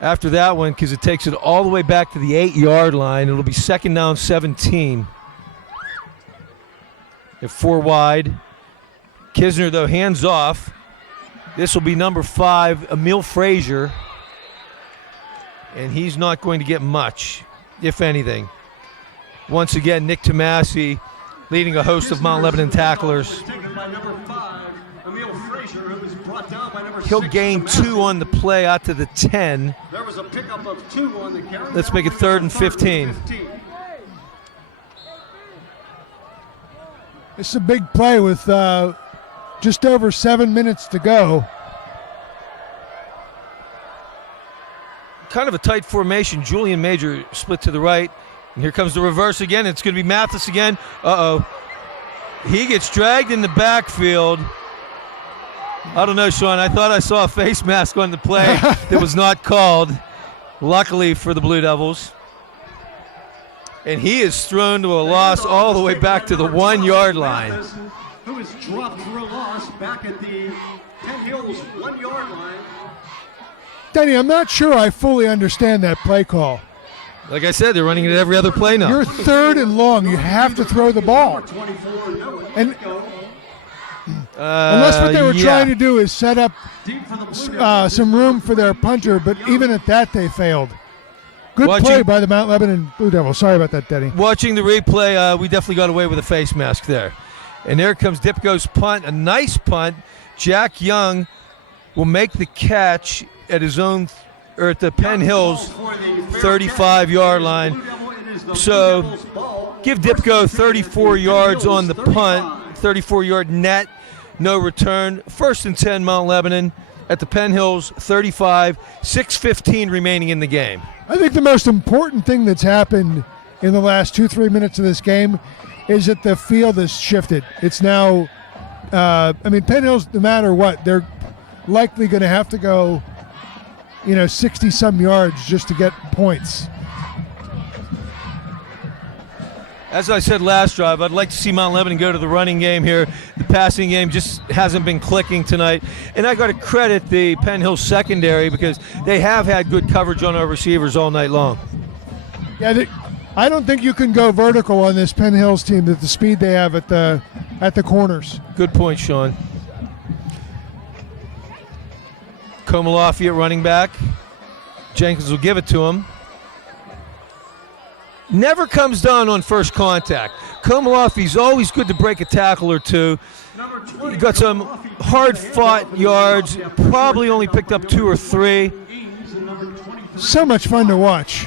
After that one, because it takes it all the way back to the 8-yard line, it'll be 2nd down 17. At 4 wide. Kisner, though, hands off. This will be number 5, Emil Frazier. And he's not going to get much, if anything. Once again, Nick Tomasi leading a host of Mount Lebanon tacklers. Taken by number 5, Emil Frazier, who was brought down by number He'll 6, gain 2 on the play out to the 10. There was a pickup of 2 on the carry. Let's make it 3rd and 15. It's a big play with just over 7 minutes to go. Kind of a tight formation. Julian Major split to the right. And here comes the reverse again. It's going to be Mathis again. Uh-oh. He gets dragged in the backfield. I don't know, Sean. I thought I saw a face mask on the play that was not called, luckily for the Blue Devils. And he is thrown to a loss all the way back to the 1-yard line. Who is dropped for a loss back at the Penn Hills 1-yard line. Denny, I'm not sure I fully understand that play call. Like I said, they're running it every other play now. You're 3rd and long. You have to throw the ball. 24, no, And unless what they were yeah. trying to do is set up deep for the Blue Devils. some room for their punter, but even at that they failed. Good Watching- play by the Mount Lebanon Blue Devils. Sorry about that, Denny. Watching the replay, we definitely got away with a face mask there. And there comes Dipko's punt, a nice punt. Jack Young will make the catch at his own, or at the Penn Hills 35-yard line. So give Dipko 34 yards on the punt, 34-yard net, no return. 1st and 10 Mount Lebanon at the Penn Hills 35, 6:15 remaining in the game. I think the most important thing that's happened in the last 2-3 minutes of this game is that the field has shifted. It's now, Penn Hills, no matter what, they're likely going to have to go, 60-some yards just to get points. As I said last drive, I'd like to see Mount Lebanon go to the running game here. The passing game just hasn't been clicking tonight. And I got to credit the Penn Hills secondary because they have had good coverage on our receivers all night long. Yeah, I don't think you can go vertical on this Penn Hills team at the speed they have at the corners. Good point, Sean. Komalafi at running back. Jenkins will give it to him. Never comes down on first contact. Komalafi's always good to break a tackle or two. He got some hard-fought yards, probably only picked up 2 or 3. So much fun to watch.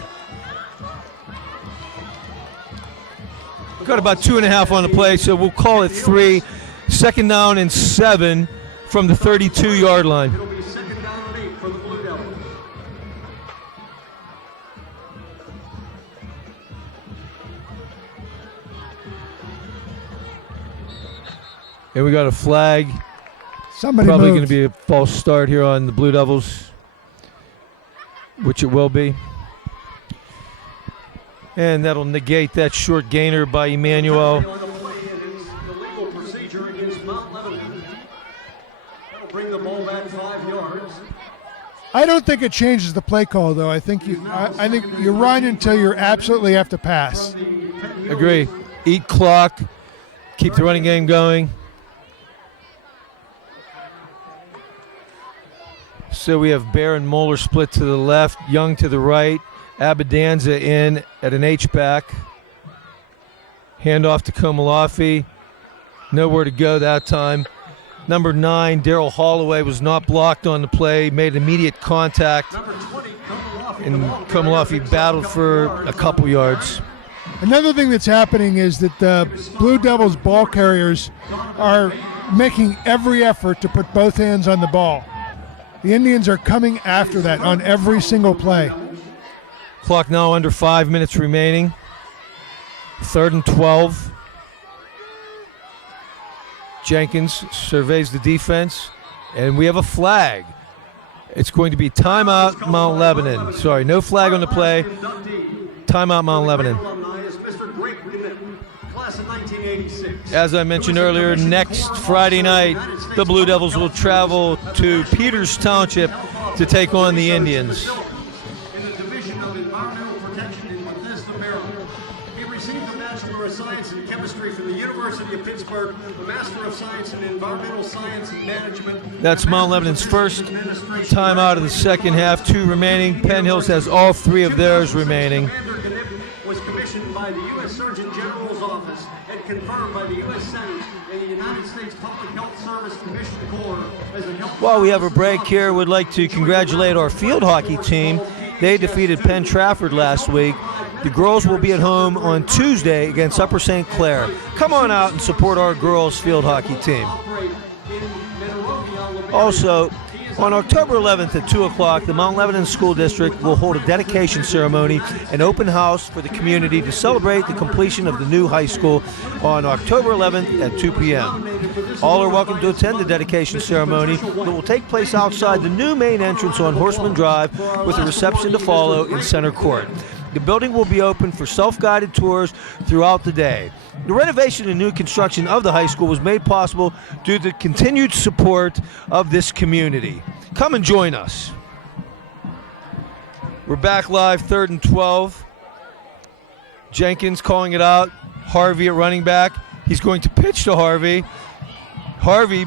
Got about 2.5 on the play, so we'll call it 3. 2nd down and 7 from the 32-yard line. It'll be 2nd down and 8 for the Blue Devils. And we got a flag. Somebody Probably going moved. to be a false start here on the Blue Devils, which it will be. And that'll negate that short gainer by Emmanuel. On the play, it is illegal procedure against Mount Lebanon. That'll bring the ball back 5 yards. I don't think it changes the play call, though. I think you run until you absolutely have to pass. Agree. Eat clock. Keep the running game going. So we have Bear and Moeller split to the left, Young to the right, Abadanza in at an H-back. Handoff to Komalafi. Nowhere to go that time. Number 9, Daryl Holloway, was not blocked on the play, made immediate contact, and Komalafi battled for a couple yards. Another thing that's happening is that the Blue Devils ball carriers are making every effort to put both hands on the ball. The Indians are coming after that on every single play. Clock now under 5 minutes remaining. 3rd and 12. Jenkins surveys the defense, and we have a flag. It's going to be timeout Mount Lebanon. Sorry, no flag on the play. Timeout Mount Lebanon. As I mentioned earlier, next Friday night, the Blue Devils will travel to Peters Township to take on the Indians. In the Division of Environmental Protection in Bethesda, Maryland. He received the Bachelor of Science in Chemistry from the University of Pittsburgh, the Master of Science in Environmental Science and Management. That's Mount Lebanon's first time out of the second half. 2 remaining. Penn Hills has all 3 of theirs remaining. Commander Knipp was commissioned by the U.S. Surgeon General's Office and confirmed by the U.S. Senate and the United States Public Health Service Commission Corps as a health. While we have a break here, we'd like to congratulate our field hockey team. They defeated Penn Trafford last week. The girls will be at home on Tuesday against Upper St. Clair. Come on out and support our girls field hockey team. Also, on October 11th at 2 o'clock, the Mount Lebanon School District will hold a dedication ceremony, an open house for the community to celebrate the completion of the new high school on October 11th at 2 p.m. All are welcome to attend the dedication ceremony that will take place outside the new main entrance on Horseman Drive with a reception to follow in Center Court. The building will be open for self-guided tours throughout the day. The renovation and new construction of the high school was made possible due to the continued support of this community. Come and join us. We're back live, 3rd and 12. Jenkins calling it out. Harvey at running back. He's going to pitch to Harvey. Harvey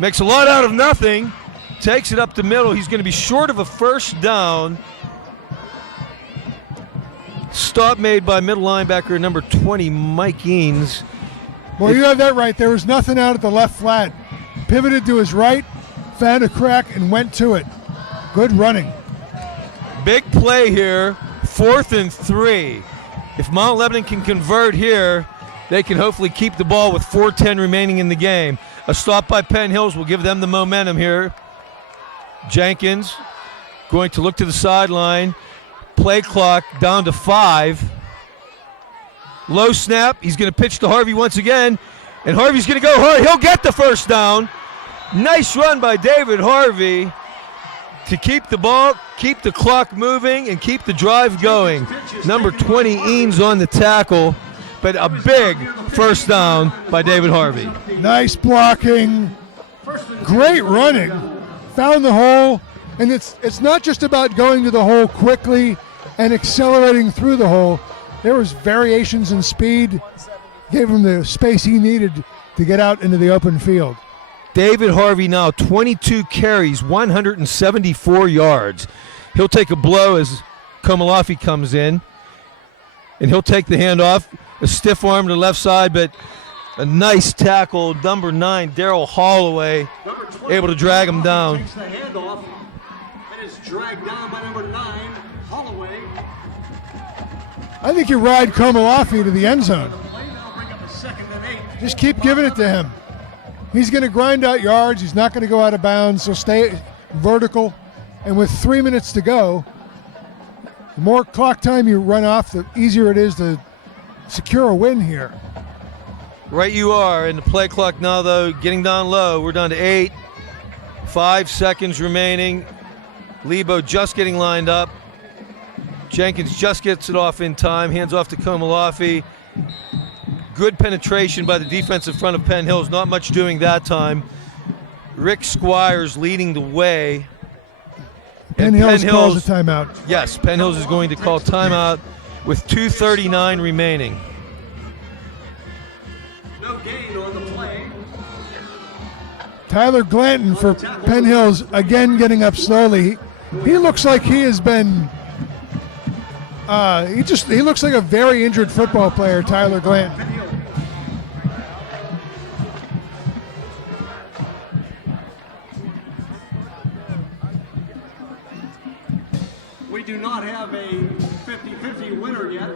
makes a lot out of nothing. Takes it up the middle. He's going to be short of a first down. Stop made by middle linebacker number 20, Mike Eanes. Well, you have that right. There was nothing out at the left flat. Pivoted to his right, found a crack and went to it. Good running. Big play here, 4th and 3. If Mount Lebanon can convert here, they can hopefully keep the ball with 4:10 remaining in the game. A stop by Penn Hills will give them the momentum here. Jenkins going to look to the sideline. Play clock down to 5. Low snap. He's going to pitch to Harvey once again. And Harvey's going to go hard. He'll get the first down. Nice run by David Harvey to keep the ball, keep the clock moving, and keep the drive going. Number 20, Eanes on the tackle, but a big first down by David Harvey. Nice blocking. Great running. Found the hole. And it's not just about going to the hole quickly and accelerating through the hole. There was variations in speed. Gave him the space he needed to get out into the open field. David Harvey now 22 carries, 174 yards. He'll take a blow as Komalafi comes in, and he'll take the handoff. A stiff arm to the left side, but a nice tackle. Number 9, Darryl Holloway, able to drag him down. Takes the handoff and is dragged down by number 9, Holloway. I think you ride Komalafi to the end zone. They'll bring up a 2nd and 8. Just keep giving it to him. He's going to grind out yards. He's not going to go out of bounds. He'll stay vertical. And with 3 minutes to go, the more clock time you run off, the easier it is to secure a win here. Right you are. And the play clock now, though, getting down low. We're down to 8. 5 seconds remaining. Lebo just getting lined up. Jenkins just gets it off in time. Hands off to Komalafi. Good penetration by the defensive front of Penn Hills. Not much doing that time. Rick Squires leading the way. Penn Hills calls a timeout. Yes, Penn Hills is going to call timeout with 2:39 remaining. No gain on the play. Tyler Glanton for Penn Hills again getting up slowly. He looks like he has been. He looks like a very injured football player, Tyler Glanton. We do not have a 50-50 winner yet,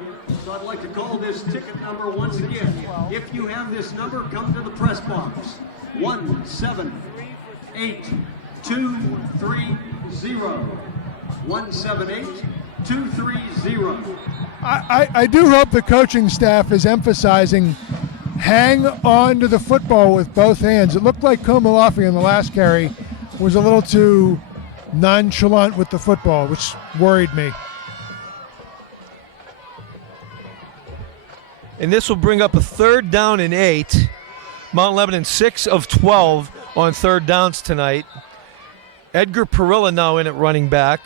so I'd like to call this ticket number once again. If you have this number, come to the press box. 178230. 178230. I do hope the coaching staff is emphasizing hang on to the football with both hands. It looked like Komalafi in the last carry was a little too nonchalant with the football, which worried me. And this will bring up a 3rd down and 8. Mount Lebanon 6 of 12 on 3rd downs tonight. Edgar Perilla now in at running back.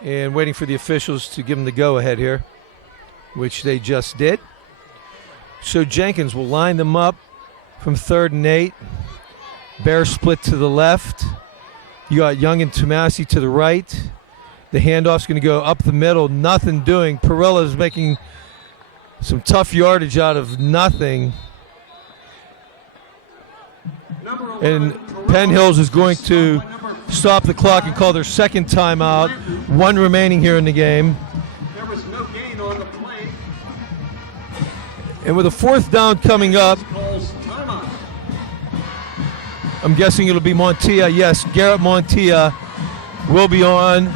And waiting for the officials to give them the go-ahead here, which they just did. So Jenkins will line them up from 3rd and 8. Bear split to the left. You got Young and Tomasi to the right. The handoff's going to go up the middle. Nothing doing. Perilla's making some tough yardage out of nothing. And Penn Hills is going to stop the clock and call their 2nd timeout. 1 remaining here in the game. There was no gain on the play. And with a 4th down coming up, Calls timeout. I'm guessing it'll be Montilla. Yes, Garrett Montilla will be on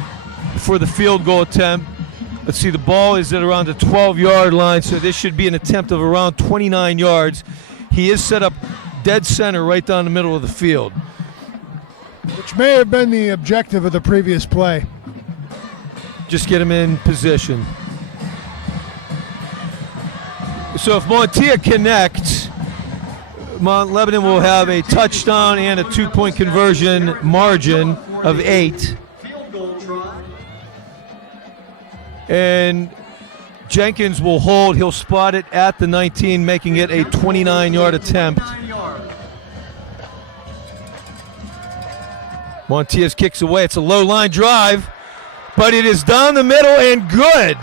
for the field goal attempt. Let's see, the ball is at around the 12-yard line, so this should be an attempt of around 29 yards. He is set up dead center right down the middle of the field. Which may have been the objective of the previous play. Just get him in position. So if Montilla connects, Mount Lebanon will have a touchdown and a 2-point conversion margin of 8. Field goal try. And Jenkins will hold. He'll spot it at the 19, making it a 29-yard attempt. 9 yards. Montias kicks away. It's a low line drive, but it is down the middle and good.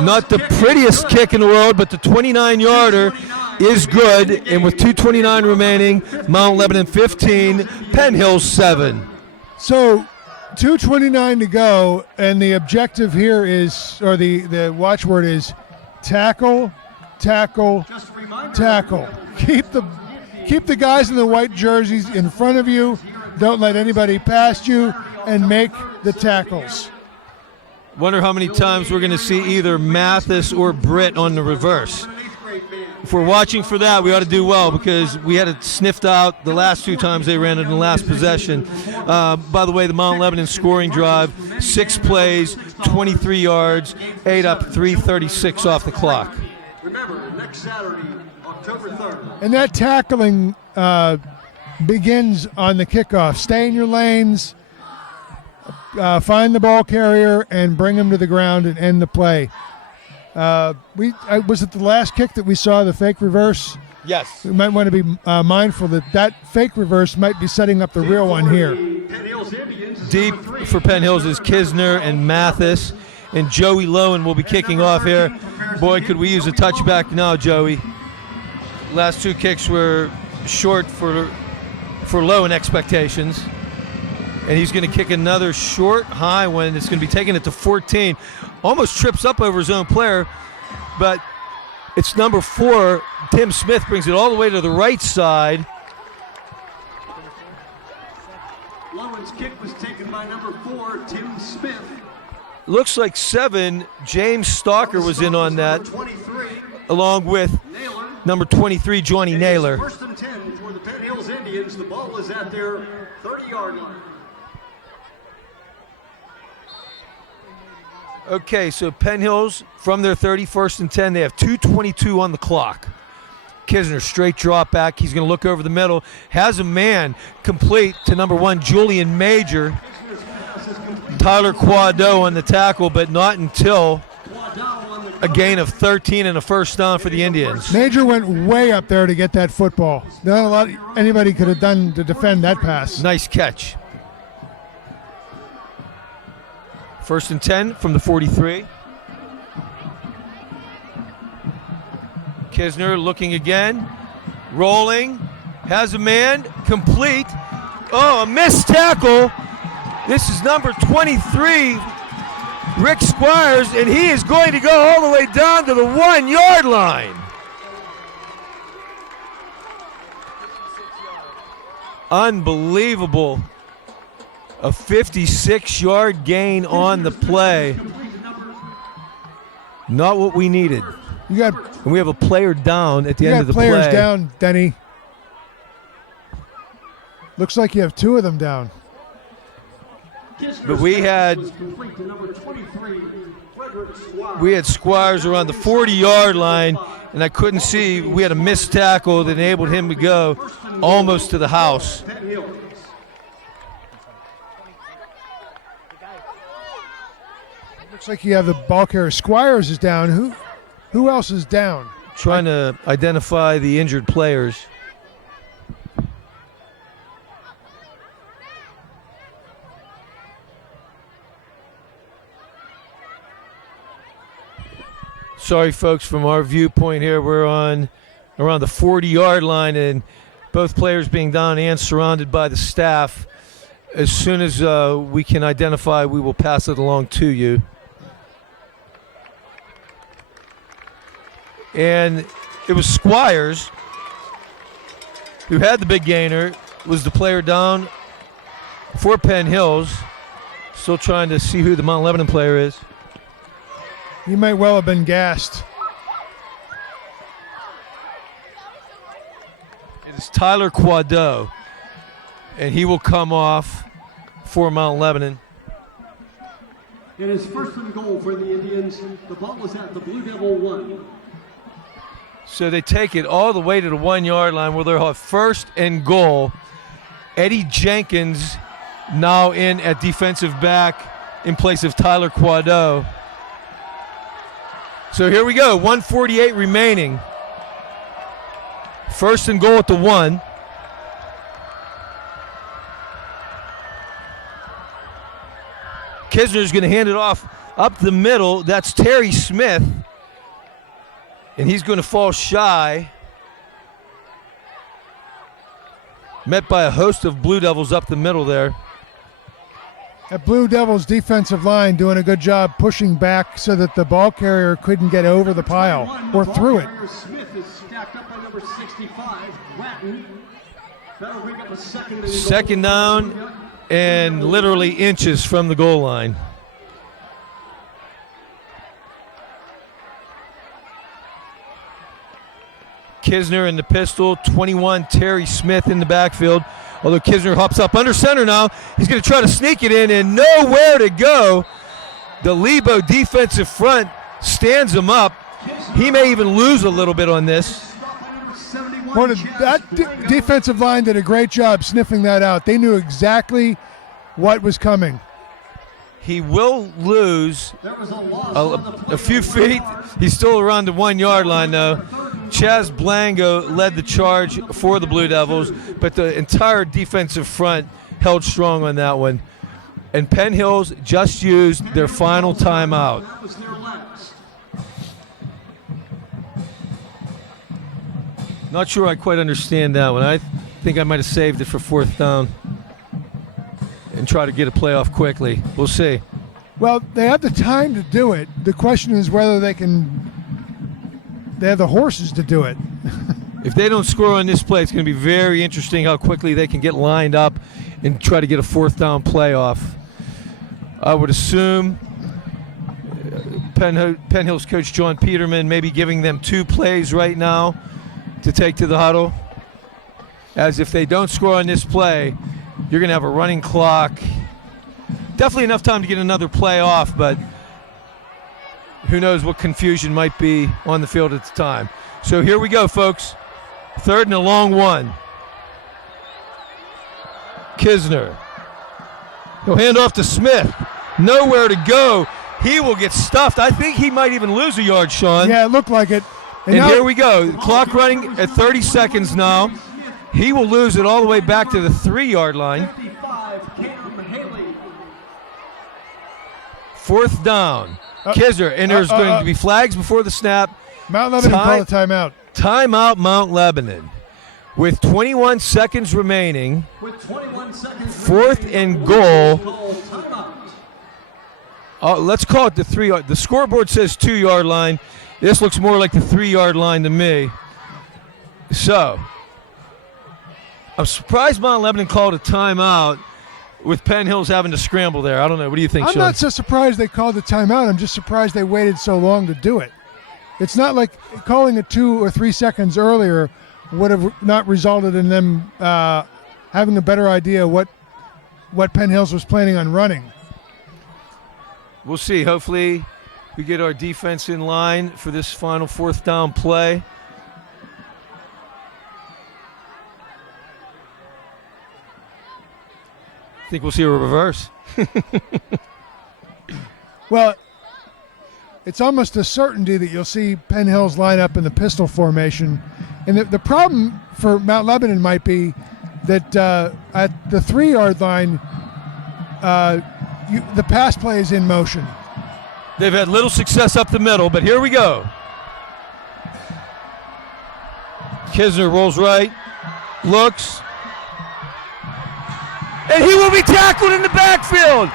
Not the prettiest kick in the world, but the 29-yarder is good. And with 2:29 remaining, Mount Lebanon 15, Penn Hills 7. So 2:29 to go, and the objective here is, or the watchword is, tackle, tackle, tackle. Keep the guys in the white jerseys in front of you. Don't let anybody past you, and make the tackles. Wonder how many times we're going to see either Mathis or Britt on the reverse. If we're watching for that, we ought to do well, because we had it sniffed out the last 2 times they ran it in the last possession. By the way, the Mount Lebanon scoring drive, 6 plays, 23 yards, 8 up, 3:36 off the clock. Remember, next Saturday, October 3rd. And that tackling begins on the kickoff. Stay in your lanes, find the ball carrier, and bring him to the ground and end the play. Was it the last kick that we saw, the fake reverse? Yes. We might want to be mindful that fake reverse might be setting up the real one here. Deep for Penn Hills is Kisner and Mathis, and Joey Lowen will be kicking off here. Boy, could we use a touchback now, Joey. Last 2 kicks were short for Lowen expectations. And he's going to kick another short high one. It's going to be taking it to 14. Almost trips up over his own player, but it's number 4. Tim Smith brings it all the way to the right side. Lowen's kick was taken by number 4, Tim Smith. Looks like 7, James Stalker was in on that, 23, along with Naylor. number 23, Johnny Naylor. First and 10 for the Penn Hills Indians. The ball is at their 30-yard line. Okay, so Penn Hills from their 31st and 10, they have 2:22 on the clock. Kisner, straight drop back. He's going to look over the middle. Has a man complete to number 1, Julian Major. Tyler Quado on the tackle, but not until a gain of 13 and a first down for the Indians. Major went way up there to get that football. Not a lot anybody could have done to defend that pass. Nice catch. First and 10 from the 43. Kisner looking again, rolling, has a man, complete. Oh, a missed tackle. This is number 23, Rick Squires, and he is going to go all the way down to the 1-yard line. Unbelievable. A 56-yard gain on the play. Not what we needed. And we have a player down at the end of the play. You got players down, Denny. Looks like you have 2 of them down. But we had Squires around the 40-yard line, and I couldn't see. We had a missed tackle that enabled him to go almost to the house. Looks like you have the ball carrier. Squires is down. Who else is down? Trying to identify the injured players. Sorry, folks, from our viewpoint here, we're on around the 40-yard line, and both players being down and surrounded by the staff. As soon as we can identify, we will pass it along to you. And it was Squires who had the big gainer, was the player down for Penn Hills. Still trying to see who the Mount Lebanon player is. He might well have been gassed. It is Tyler Quado, and he will come off for Mount Lebanon. It is first and goal for the Indians. The ball is at the Blue Devil 1. So they take it all the way to the 1-yard line where they'll have first and goal. Eddie Jenkins now in at defensive back in place of Tyler Quado. So here we go, 1:48 remaining. First and goal at the 1. Kisner's going to hand it off up the middle. That's Terry Smith. And he's going to fall shy. Met by a host of Blue Devils up the middle there. That Blue Devils defensive line doing a good job pushing back so that the ball carrier couldn't get over the pile or through it. Smith is stacked up by number 65, Ratton. That'll bring up a second. Second down and literally inches from the goal line. Kisner in the pistol, 21, Terry Smith in the backfield. Although Kisner hops up under center now. He's going to try to sneak it in and nowhere to go. The Lebo defensive front stands him up. He may even lose a little bit on this. Well, that defensive line did a great job sniffing that out. They knew exactly what was coming. He will lose a few feet. He's still around the 1 yard line, though. Chaz Blango led the charge for the Blue Devils, but the entire defensive front held strong on that one. And Penn Hills just used their final timeout. Not sure I quite understand that one. I think I might have saved it for fourth down and try to get a playoff quickly. We'll see. Well, they have the time to do it. The question is whether they have the horses to do it. If they don't score on this play, it's going to be very interesting how quickly they can get lined up and try to get a fourth down playoff. I would assume Penn Hills coach John Peterman may be giving them 2 plays right now to take to the huddle. As if they don't score on this play, you're going to have a running clock. Definitely enough time to get another play off, but who knows what confusion might be on the field at the time. So here we go, folks. Third and a long one. Kisner. He'll hand off to Smith. Nowhere to go. He will get stuffed. I think he might even lose a yard, Sean. Yeah, it looked like it. And here we go. Clock running at 30 seconds now. He will lose it all the way back to the 3 yard line. 55, Cam Haley. Fourth down. Kisner, and there's going to be flags before the snap. Mount Lebanon called a timeout. Timeout, Mount Lebanon. With 21 seconds remaining, With 21 seconds fourth and goal. timeout. Let's call it the 3 yard. The scoreboard says 2 yard line. This looks more like the 3 yard line to me. So, I'm surprised Mount Lebanon called a timeout with Penn Hills having to scramble there. I don't know. What do you think, I'm Sean? not so surprised they called the timeout. I'm just surprised they waited so long to do it. It's not like calling it 2 or 3 seconds earlier would have not resulted in them having a better idea what Penn Hills was planning on running. We'll see. Hopefully we get our defense in line for this final fourth down play. I think we'll see a reverse. Well, it's almost a certainty that you'll see Penn Hills line up in the pistol formation. And the problem for Mount Lebanon might be that at the 3 yard line, the pass play is in motion. They've had little success up the middle, but here we go. Kisner rolls right, looks, and he will be tackled in the backfield.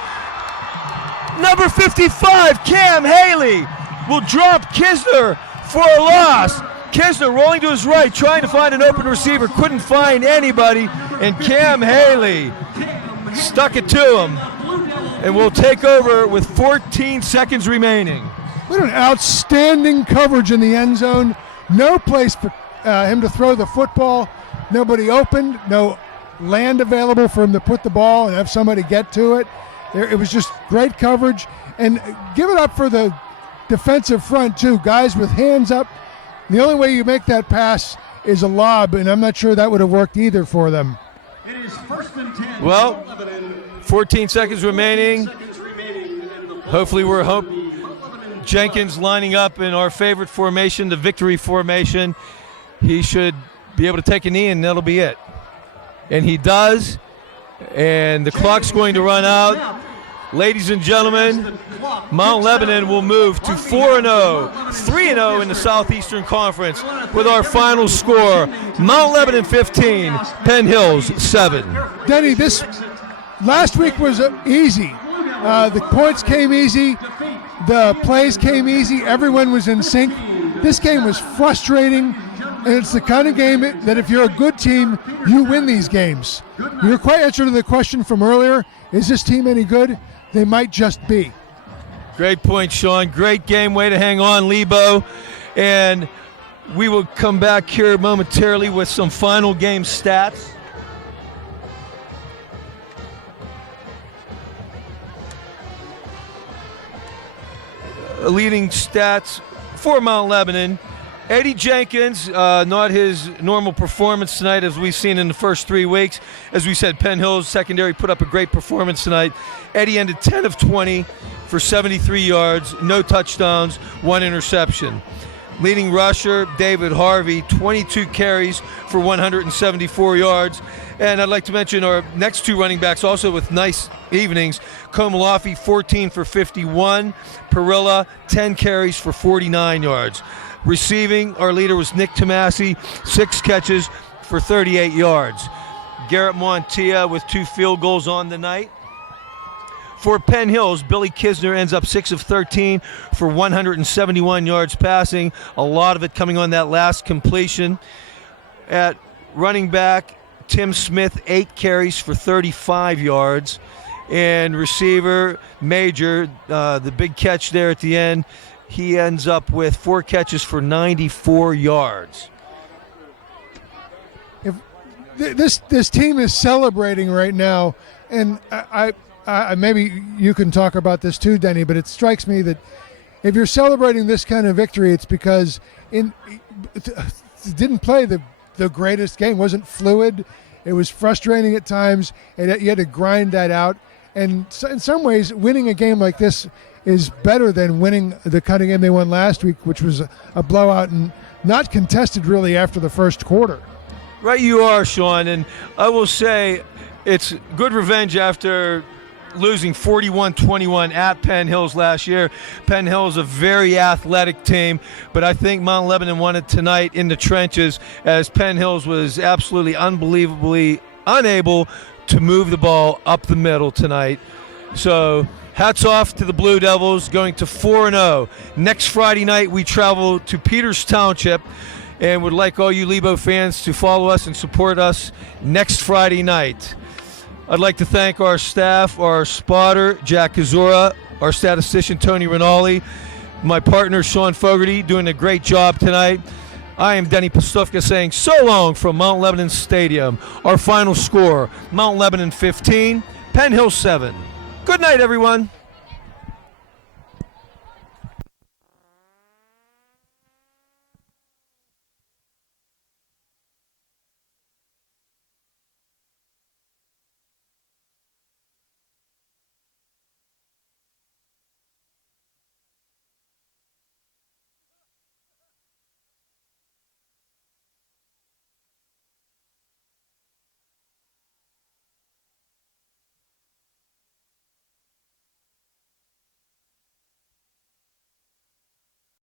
Number 55, Cam Haley, will drop Kisner for a loss. Kisner rolling to his right, trying to find an open receiver, couldn't find anybody, and Cam Haley stuck it to him and will take over with 14 seconds remaining. What an outstanding coverage in the end zone. No place for him to throw the football. Nobody opened, no land available for him to put the ball and have somebody get to it. It was just great coverage. And give it up for the defensive front, too. Guys with hands up. The only way you make that pass is a lob, and I'm not sure that would have worked either for them. It is first and 10. Well, 14 seconds remaining. Hopefully we're Jenkins lining up in our favorite formation, the victory formation. He should be able to take a knee, and that'll be it. And he does. And the clock's going to run out. Ladies and gentlemen, Mount Lebanon will move to 4-0, 3-0 in the Southeastern Conference with our final score, Mount Lebanon 15, Penn Hills 7. Denny, this last week was easy. The points came easy. The plays came easy. Everyone was in sync. This game was frustrating, and it's the kind of game that if you're a good team, you win these games. Your answer to the question from earlier, is this team any good? They might just be. Great point, Sean. Great game. Way to hang on, Lebo. And we will come back here momentarily with some final game stats. Leading stats for Mount Lebanon. Eddie Jenkins, not his normal performance tonight as we've seen in the first 3 weeks. As we said, Penn Hills secondary put up a great performance tonight. Eddie ended 10 of 20 for 73 yards, no touchdowns, 1 interception. Leading rusher, David Harvey, 22 carries for 174 yards. And I'd like to mention our next 2 running backs also with nice evenings. Komalafi, 14 for 51. Perilla, 10 carries for 49 yards. Receiving, our leader was Nick Tomasi, 6 catches for 38 yards. Garrett Montia with 2 field goals on the night. For Penn Hills, Billy Kisner ends up 6 of 13 for 171 yards passing, a lot of it coming on that last completion. At running back, Tim Smith, 8 carries for 35 yards. And receiver, Major, the big catch there at the end, he ends up with 4 catches for 94 yards. If this team is celebrating right now, and I maybe you can talk about this too, Denny, but it strikes me that if you're celebrating this kind of victory, it's because it didn't play the greatest game. It wasn't fluid. It was frustrating at times, and you had to grind that out. And so in some ways, winning a game like this is better than winning the kind of game they won last week, which was a blowout and not contested really after the first quarter. Right you are, Sean, and I will say it's good revenge after losing 41-21 at Penn Hills last year. Penn Hills a very athletic team, but I think Mount Lebanon won it tonight in the trenches as Penn Hills was absolutely unbelievably unable to move the ball up the middle tonight. So hats off to the Blue Devils going to 4-0. Next Friday night we travel to Peters Township and would like all you Lebo fans to follow us and support us next Friday night. I'd like to thank our staff, our spotter, Jack Kazura, our statistician, Tony Rinaldi, my partner, Sean Fogarty, doing a great job tonight. I am Denny Pastufka saying so long from Mount Lebanon Stadium. Our final score, Mount Lebanon 15, Penn Hills 7. Good night, everyone.